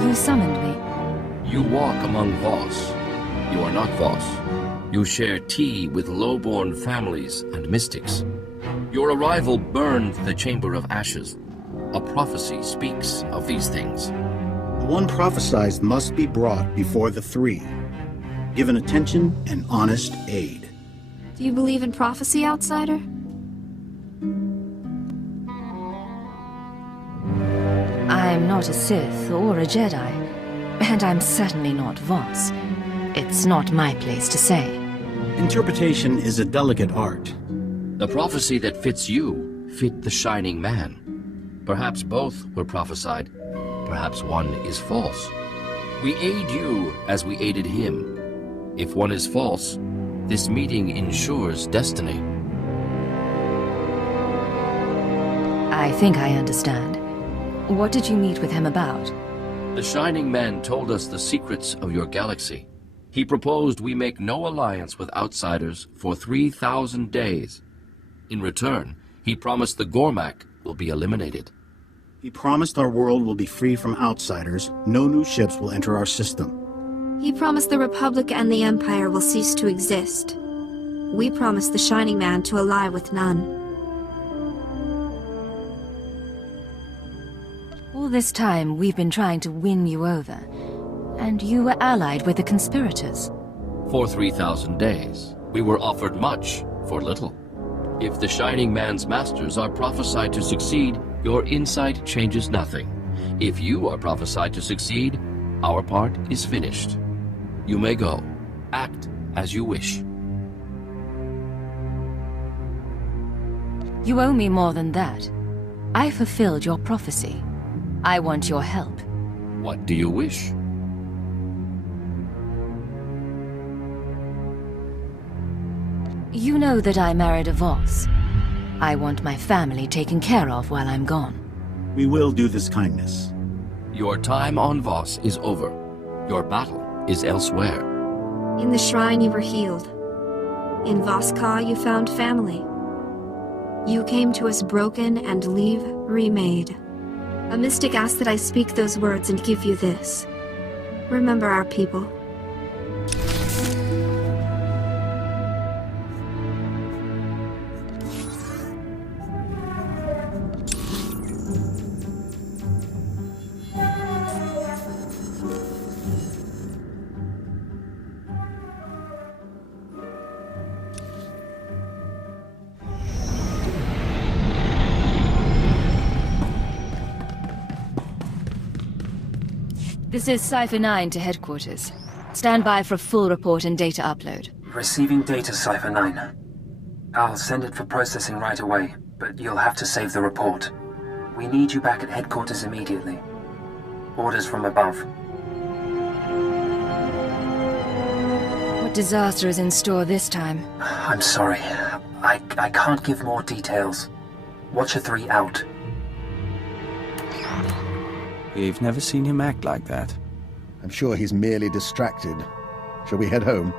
You summoned me. You walk among Voss. You are not Voss. You share tea with low-born families and mystics. Your arrival burned the Chamber of Ashes. A prophecy speaks of these things. The one prophesied must be brought before the three, given attention and honest aid. Do you believe in prophecy, outsider? I'm not a Sith or a Jedi, and I'm certainly not Voss. It's not my place to say. Interpretation is a delicate art. The prophecy that fits you fit the Shining Man. Perhaps both were prophesied. Perhaps one is false. We aid you as we aided him. If one is false, this meeting ensures destiny. I think I understand. What did you meet with him about? The Shining Man told us the secrets of your galaxy. He proposed we make no alliance with outsiders for 3,000 days. In return, he promised the Gormak will be eliminated. He promised our world will be free from outsiders, no new ships will enter our system. He promised the Republic and the Empire will cease to exist. We promised the Shining Man to ally with none. All this time, we've been trying to win you over, and you were allied with the conspirators. For 3,000 days, we were offered much for little. If the Shining Man's masters are prophesied to succeed, your insight changes nothing. If you are prophesied to succeed, our part is finished. You may go. Act as you wish. You owe me more than that. I fulfilled your prophecy. I want your help. What do you wish? You know that I married a Voss. I want my family taken care of while I'm gone. We will do this kindness. Your time on Voss is over. Your battle is elsewhere. In the shrine you were healed. In Voss-Ka you found family. You came to us broken and leave remade. A mystic asked that I speak those words and give you this. Remember our people. This is Cypher 9 to headquarters. Stand by for a full report and data upload. Receiving data, Cypher 9. I'll send it for processing right away, but you'll have to save the report. We need you back at headquarters immediately. Orders from above. What disaster is in store this time? I'm sorry. I can't give more details. Watcher 3 out. We've never seen him act like that. I'm sure he's merely distracted. Shall we head home?